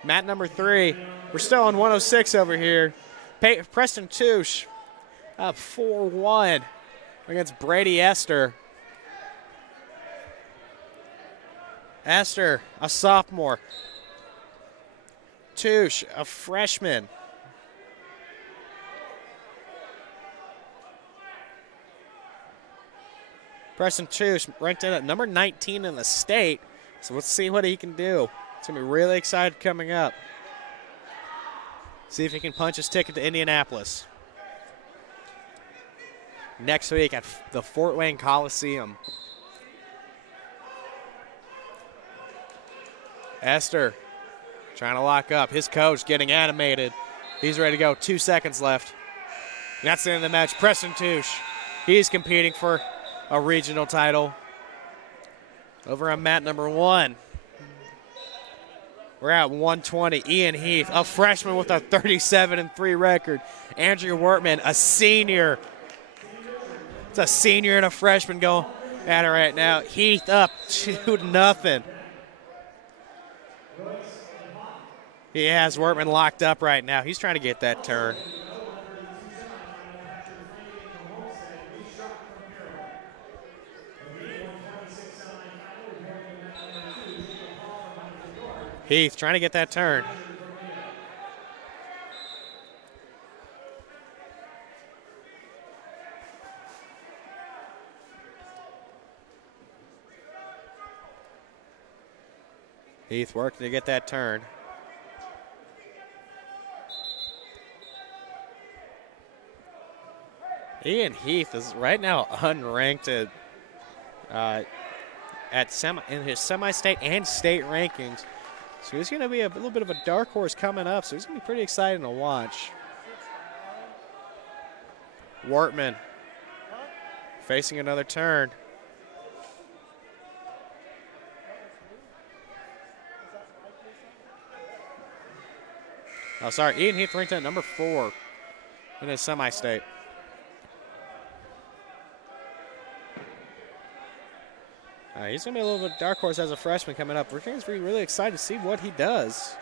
Mat number 3. We're still on 106 over here. Preston Touche up 4-1 against Brady Esther. Esther, a sophomore. Touche, a freshman. Preston Touche ranked in at number 19 in the state, so let's see what he can do. It's going to be really excited coming up. See if he can punch his ticket to Indianapolis next week at the Fort Wayne Coliseum. Esther trying to lock up. His coach getting animated. He's ready to go. 2 seconds left. And that's the end of the match. Preston Touche, he's competing for a regional title. Over on mat number 1. We're at 120. Ian Heath, a freshman with a 37-3 record. Andrew Wortman, a senior. It's a senior and a freshman going at it right now. Heath up 2-0. He has Wortman locked up right now. He's trying to get that turn. Heath trying to get that turn. Heath working to get that turn. Ian Heath is right now unranked in his semi-state and state rankings. So he's going to be a little bit of a dark horse coming up, so he's going to be pretty exciting to watch. Wortman facing another turn. Oh, sorry, Ian Heath ranked at number 4 in his semi-state. He's going to be a little bit dark horse as a freshman coming up. We're going to be really excited to see what he does.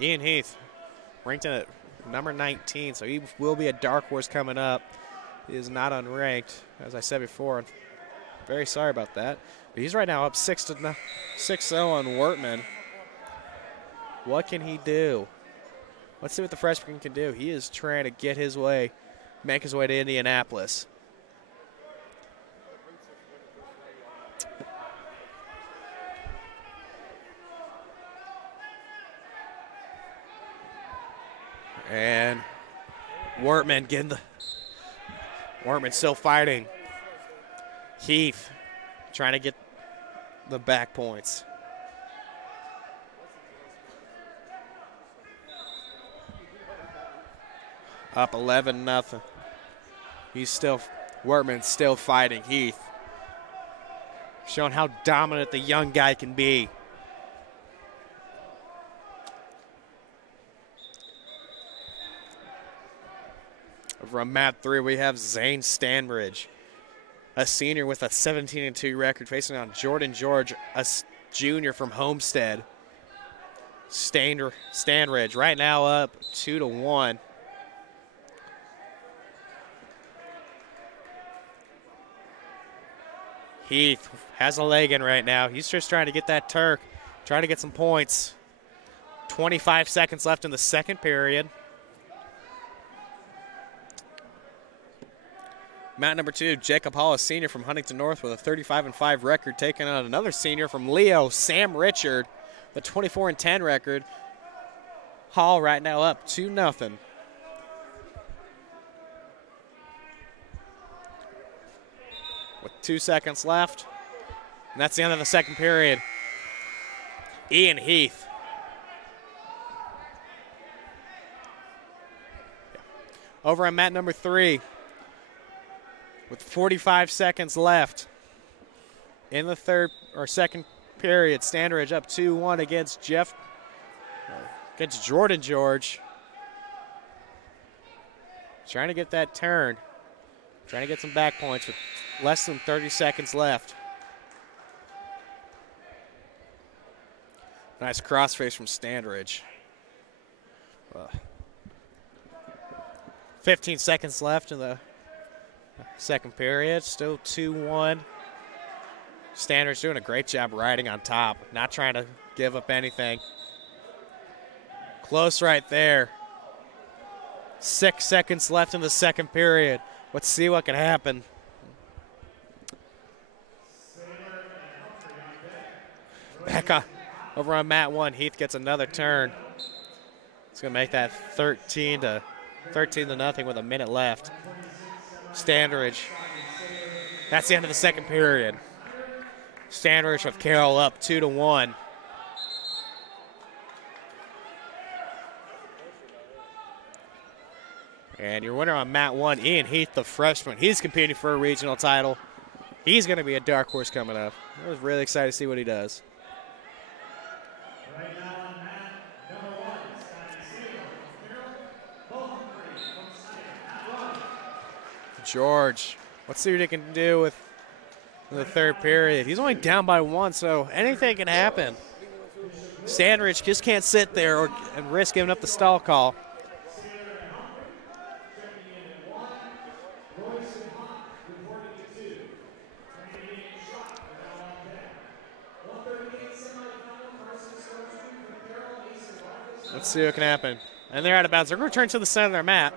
Ian Heath, ranked in at number 19, so he will be a dark horse coming up. He is not unranked, as I said before. Very sorry about that. But he's right now up 6-0 on Wortman. What can he do? Let's see what the freshman can do. He is trying to get his way, make his way to Indianapolis. And Wortman Wortman still fighting. Heath trying to get the back points. Up 11-0. Wortman's still fighting Heath. Showing how dominant the young guy can be. Over on mat 3, we have Zane Stanbridge, a senior with a 17-2 record, facing on Jordan George, a junior from Homestead. Stanbridge right now up 2-1. Heath has a leg in right now. He's just trying to get that Turk, trying to get some points. 25 seconds left in the second period. Mat number 2, Jacob Hall, a senior from Huntington North with a 35-5 record, taking on another senior from Leo, Sam Richard, the 24-10 record. Hall right now up 2-0. With 2 seconds left, and that's the end of the second period. Ian Heath. Over on mat number 3. With 45 seconds left in the second period, Stanbridge up 2-1 against Jordan George. Trying to get that turn. Trying to get some back points with less than 30 seconds left. Nice crossface from Stanbridge. 15 seconds left in the second period, still 2-1. Stanbridge doing a great job riding on top, not trying to give up anything. Close right there. 6 seconds left in the second period. Let's see what can happen. Back on, over on mat 1, Heath gets another turn. It's going to make that 13-0 with a minute left. Stanbridge. That's the end of the second period. Stanbridge with Carroll up 2-1. And your winner on mat 1, Ian Heath, the freshman. He's competing for a regional title. He's going to be a dark horse coming up. I was really excited to see what he does. George, let's see what he can do with the third period. He's only down by 1, so anything can happen. Stanbridge just can't sit there and risk giving up the stall call. Let's see what can happen. And they're out of bounds. They're going to return to the center of their mat.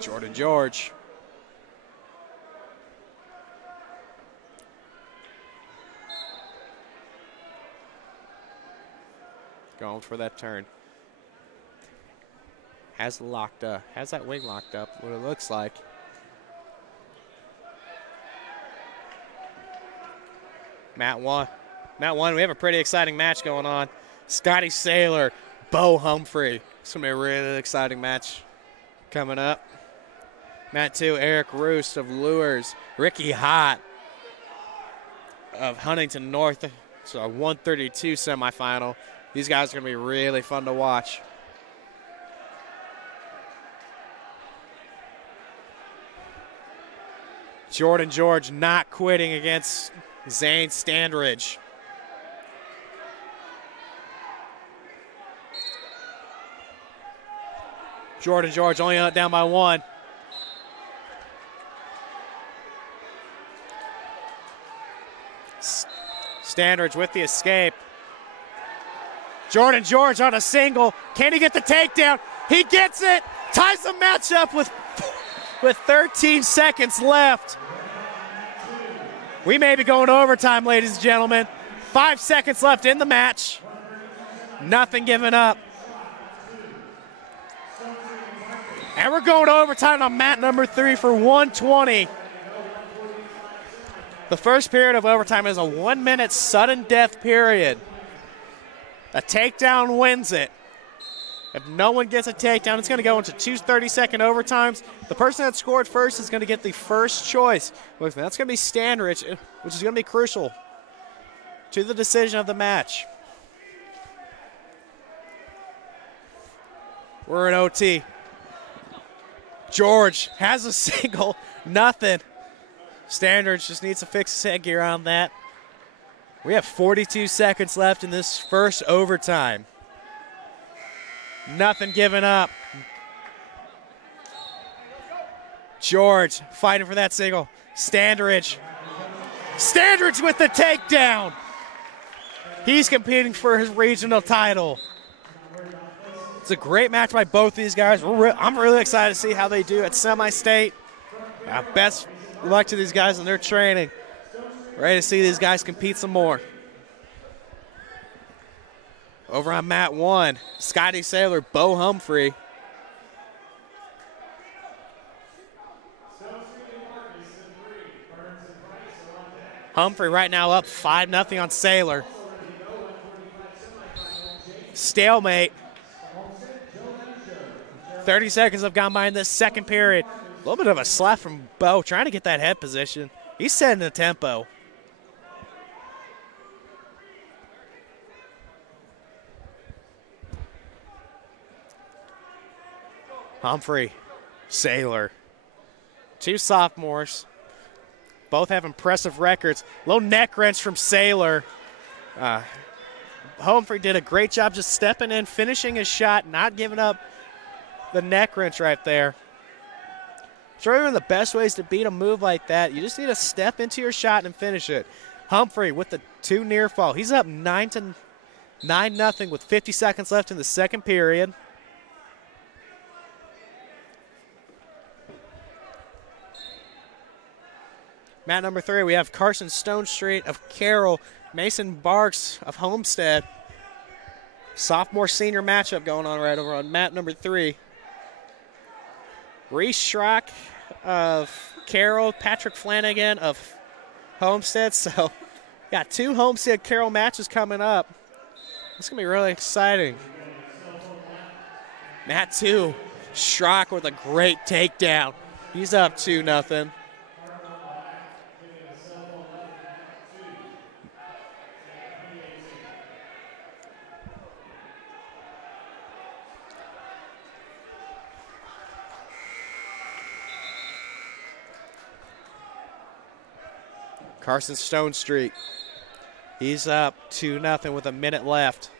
Jordan George. Going for that turn. Has that wing locked up, what it looks like. Mat 1, we have a pretty exciting match going on. Scotty Saylor, Bo Humphrey. It's going to be a really exciting match coming up. Mat 2, Eric Roost of Lures. Ricky Hott of Huntington North. It's a 132 semifinal. These guys are going to be really fun to watch. Jordan George not quitting against Zane Standridge. Jordan George only down by 1. Standridge with the escape. Jordan George on a single. Can he get the takedown? He gets it. Ties the match up with 13 seconds left. We may be going to overtime, ladies and gentlemen. 5 seconds left in the match. Nothing given up. And we're going to overtime on mat number 3 for 120. The first period of overtime is a 1-minute sudden death period. A takedown wins it. If no one gets a takedown, it's going to go into 2 30-second overtimes. The person that scored first is going to get the first choice. That's going to be Standridge, which is going to be crucial to the decision of the match. We're in OT. George has a single, nothing. Standridge just needs to fix his headgear on that. We have 42 seconds left in this first overtime. Nothing given up. George fighting for that single. Standridge with the takedown. He's competing for his regional title. It's a great match by both these guys. I'm really excited to see how they do at semi-state. Best luck to these guys in their training. Ready to see these guys compete some more. Over on mat 1, Scotty Saylor, Bo Humphrey. Humphrey right now up 5-0 on Saylor. Stalemate. 30 seconds have gone by in this second period. A little bit of a slap from Bo, trying to get that head position. He's setting the tempo. Humphrey, Saylor. 2 sophomores. Both have impressive records. Low neck wrench from Saylor. Humphrey did a great job just stepping in, finishing his shot, not giving up the neck wrench right there. So one of the best ways to beat a move like that, you just need to step into your shot and finish it. Humphrey with the 2 near fall. He's up 9-0 with 50 seconds left in the second period. Mat number 3, we have Carson Stone Street of Carroll, Mason Barks of Homestead. Sophomore-senior matchup going on right over on mat number 3. Reese Schrock of Carroll, Patrick Flanagan of Homestead. So, got 2 Homestead-Carroll matches coming up. It's going to be really exciting. Mat 2, Schrock with a great takedown. He's up 2-0. Carson Stone Street, he's up 2-0 with a minute left.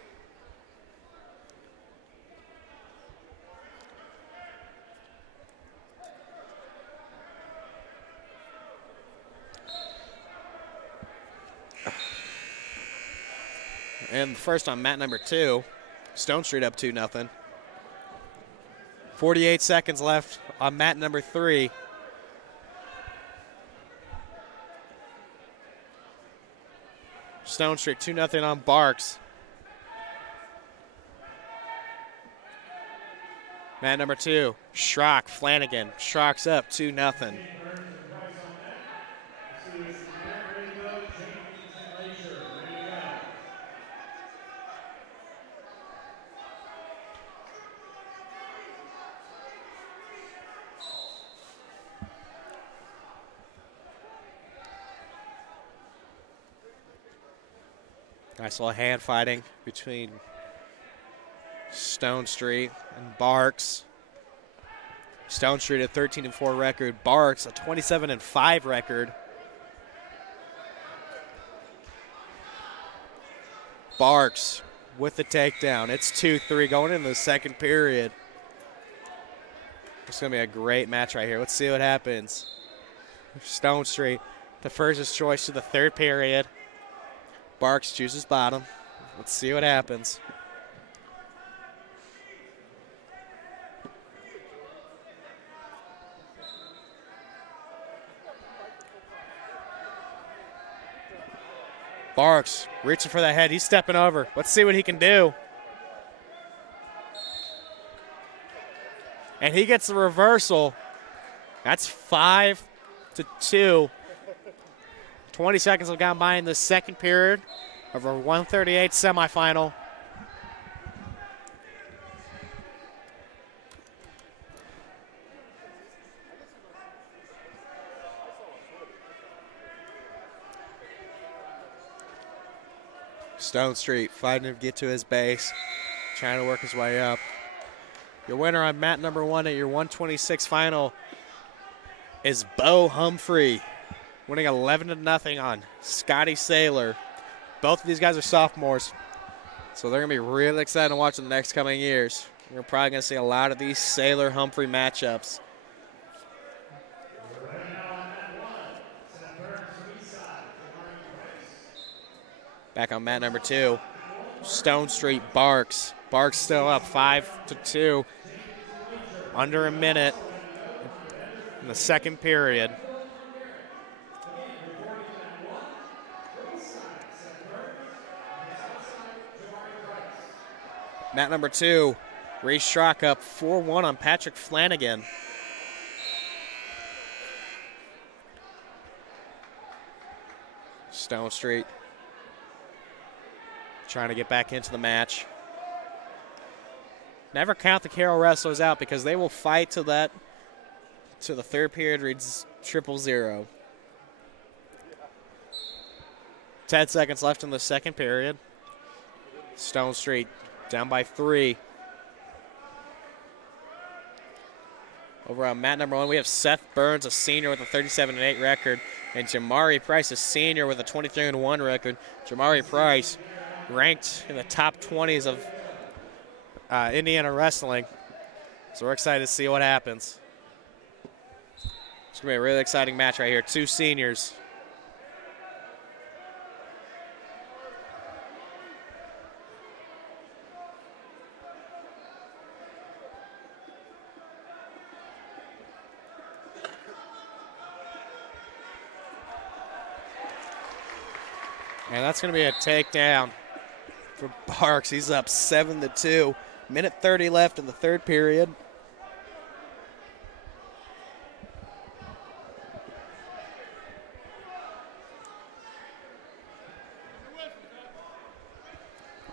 And first on mat number 2, Stone Street up 2-0. 48 seconds left on mat number 3. Stone Street 2-0 on Barks. Mat number 2, Schrock, Flanagan. Schrock's up 2-0. Nice little hand fighting between Stone Street and Barks. Stone Street a 13-4 record. Barks a 27-5 record. Barks with the takedown. It's 2-3 going into the second period. It's going to be a great match right here. Let's see what happens. Stone Street defers his choice to the third period. Barks chooses bottom. Let's see what happens. Barks reaching for the head. He's stepping over. Let's see what he can do. And he gets the reversal. That's 5-2. 20 seconds have gone by in the second period of our 138 semifinal. Stone Street fighting to get to his base, trying to work his way up. Your winner on mat number 1 at your 126 final is Bo Humphrey, winning 11-0 on Scotty Saylor. Both of these guys are sophomores, so they're going to be really excited to watch in the next coming years. We're probably going to see a lot of these Saylor-Humphrey matchups. Back on mat number 2, Stone Street Barks. Barks still up 5-2, under a minute in the second period. Mat number 2, Reese Schrock up 4-1 on Patrick Flanagan. Stone Street trying to get back into the match. Never count the Carroll wrestlers out because they will fight to the third period reads 0-0. 10 seconds left in the second period. Stone Street down by 3. Over on mat number 1, we have Seth Burns, a senior with a 37-8 record, and Jamari Price, a senior with a 23-1 record. Jamari Price ranked in the top 20s of Indiana wrestling. So we're excited to see what happens. It's going to be a really exciting match right here. 2 seniors. And that's going to be a takedown for Barks. He's up 7-2. Minute 30 left in the third period.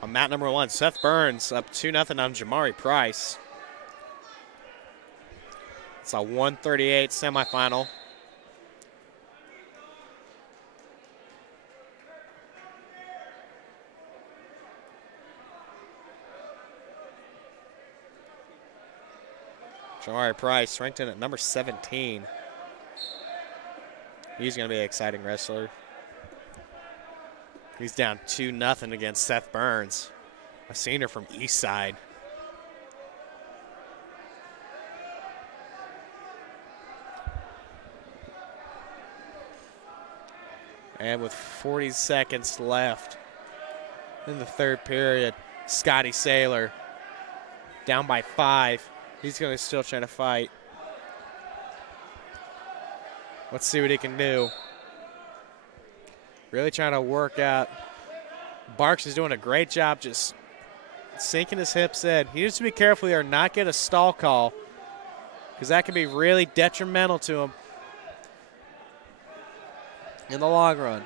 On mat number 1, Seth Burns up 2-0 on Jamari Price. It's a 138 semifinal. Jamari Price ranked in at number 17. He's going to be an exciting wrestler. He's down 2-0 against Seth Burns, a senior from Eastside. And with 40 seconds left in the third period, Scotty Saylor down by 5. He's going to still try to fight. Let's see what he can do. Really trying to work out. Barks is doing a great job just sinking his hips in. He needs to be careful here and not get a stall call because that can be really detrimental to him in the long run.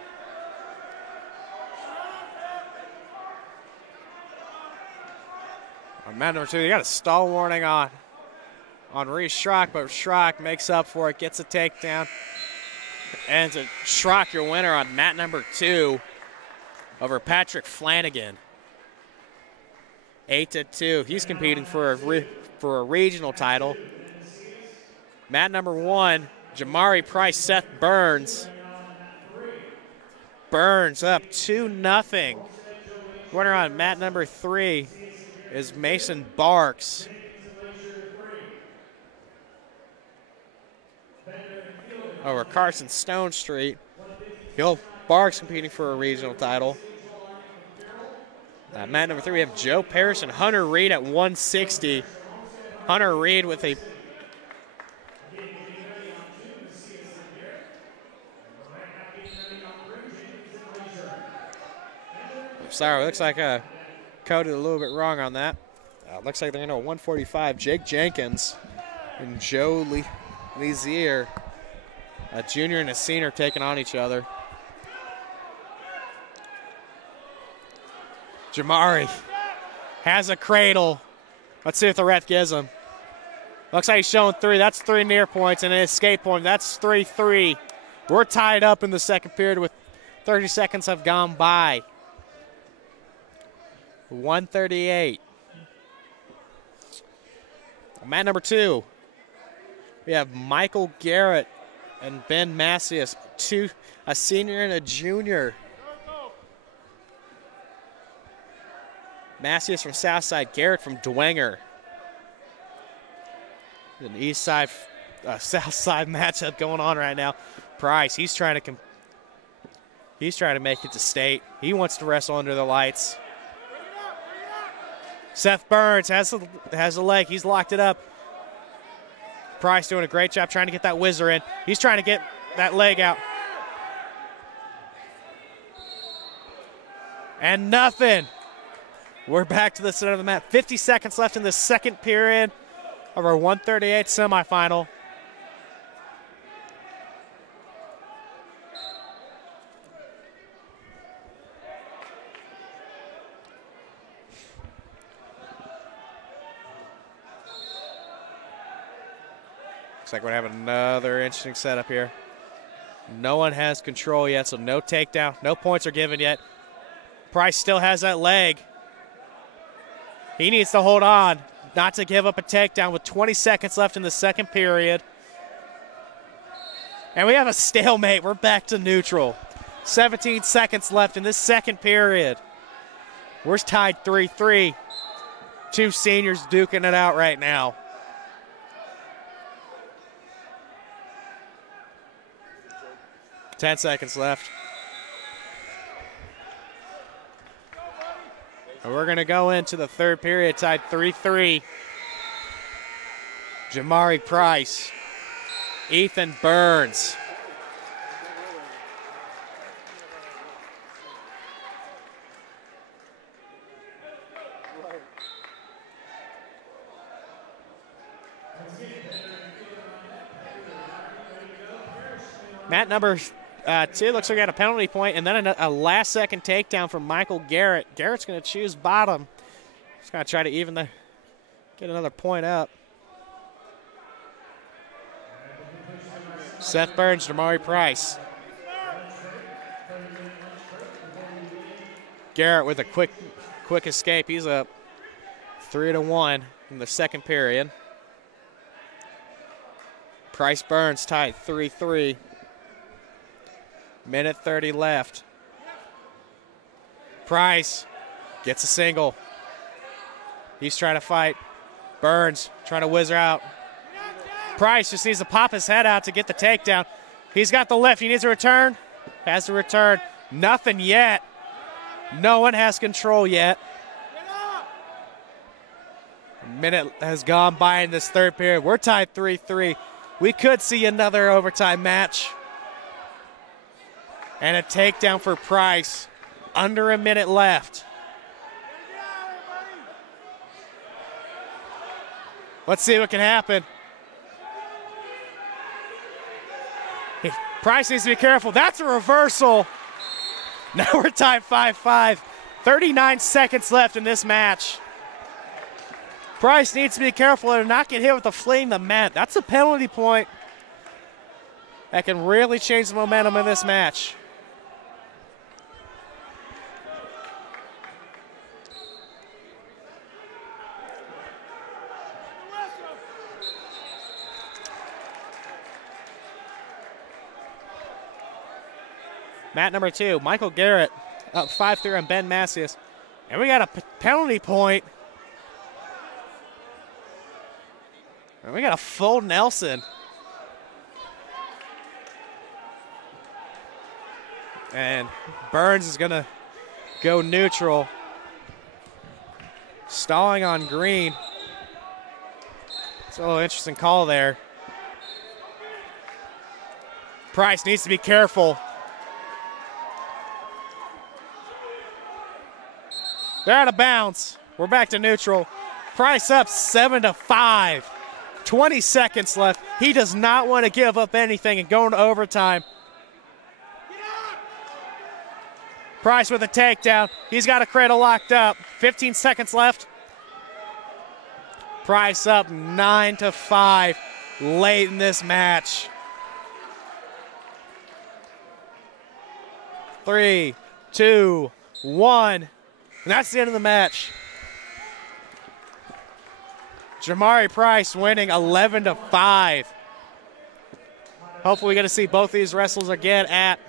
On mat number 2, you got a stall warning on Reese Schrock, but Schrock makes up for it, gets a takedown. And it's Schrock, your winner on mat number 2 over Patrick Flanagan. 8-2. He's competing for a regional title. Mat number 1, Jamari Price, Seth Burns. Burns up 2-0. Runner on mat number 3 is Mason Barks. Over Carson Stone Street. Barks competing for a regional title. Mat number 3, we have Joe Parrish and Hunter Reed at 160. Hunter Reed with a sorry, looks like I coded a little bit wrong on that. Looks like they're going to 145. Jake Jenkins and Joe Lezier, a junior and a senior, taking on each other. Jamari has a cradle. Let's see if the ref gives him. Looks like he's showing 3. That's 3 near points and an escape point. That's 3-3. We're tied up in the second period with 30 seconds have gone by. 138. Mat number 2, we have Michael Garrett and Ben Macias, a senior and a junior. Macias from Southside, Garrett from Dwenger. An East Side, South Side matchup going on right now. Price, he's trying to make it to state. He wants to wrestle under the lights. Seth Burns has the leg. He's locked it up. Price doing a great job trying to get that whizzer in. He's trying to get that leg out. And nothing. We're back to the center of the mat. 50 seconds left in the second period of our 138 semifinal. Looks like we're having another interesting setup here. No one has control yet, so no takedown. No points are given yet. Price still has that leg. He needs to hold on, not to give up a takedown with 20 seconds left in the second period. And we have a stalemate. We're back to neutral. 17 seconds left in this second period. We're tied 3-3. 2 seniors duking it out right now. Ten seconds left. And we're going to go into the third period tied 3-3. Jamari Price, Ethan Burns. Mat number 2, looks like we got a penalty point, and then a last-second takedown from Michael Garrett. Garrett's going to choose bottom. He's going to try to get another point up. Seth Burns, Jamari Price. Garrett with a quick escape. He's up 3-1 in the second period. Price Burns tied 3-3. Minute 30 left. Price gets a single. He's trying to fight. Burns trying to whizzer out. Price just needs to pop his head out to get the takedown. He's got the lift. He needs a return. Has to return. Nothing yet. No one has control yet. A minute has gone by in this third period. We're tied 3-3. We could see another overtime match. And a takedown for Price. Under a minute left. Let's see what can happen. Price needs to be careful. That's a reversal. Now we're tied 5-5. 39 seconds left in this match. Price needs to be careful and not get hit with the fleeing the mat. That's a penalty point that can really change the momentum in this match. Mat number 2, Michael Garrett up 5-3 on Ben Macias. And we got a penalty point. And we got a full Nelson. And Burns is going to go neutral. Stalling on green. It's a little interesting call there. Price needs to be careful. They're out of bounds. We're back to neutral. Price up 7-5. 20 seconds left. He does not want to give up anything and go into overtime. Price with a takedown. He's got a cradle locked up. 15 seconds left. Price up 9-5 late in this match. 3, 2, 1. And that's the end of the match. Jamari Price winning 11-5. Hopefully we get to see both these wrestlers again at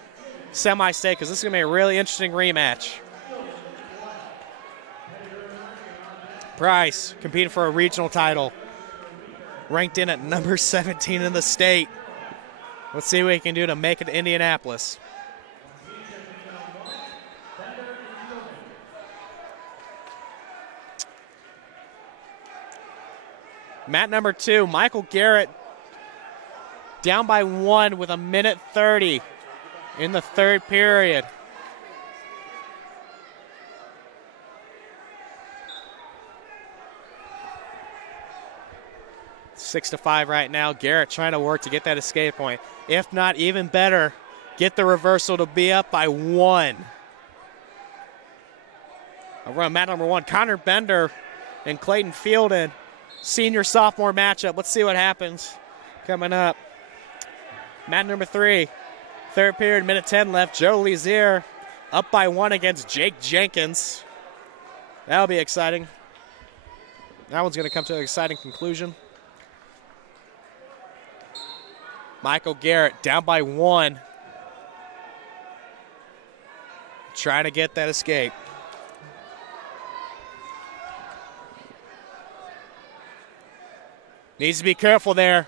semi-state, because this is going to be a really interesting rematch. Price competing for a regional title. Ranked in at number 17 in the state. Let's see what he can do to make it to Indianapolis. Mat number 2, Michael Garrett down by 1 with 1:30 in the third period. Six to 5 right now. Garrett trying to work to get that escape point. If not, even better, get the reversal to be up by 1. Over on mat number 1, Connor Bender and Clayton Fielden. Senior sophomore matchup. Let's see what happens coming up. Mat number 3, third period, minute 10 left. Joe Lezier up by 1 against Jake Jenkins. That'll be exciting. That one's going to come to an exciting conclusion. Michael Garrett down by 1. Trying to get that escape. Needs to be careful there.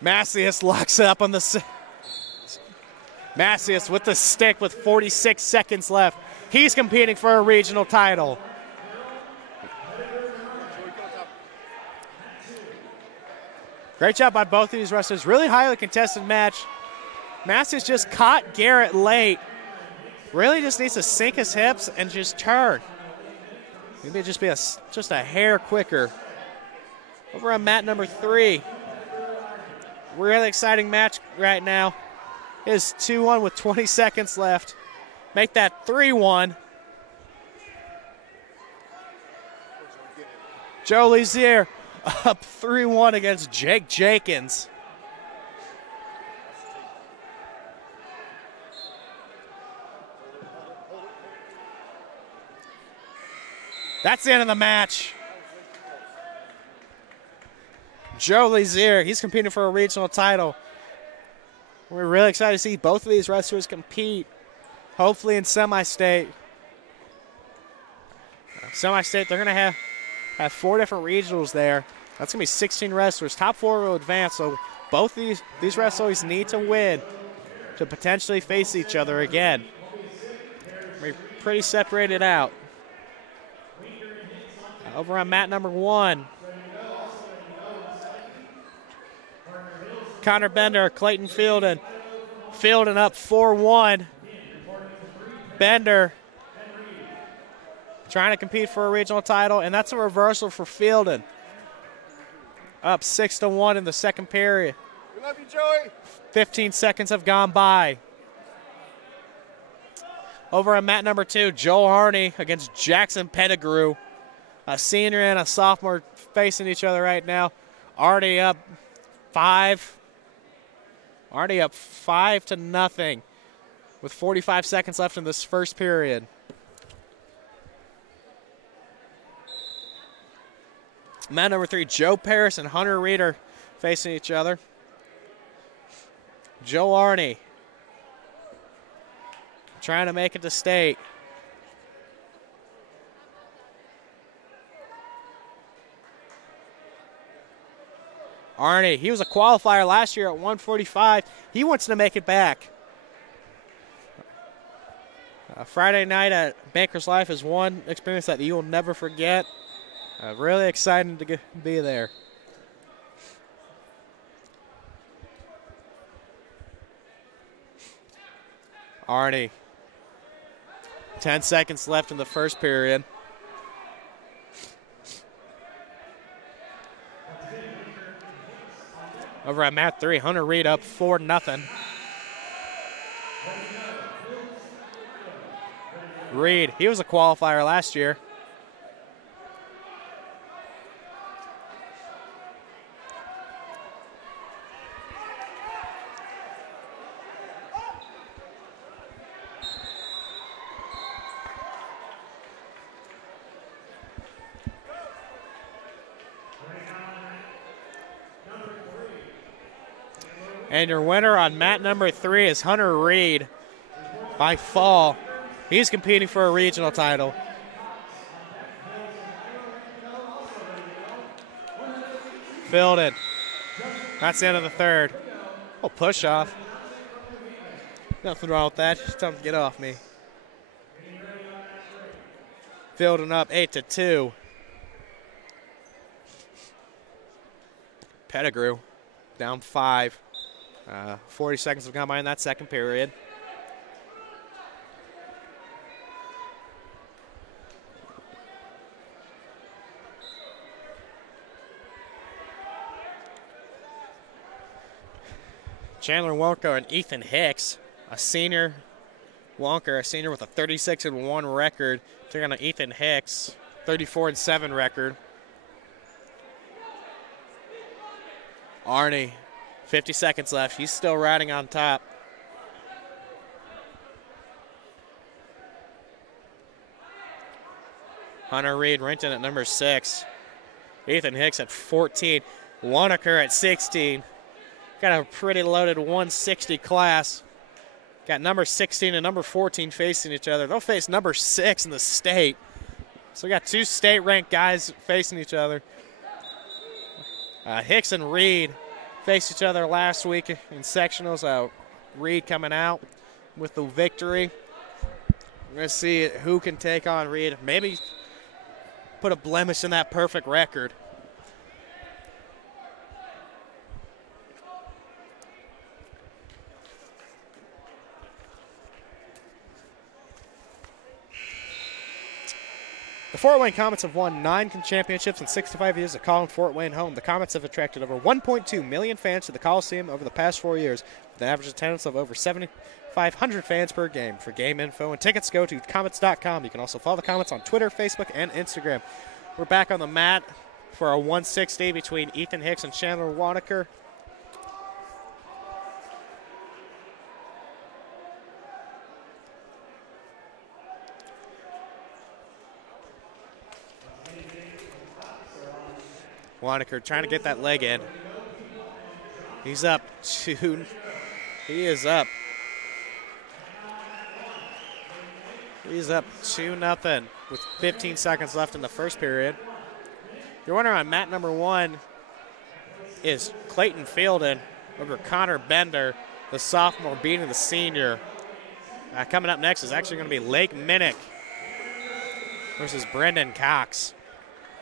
Macias locks up on the... Macias with the stick with 46 seconds left. He's competing for a regional title. Great job by both of these wrestlers. Really highly contested match. Macias just caught Garrett late. Really just needs to sink his hips and just turn. Maybe just be just a hair quicker. Over on mat number 3. Really exciting match right now. It is 2-1 with 20 seconds left. Make that 3-1. Joe Lezier up 3-1 against Jake Jenkins. That's the end of the match. Joe Lezier, he's competing for a regional title. We're really excited to see both of these wrestlers compete, hopefully in semi-state. Semi-state, they're going to have 4 different regionals there. That's going to be 16 wrestlers. Top 4 will advance, so both these wrestlers need to win to potentially face each other again. We're pretty separated out. Over on mat number 1. Connor Bender, Clayton Fielden. Fielden up 4-1. Bender trying to compete for a regional title, and that's a reversal for Fielden. Up 6-1 in the second period. We love you, Joey. 15 seconds have gone by. Over on mat number 2, Joe Harney against Jackson Pettigrew. A senior and a sophomore facing each other right now. Already up 5. Already up 5-0 with 45 seconds left in this first period. Mat number 3, Joe Paris and Hunter Reeder facing each other. Joe Arney trying to make it to state. Arnie, he was a qualifier last year at 145. He wants to make it back. Friday night at Bankers Life is one experience that you will never forget. Really excited to be there. Arnie. 10 seconds left in the first period. Over at mat 3, Hunter Reed up 4-0. Reed, he was a qualifier last year. And your winner on mat number 3 is Hunter Reed by fall. He's competing for a regional title. Filled it. That's the end of the third. Oh, push off. Nothing wrong with that. Just tell him to get off me. Fielding up 8-2. Pettigrew down 5. 40 seconds have gone by in that second period. Chandler Wonker and Ethan Hicks, a senior. Wonker, a senior with a 36-1 record, taking on Ethan Hicks, 34-7 record. Arnie, 50 seconds left. He's still riding on top. Hunter Reed Renton at number 6. Ethan Hicks at 14. Wanaker at 16. Got a pretty loaded 160 class. Got number 16 and number 14 facing each other. They'll face number 6 in the state. So we got 2 state-ranked guys facing each other. Hicks and Reed faced each other last week in sectionals. Reed coming out with the victory. We're going to see who can take on Reed. Maybe put a blemish in that perfect record. The Fort Wayne Comets have won 9 championships in 65 years of calling Fort Wayne home. The Comets have attracted over 1.2 million fans to the Coliseum over the past 4 years, with an average attendance of over 7,500 fans per game. For game info and tickets, go to Comets.com. You can also follow the Comets on Twitter, Facebook, and Instagram. We're back on the mat for a 160 between Ethan Hicks and Chandler Wanaker. Wanaker trying to get that leg in. He's up 2. He is up. He's up 2-0 with 15 seconds left in the first period. Your winner on mat number 1 is Clayton Fielden over Connor Bender, the sophomore beating the senior. Coming up next is actually going to be Lake Minnick versus Brendan Cox.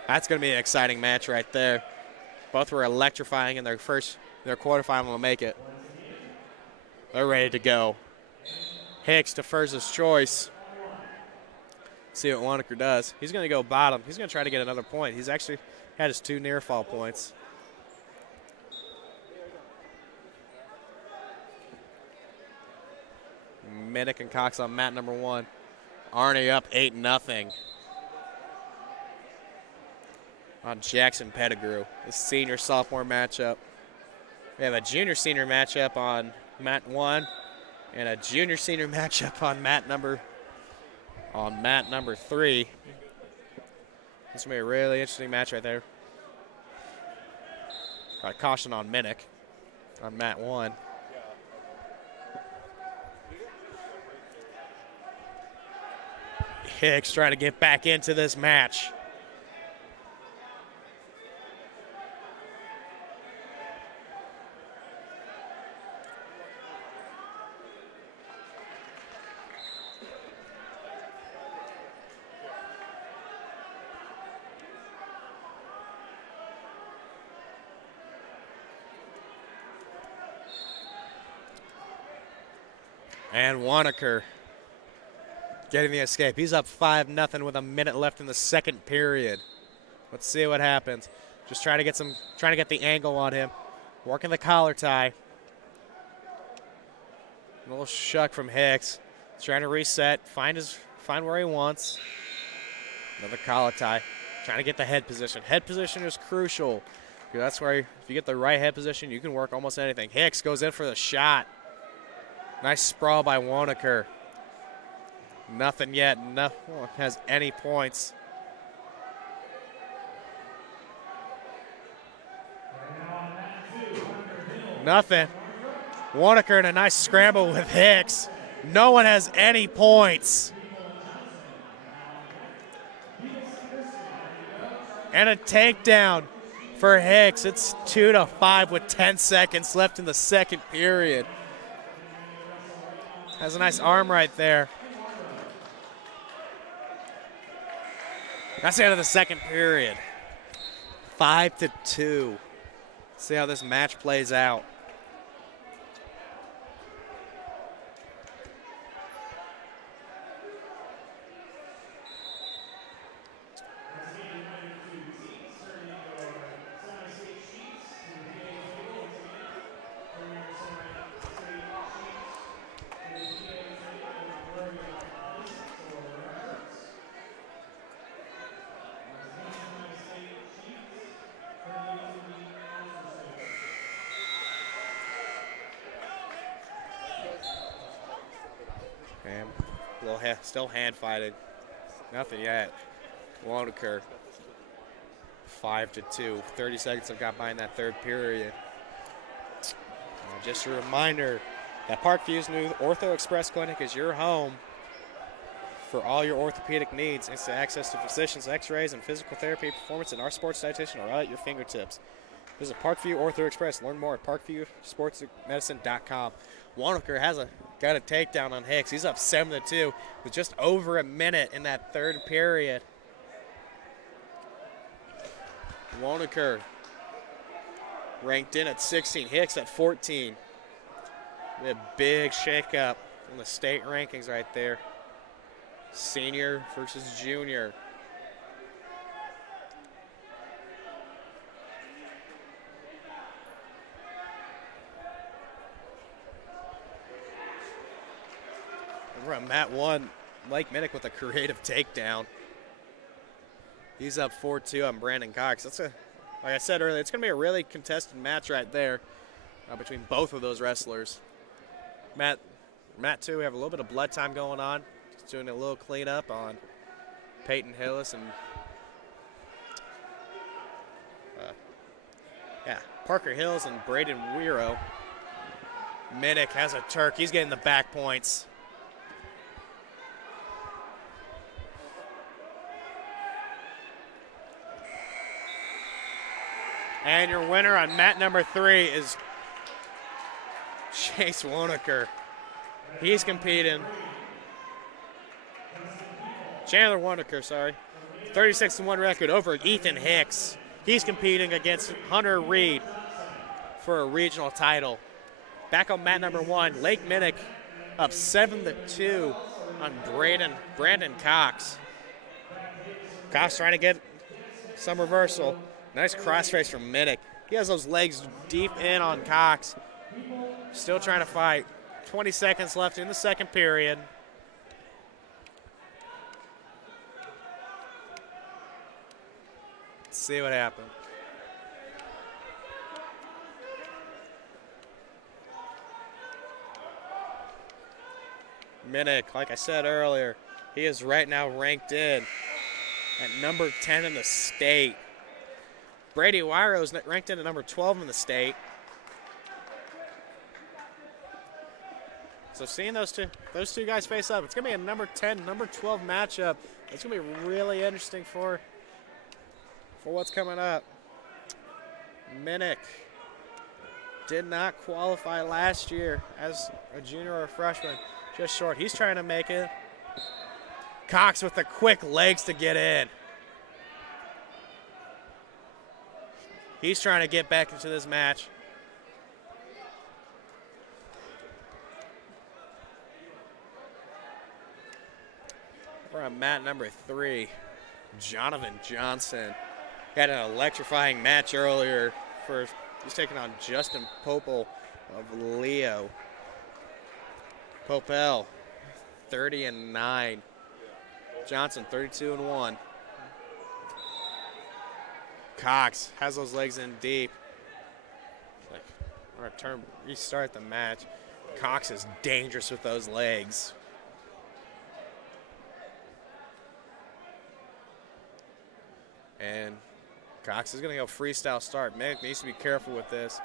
That's going to be an exciting match right there. Both were electrifying in their quarterfinal to make it. They're ready to go. Hicks defers his choice. See what Wanaker does. He's going to go bottom. He's going to try to get another point. He's actually had his 2 near fall points. Minnick and Cox on mat number 1. Arnie up 8-0. On Jackson Pettigrew, the senior-sophomore matchup. We have a junior-senior matchup on mat 1 and a junior-senior matchup on mat number 3. This is going to be a really interesting match right there. Got a caution on Minnick on mat 1. Hicks trying to get back into this match. And Wanamaker getting the escape. He's up 5-0 with a minute left in the second period. Let's see what happens. Just trying to get the angle on him. Working the collar tie. A little shuck from Hicks. He's trying to reset, find where he wants. Another collar tie. Trying to get the head position. Head position is crucial. That's where if you get the right head position, you can work almost anything. Hicks goes in for the shot. Nice sprawl by Wanamaker. Nothing yet. No one has any points. Nothing. Wanamaker in a nice scramble with Hicks. No one has any points. And a takedown for Hicks. It's 2-5 with 10 seconds left in the second period. Has a nice arm right there. That's the end of the second period. 5-2. See how this match plays out. Still hand fighting. Nothing yet. Won't occur. 5-2. 30 seconds have got by in that third period. Just a reminder that Parkview's new Ortho Express Clinic is your home for all your orthopedic needs. Instant access to physicians, x-rays, and physical therapy performance, and our sports dietitian are right at your fingertips. Visit Parkview Ortho Express. Learn more at parkviewsportsmedicine.com. Wanamaker got a takedown on Hicks. He's up 7-2 with just over a minute in that third period. Wanamaker ranked in at 16. Hicks at 14. A big shakeup in the state rankings right there. Senior versus junior. Over on mat 1, Mike Minnick with a creative takedown. He's up 4-2 on Brandon Cox. Like I said earlier, it's going to be a really contested match right there between both of those wrestlers. Mat 2, we have a little bit of blood time going on. Just doing a little cleanup on Peyton Hillis and Parker Hills and Braden Wero. Minnick has a Turk. He's getting the back points. And your winner on mat number 3 is Chase Wanamaker. He's competing. Chandler Wanamaker, sorry. 36-1 record over Ethan Hicks. He's competing against Hunter Reed for a regional title. Back on mat number 1, Lake Minnick up 7-2 on Brandon Cox. Cox trying to get some reversal. Nice crossface from Minnick. He has those legs deep in on Cox. Still trying to fight. 20 seconds left in the second period. Let's see what happens. Minnick, like I said earlier, he is right now ranked in at number 10 in the state. Brady Wiro is ranked in at number 12 in the state. So seeing those two guys face up, it's going to be a number 10, number 12 matchup. It's going to be really interesting for what's coming up. Minnick did not qualify last year as a junior or a freshman, just short. He's trying to make it. Cox with the quick legs to get in. He's trying to get back into this match. We're on mat number 3, Jonathan Johnson. Had an electrifying match earlier. He's taking on Justin Popel of Leo. Popel, 30-9. Johnson, 32-1. Cox has those legs in deep. We're going to restart the match. Cox is dangerous with those legs. And Cox is going to go freestyle start. Minnick needs to be careful with this.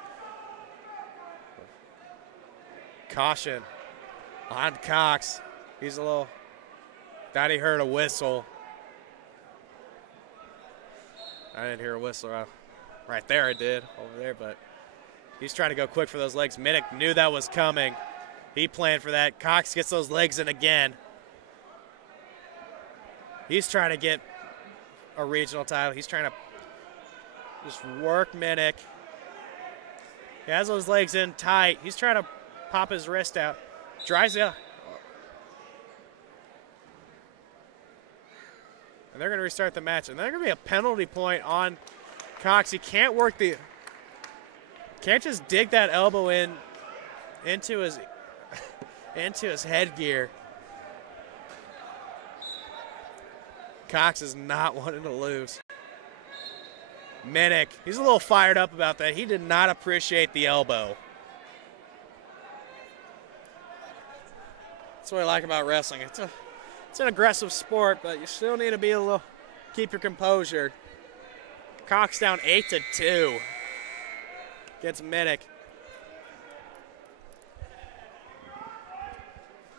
Caution on Cox. He's a little, thought he heard a whistle. I didn't hear a whistle right there. I did over there, but he's trying to go quick for those legs. Minnick knew that was coming. He planned for that. Cox gets those legs in again. He's trying to get a regional title. He's trying to just work Minnick. He has those legs in tight. He's trying to pop his wrist out. Drives it. And they're going to restart the match. And there's going to be a penalty point on Cox. He can't can't just dig that elbow into his headgear. Cox is not wanting to lose. Minnick, he's a little fired up about that. He did not appreciate the elbow. That's what I like about wrestling. It's an aggressive sport, but you still need to be keep your composure. Cox down 8-2. Gets Minnick.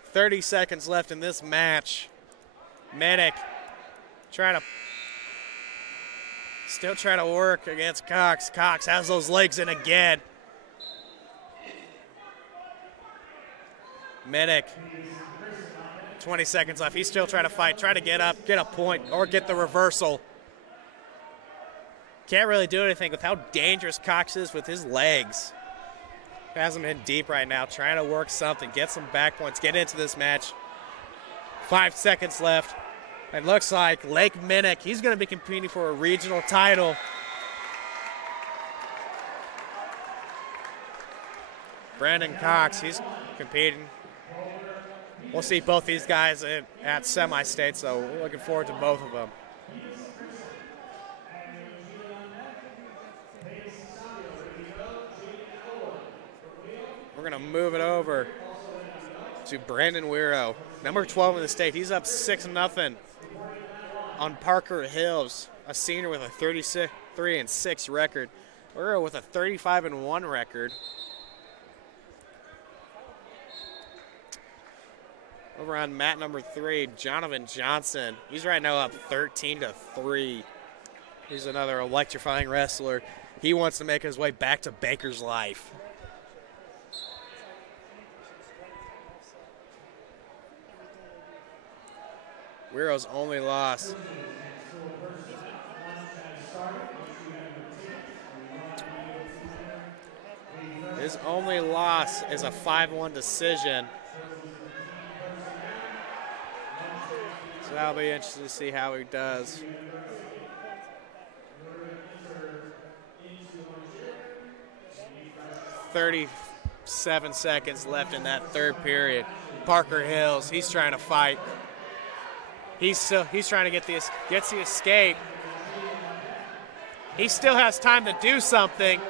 30 seconds left in this match. Minnick still trying to work against Cox. Cox has those legs in again. Minnick, 20 seconds left. He's still trying to fight, trying to get up, get a point, or get the reversal. Can't really do anything with how dangerous Cox is with his legs. Has him in deep right now, trying to work something, get some back points, get into this match. 5 seconds left. It looks like Lake Minnick, he's going to be competing for a regional title. Brandon Cox, he's competing. We'll see both these guys at semi-state, so we're looking forward to both of them. We're going to move it over to Brandon Wiro, number 12 in the state. He's up 6-0 on Parker Hills, a senior with a 33-6 record. Wiro with a 35-1 record. Over on mat number 3, Jonathan Johnson. He's right now up 13-3. He's another electrifying wrestler. He wants to make his way back to Baker's Life. Wiro's only loss. His only loss is a 5-1 decision. So that'll be interesting to see how he does. "37 seconds left in that third period. Parker Hills, he's trying to fight. He's trying to get the escape. He still has time to do something.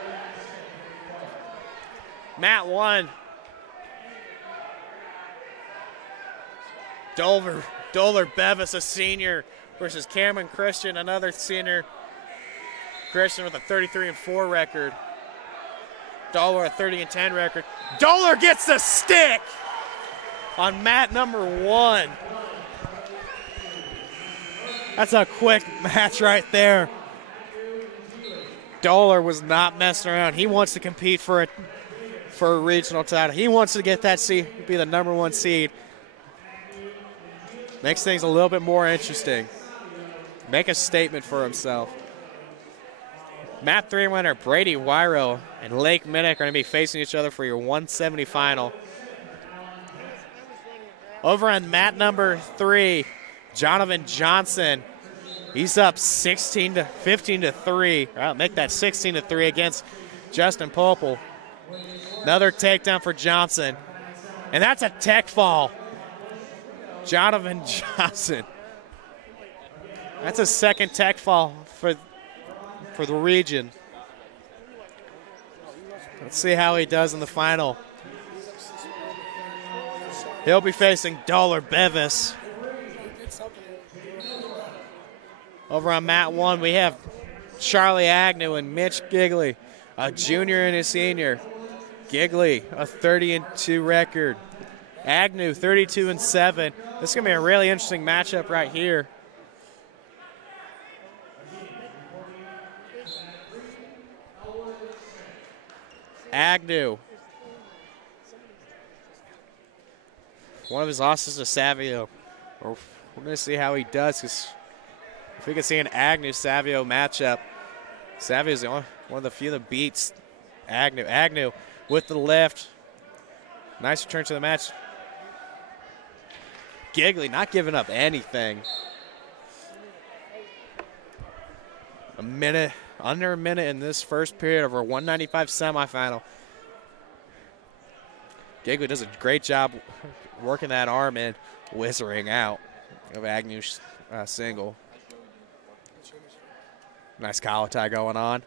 Mat 1. Doler Bevis, a senior, versus Cameron Christian, another senior. Christian with a 33-4 record. Doler a 30-10 record. Doler gets the stick. on mat number 1. That's a quick match right there. Dolar was not messing around. He wants to compete for a regional title. He wants to get that seed, be the number 1 seed. Makes things a little bit more interesting. Make a statement for himself. Mat 3 winner Brady Wyro and Lake Minnick are going to be facing each other for your 170 final. Over on mat number 3, Jonathan Johnson. He's up 15-3. I'll make that 16-3 against Justin Popel. Another takedown for Johnson. And that's a tech fall. Jonathan Johnson. That's a second tech fall for the region. Let's see how he does in the final. He'll be facing Dolar Bevis. Over on mat 1, we have Charlie Agnew and Mitch Gigley, a junior and a senior. Gigley, a 30-2 record. Agnew, 32-7. This is going to be a really interesting matchup right here. Agnew. One of his losses to Savio. We're going to see how he does, because if we can see an Agnew-Savio matchup, Savio's the only one of the few that beats Agnew. Agnew with the left. Nice return to the match. Gigley not giving up anything. Under a minute in this first period of our 195 semifinal. Gigley does a great job working that arm in, whizzing out of Agnew's single. Nice collar tie going on.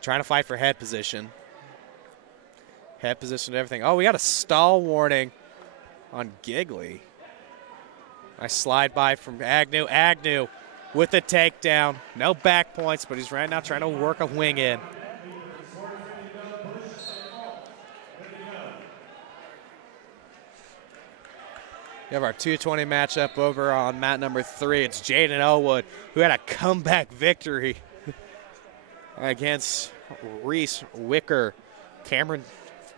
Trying to fight for head position. Head position and everything. Oh, we got a stall warning on Gigley. Nice slide by from Agnew. Agnew with the takedown. No back points, but he's right now trying to work a wing in. We have our 220 matchup over on mat number 3. It's Jaden Elwood, who had a comeback victory against Reese Wicker. Cameron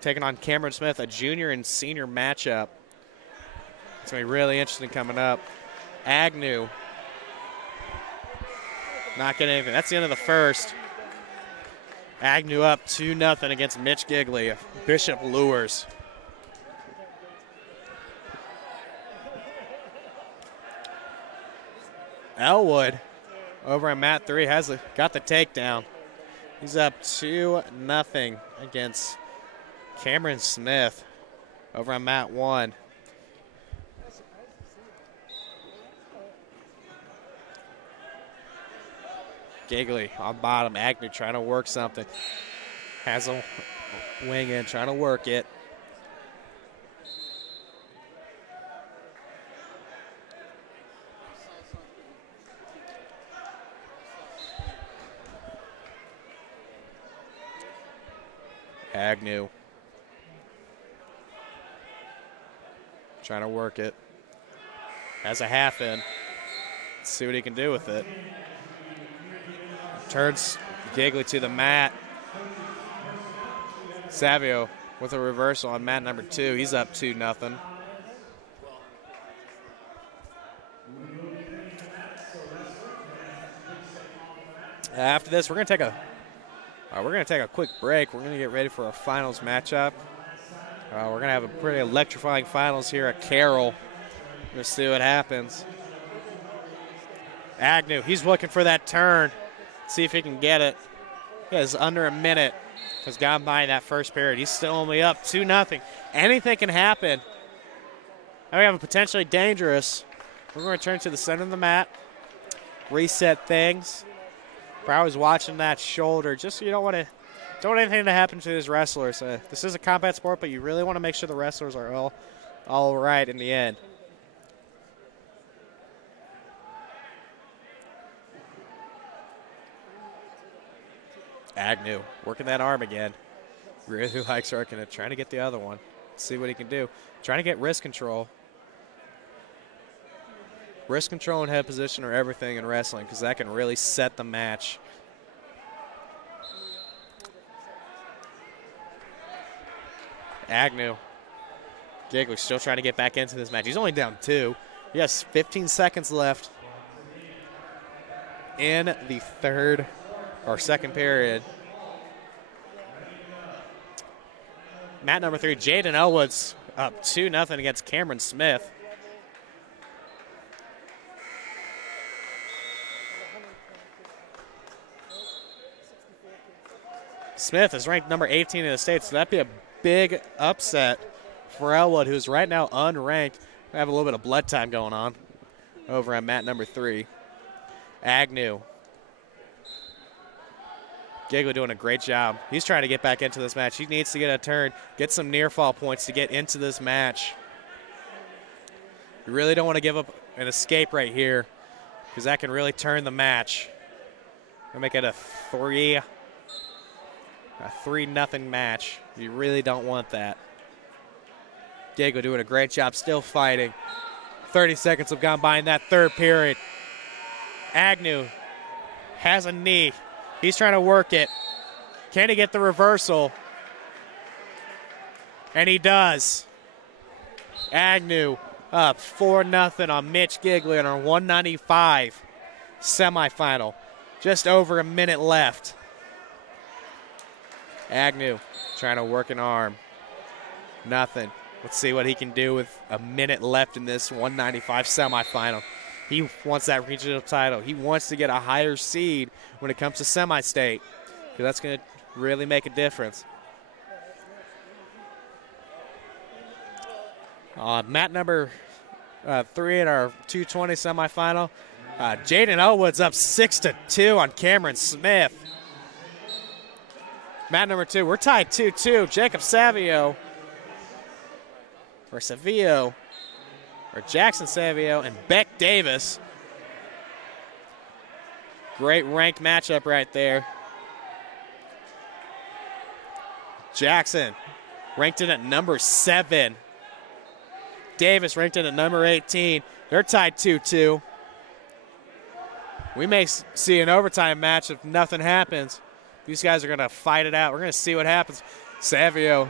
taking on Cameron Smith, a junior and senior matchup. It's going to be really interesting coming up. Agnew not getting anything. That's the end of the first. Agnew up 2-0 against Mitch Gigley of Bishop Lures. Elwood over on mat 3 got the takedown. He's up 2-0 against Cameron Smith over on mat 1. Gigley on bottom. Agnew trying to work something. Has a wing in, trying to work it. Agnew trying to work it. Has a half in. Let's see what he can do with it. Turns Gigley to the mat. Savio with a reversal on mat number 2. He's up 2-0. After this, we're going to take a quick break. We're going to get ready for a finals matchup. We're going to have a pretty electrifying finals here at Carroll. Let's see what happens. Agnew, he's looking for that turn. See if he can get it. He has under a minute. Has gone by that first period. He's still only up 2-0. Anything can happen. Now we have a potentially dangerous. We're going to turn to the center of the mat. Reset things. Probably watching that shoulder. Just you don't want anything to happen to these wrestlers. This is a combat sport, but you really want to make sure the wrestlers are all right in the end. Agnew working that arm again. Really likes working it, trying to get the other one. See what he can do. Trying to get wrist control. Wrist control and head position are everything in wrestling because that can really set the match. Agnew. Giggler still trying to get back into this match. He's only down 2. He has 15 seconds left in the third or second period. Mat number 3, Jaden Elwood's up 2-0 against Cameron Smith. Smith is ranked number 18 in the state, so that'd be a big upset for Elwood, who's right now unranked. We have a little bit of blood time going on over at mat number 3. Agnew. Giggler doing a great job. He's trying to get back into this match. He needs to get a turn, get some near fall points to get into this match. You really don't want to give up an escape right here because that can really turn the match. We'll make it a 3-0 match. You really don't want that. Giggler doing a great job, still fighting. 30 seconds have gone by in that third period. Agnew has a knee. He's trying to work it. Can he get the reversal? And he does. Agnew up 4-0 on Mitch Giggler in our 195 semifinal. Just over a minute left. Agnew trying to work an arm. Nothing. Let's see what he can do with a minute left in this 195 semifinal. He wants that regional title. He wants to get a higher seed when it comes to semi-state, because that's going to really make a difference. Mat number 3 in our 220 semifinal. Jaden Elwood's up 6-2 on Cameron Smith. Mat number 2, we're tied 2-2. Jacob Savio, or Savio, or Jackson Savio and Beck Davis. Great ranked matchup right there. Jackson ranked in at number 7. Davis ranked in at number 18. They're tied 2-2. We may see an overtime match if nothing happens. These guys are going to fight it out. We're going to see what happens. Savio,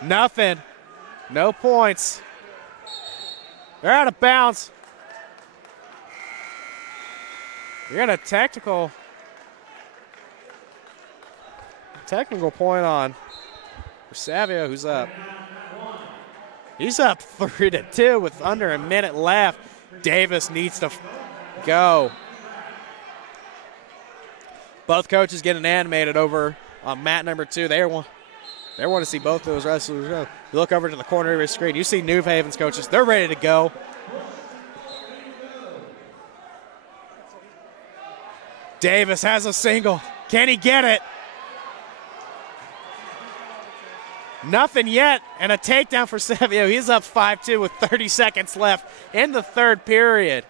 nothing. No points. They're out of bounds. We got a technical point on for Savio, who's up. He's up 3-2 with under a minute left. Davis needs to go. Both coaches getting animated over on mat number 2. They want to see both of those wrestlers go. You look over to the corner of your screen. You see New Haven's coaches. They're ready to go. Davis has a single. Can he get it? Nothing yet, and a takedown for Savio. He's up 5-2 with 30 seconds left in the third period.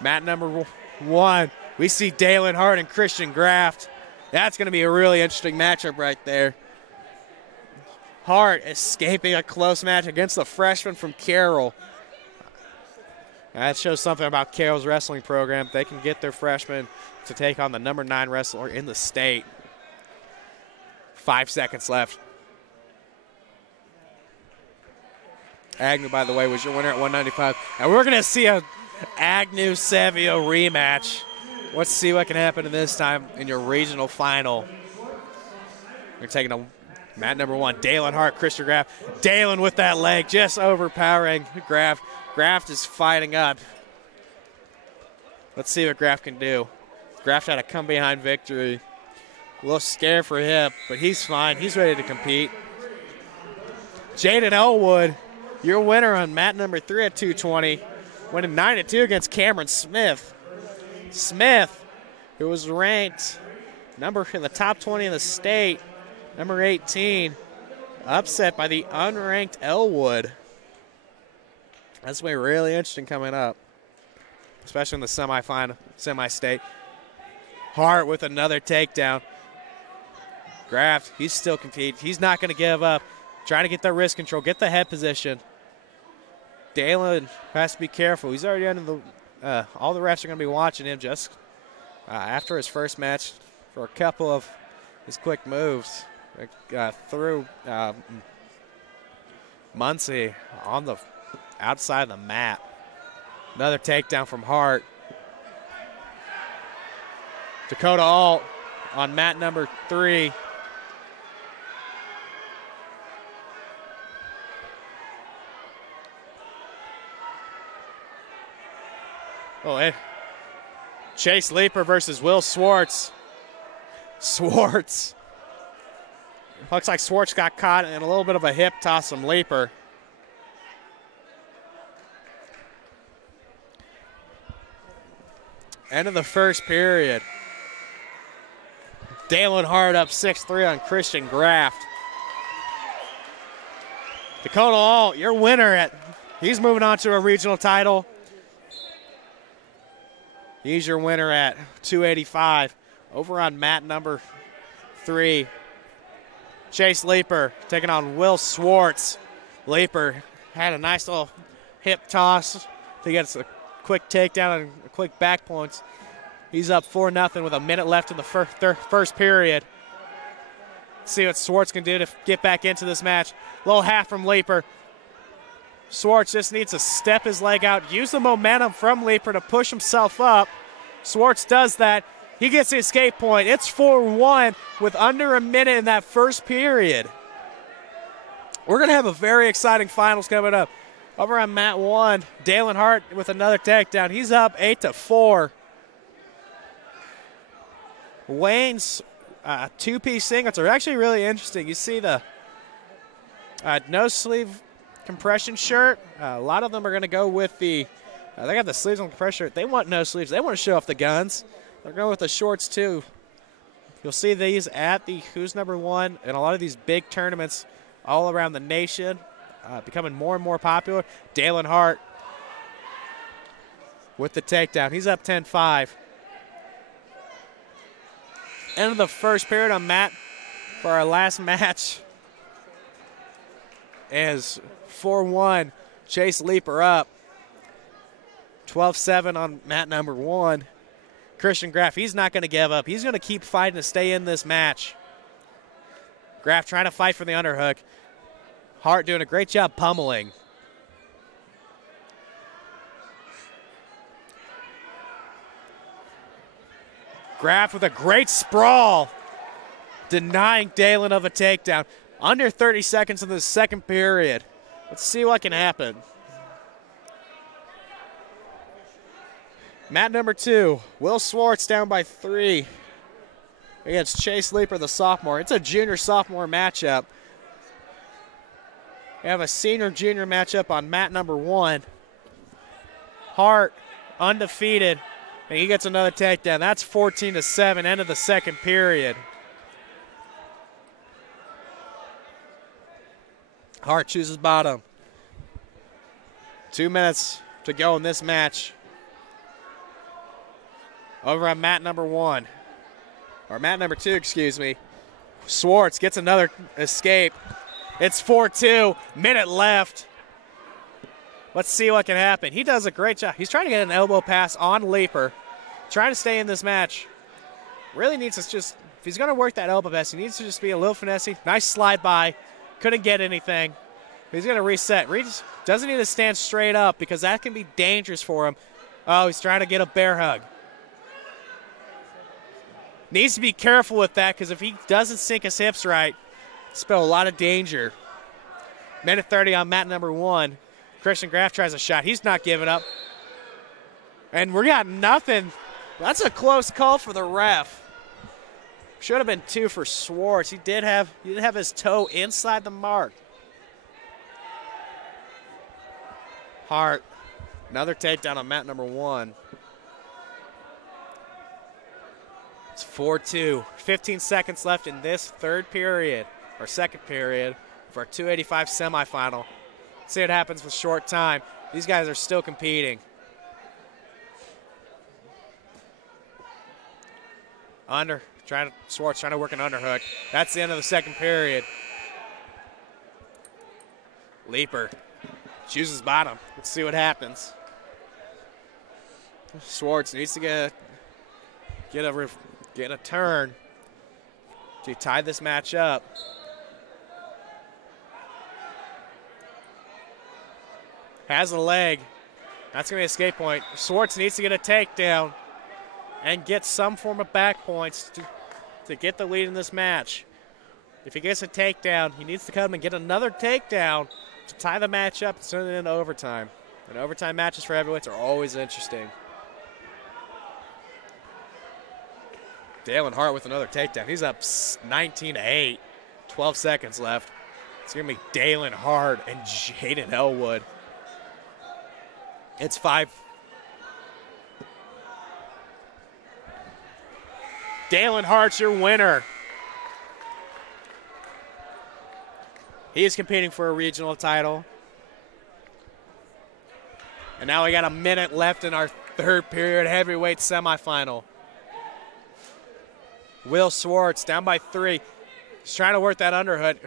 Mat number 1. We see Dalen Hart and Christian Graft. That's going to be a really interesting matchup right there. Hart escaping a close match against the freshman from Carroll. That shows something about Carroll's wrestling program. They can get their freshmen to take on the number 9 wrestler in the state. 5 seconds left. Agnew, by the way, was your winner at 195. And we're going to see a Agnew-Savio rematch. Let's see what can happen in this time in your regional final. We're taking a mat number 1, Dalen Hart, Christian Graft. Dalen with that leg, just overpowering Graft. Graft is fighting up. Let's see what Graft can do. Graft had a come-behind victory. A little scared for him, but he's fine. He's ready to compete. Jaden Elwood, your winner on mat number 3 at 220, winning 9-2 against Cameron Smith. Smith, who was ranked number in the top 20 in the state, number 18, upset by the unranked Elwood. That's going to be really interesting coming up, especially in the semifinal, semi-state. Hart with another takedown. Graft, he's still competing. He's not going to give up. Trying to get the wrist control, get the head position. Dalen has to be careful. He's already under the all the refs are going to be watching him just after his first match for a couple of his quick moves. Through Muncie on the outside of the mat. Another takedown from Hart. Dakota Alt on mat number 3. Chase Leeper versus Will Swartz. Swartz. Looks like Swartz got caught in a little bit of a hip toss from Leeper. End of the first period. Dalen Hart up 6-3 on Christian Graft. Dakota Alt, your winner he's moving on to a regional title. He's your winner at 285. Over on mat number 3. Chase Leeper taking on Will Swartz. Leeper had a nice little hip toss to get a quick takedown and a quick back points. He's up 4-0 with a minute left in the first period. Let's see what Swartz can do to get back into this match. Little half from Leeper. Swartz just needs to step his leg out, use the momentum from Leeper to push himself up. Swartz does that. He gets the escape point. It's 4-1 with under a minute in that first period. We're going to have a very exciting finals coming up. Over on mat 1, Dalen Hart with another takedown. He's up 8-4. Wayne's two-piece singlets are actually really interesting. You see the no-sleeve compression shirt. A lot of them are going to go with the they got the sleeves on the compression shirt. They want no sleeves. They want to show off the guns. They're going with the shorts, too. You'll see these at the Who's Number 1 and a lot of these big tournaments all around the nation, becoming more and more popular. Dalen Hart with the takedown. He's up 10-5. End of the first period on mat for our last match is 4-1. Chase Leeper up. 12-7 on mat number 1. Christian Graff, he's not going to give up. He's going to keep fighting to stay in this match. Graff trying to fight for the underhook. Hart doing a great job pummeling. Graff with a great sprawl, denying Dalen of a takedown. Under 30 seconds in the second period. Let's see what can happen. Mat number 2, Will Swartz down by 3 against Chase Leeper, the sophomore. It's a junior-sophomore matchup. We have a senior-junior matchup on mat number 1. Hart undefeated, and he gets another takedown. That's 14-7, end of the second period. Hart chooses bottom. 2 minutes to go in this match. Over on mat number 1, or mat number 2, excuse me. Swartz gets another escape. It's 4-2, minute left. Let's see what can happen. He does a great job. He's trying to get an elbow pass on Leeper, trying to stay in this match. Really needs to just, if he's going to work that elbow pass, he needs to just be a little finessey. Nice slide by. Couldn't get anything. He's going to reset. Doesn't need to stand straight up because that can be dangerous for him. Oh, he's trying to get a bear hug. Needs to be careful with that because if he doesn't sink his hips right, spell a lot of danger. Minute 30 on mat number 1. Christian Graff tries a shot. He's not giving up. And we got nothing. That's a close call for the ref. Should have been 2 for Swartz. He did have his toe inside the mark. Hart, another takedown on mat number 1. It's 4-2. 15 seconds left in this third period, or second period, for a 285 semifinal. Let's see what happens with short time. These guys are still competing. Swartz trying to work an underhook. That's the end of the second period. Leeper Chooses bottom. Let's see what happens. Schwartz needs to get a turn to tie this match up. Has a leg. That's going to be a skate point. Schwartz needs to get a takedown and get some form of back points to get the lead in this match. If he gets a takedown, he needs to come and get another takedown to tie the match up and send it into overtime. And overtime matches for heavyweights are always interesting. Dalen Hart with another takedown. He's up 19-8. 12 seconds left. It's going to be Dalen Hart and Jaden Elwood. It's 5. Dalen Hart's your winner. He is competing for a regional title. And now we got a minute left in our third period heavyweight semifinal. Will Schwartz down by 3. He's trying to work that underhook.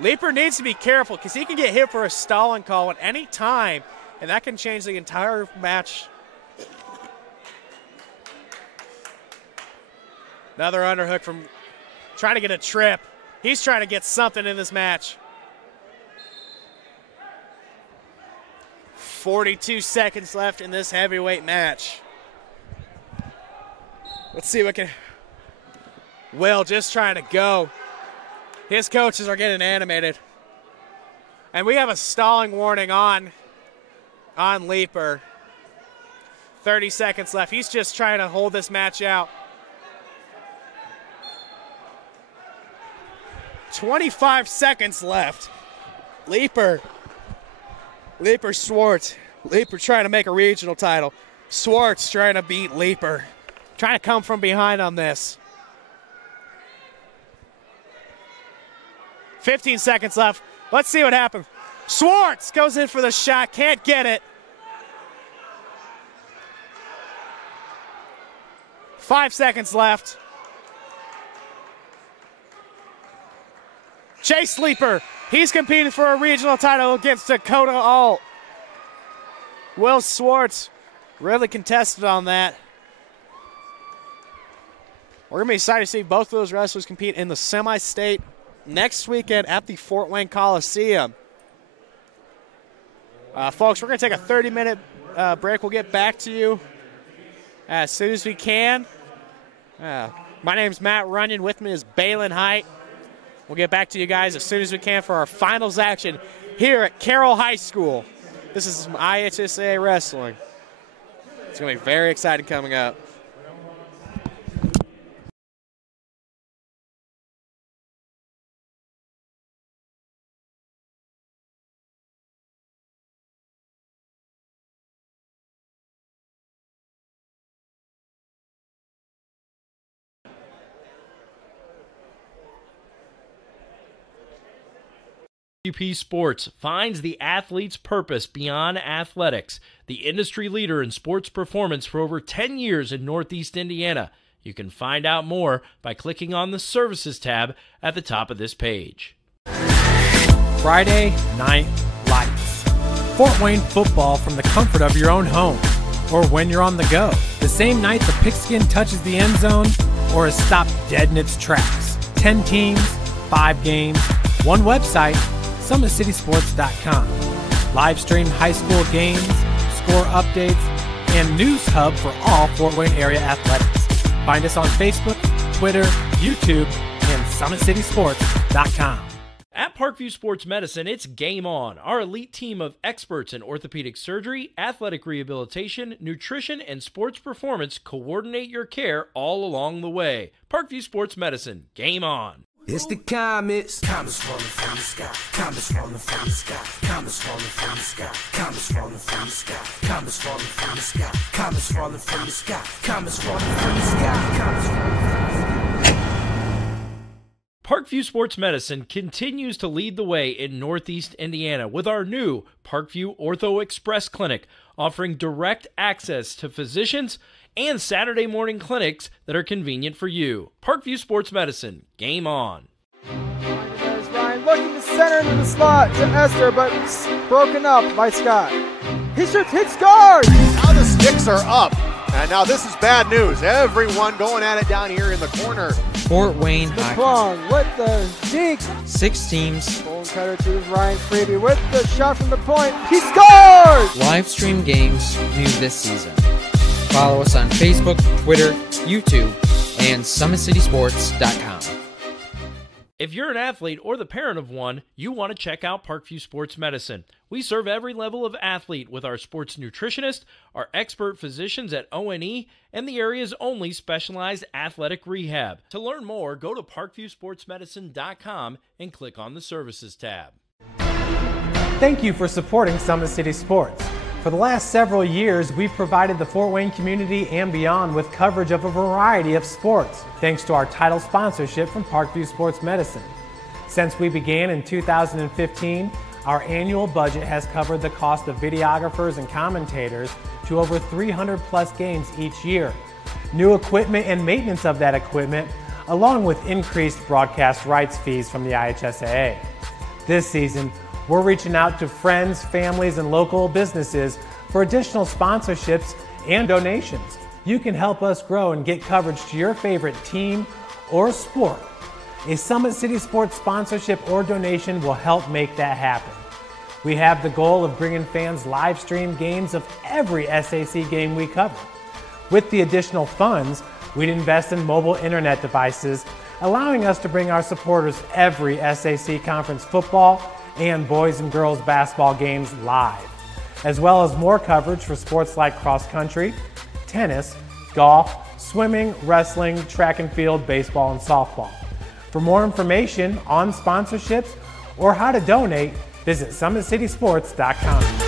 Leaper needs to be careful because he can get hit for a stalling call at any time, and that can change the entire match. Another underhook from trying to get a trip. He's trying to get something in this match. 42 seconds left in this heavyweight match. Let's see what can... Will just trying to go. His coaches are getting animated. And we have a stalling warning on Leaper. 30 seconds left. He's just trying to hold this match out. 25 seconds left. Leaper Schwartz. Leaper trying to make a regional title. Schwartz trying to beat Leaper. Trying to come from behind on this. 15 seconds left. Let's see what happens. Schwartz goes in for the shot. Can't get it. 5 seconds left. Chase Leaper. He's competing for a regional title against Dakota Alt. Will Schwartz really contested on that. We're going to be excited to see both of those wrestlers compete in the semi-state next weekend at the Fort Wayne Coliseum. Folks, we're going to take a 30-minute break. We'll get back to you as soon as we can. My name's Matt Runyon. With me is Balin Height. We'll get back to you guys as soon as we can for our finals action here at Carroll High School. This is IHSAA Wrestling. It's going to be very exciting coming up. UP Sports finds the athlete's purpose beyond athletics, the industry leader in sports performance for over 10 years in Northeast Indiana. You can find out more by clicking on the Services tab at the top of this page. Friday Night Lights. Fort Wayne football from the comfort of your own home, or when you're on the go. The same night the pigskin touches the end zone, or is stopped dead in its tracks. 10 teams, 5 games, one website, SummitCitySports.com. Live stream high school games, score updates, and news hub for all Fort Wayne area athletics. Find us on Facebook, Twitter, YouTube, and SummitCitySports.com. At Parkview Sports Medicine, it's game on. Our elite team of experts in orthopedic surgery, athletic rehabilitation, nutrition, and sports performance coordinate your care all along the way. Parkview Sports Medicine, game on. It's the comets. Comets falling from the sky. Comets falling from the sky. Comets falling from the sky. Comets falling from the sky. Comets falling from the sky. Comets falling from the sky. Comets falling from the sky. Comets falling from the sky. Parkview Sports Medicine continues to lead the way in Northeast Indiana with our new Parkview Ortho Express Clinic, offering direct access to physicians and Saturday morning clinics that are convenient for you. Parkview Sports Medicine, game on. There's Ryan looking to center center into the slot to Esther, but broken up by Scott. He shoots, hit, scores! Now the sticks are up. And now this is bad news. Everyone going at it down here in the corner. Fort Wayne Hockey. McClung with the deke. 6 teams. Bone cutter to Ryan Freeby with the shot from the point. He scores! Live stream games new this season. Follow us on Facebook, Twitter, YouTube, and SummitCitySports.com. If you're an athlete or the parent of one, you want to check out Parkview Sports Medicine. We serve every level of athlete with our sports nutritionist, our expert physicians at ONE, and the area's only specialized athletic rehab. To learn more, go to parkviewsportsmedicine.com and click on the Services tab. Thank you for supporting Summit City Sports. For the last several years, we've provided the Fort Wayne community and beyond with coverage of a variety of sports, thanks to our title sponsorship from Parkview Sports Medicine. Since we began in 2015, our annual budget has covered the cost of videographers and commentators to over 300 plus games each year, new equipment and maintenance of that equipment, along with increased broadcast rights fees from the IHSAA. This season, we're reaching out to friends, families, and local businesses for additional sponsorships and donations. You can help us grow and get coverage to your favorite team or sport. A Summit City Sports sponsorship or donation will help make that happen. We have the goal of bringing fans live stream games of every SAC game we cover. With the additional funds, we'd invest in mobile internet devices, allowing us to bring our supporters every SAC conference football and boys and girls basketball games live, as well as more coverage for sports like cross country, tennis, golf, swimming, wrestling, track and field, baseball, and softball. For more information on sponsorships or how to donate, visit SummitCitySports.com.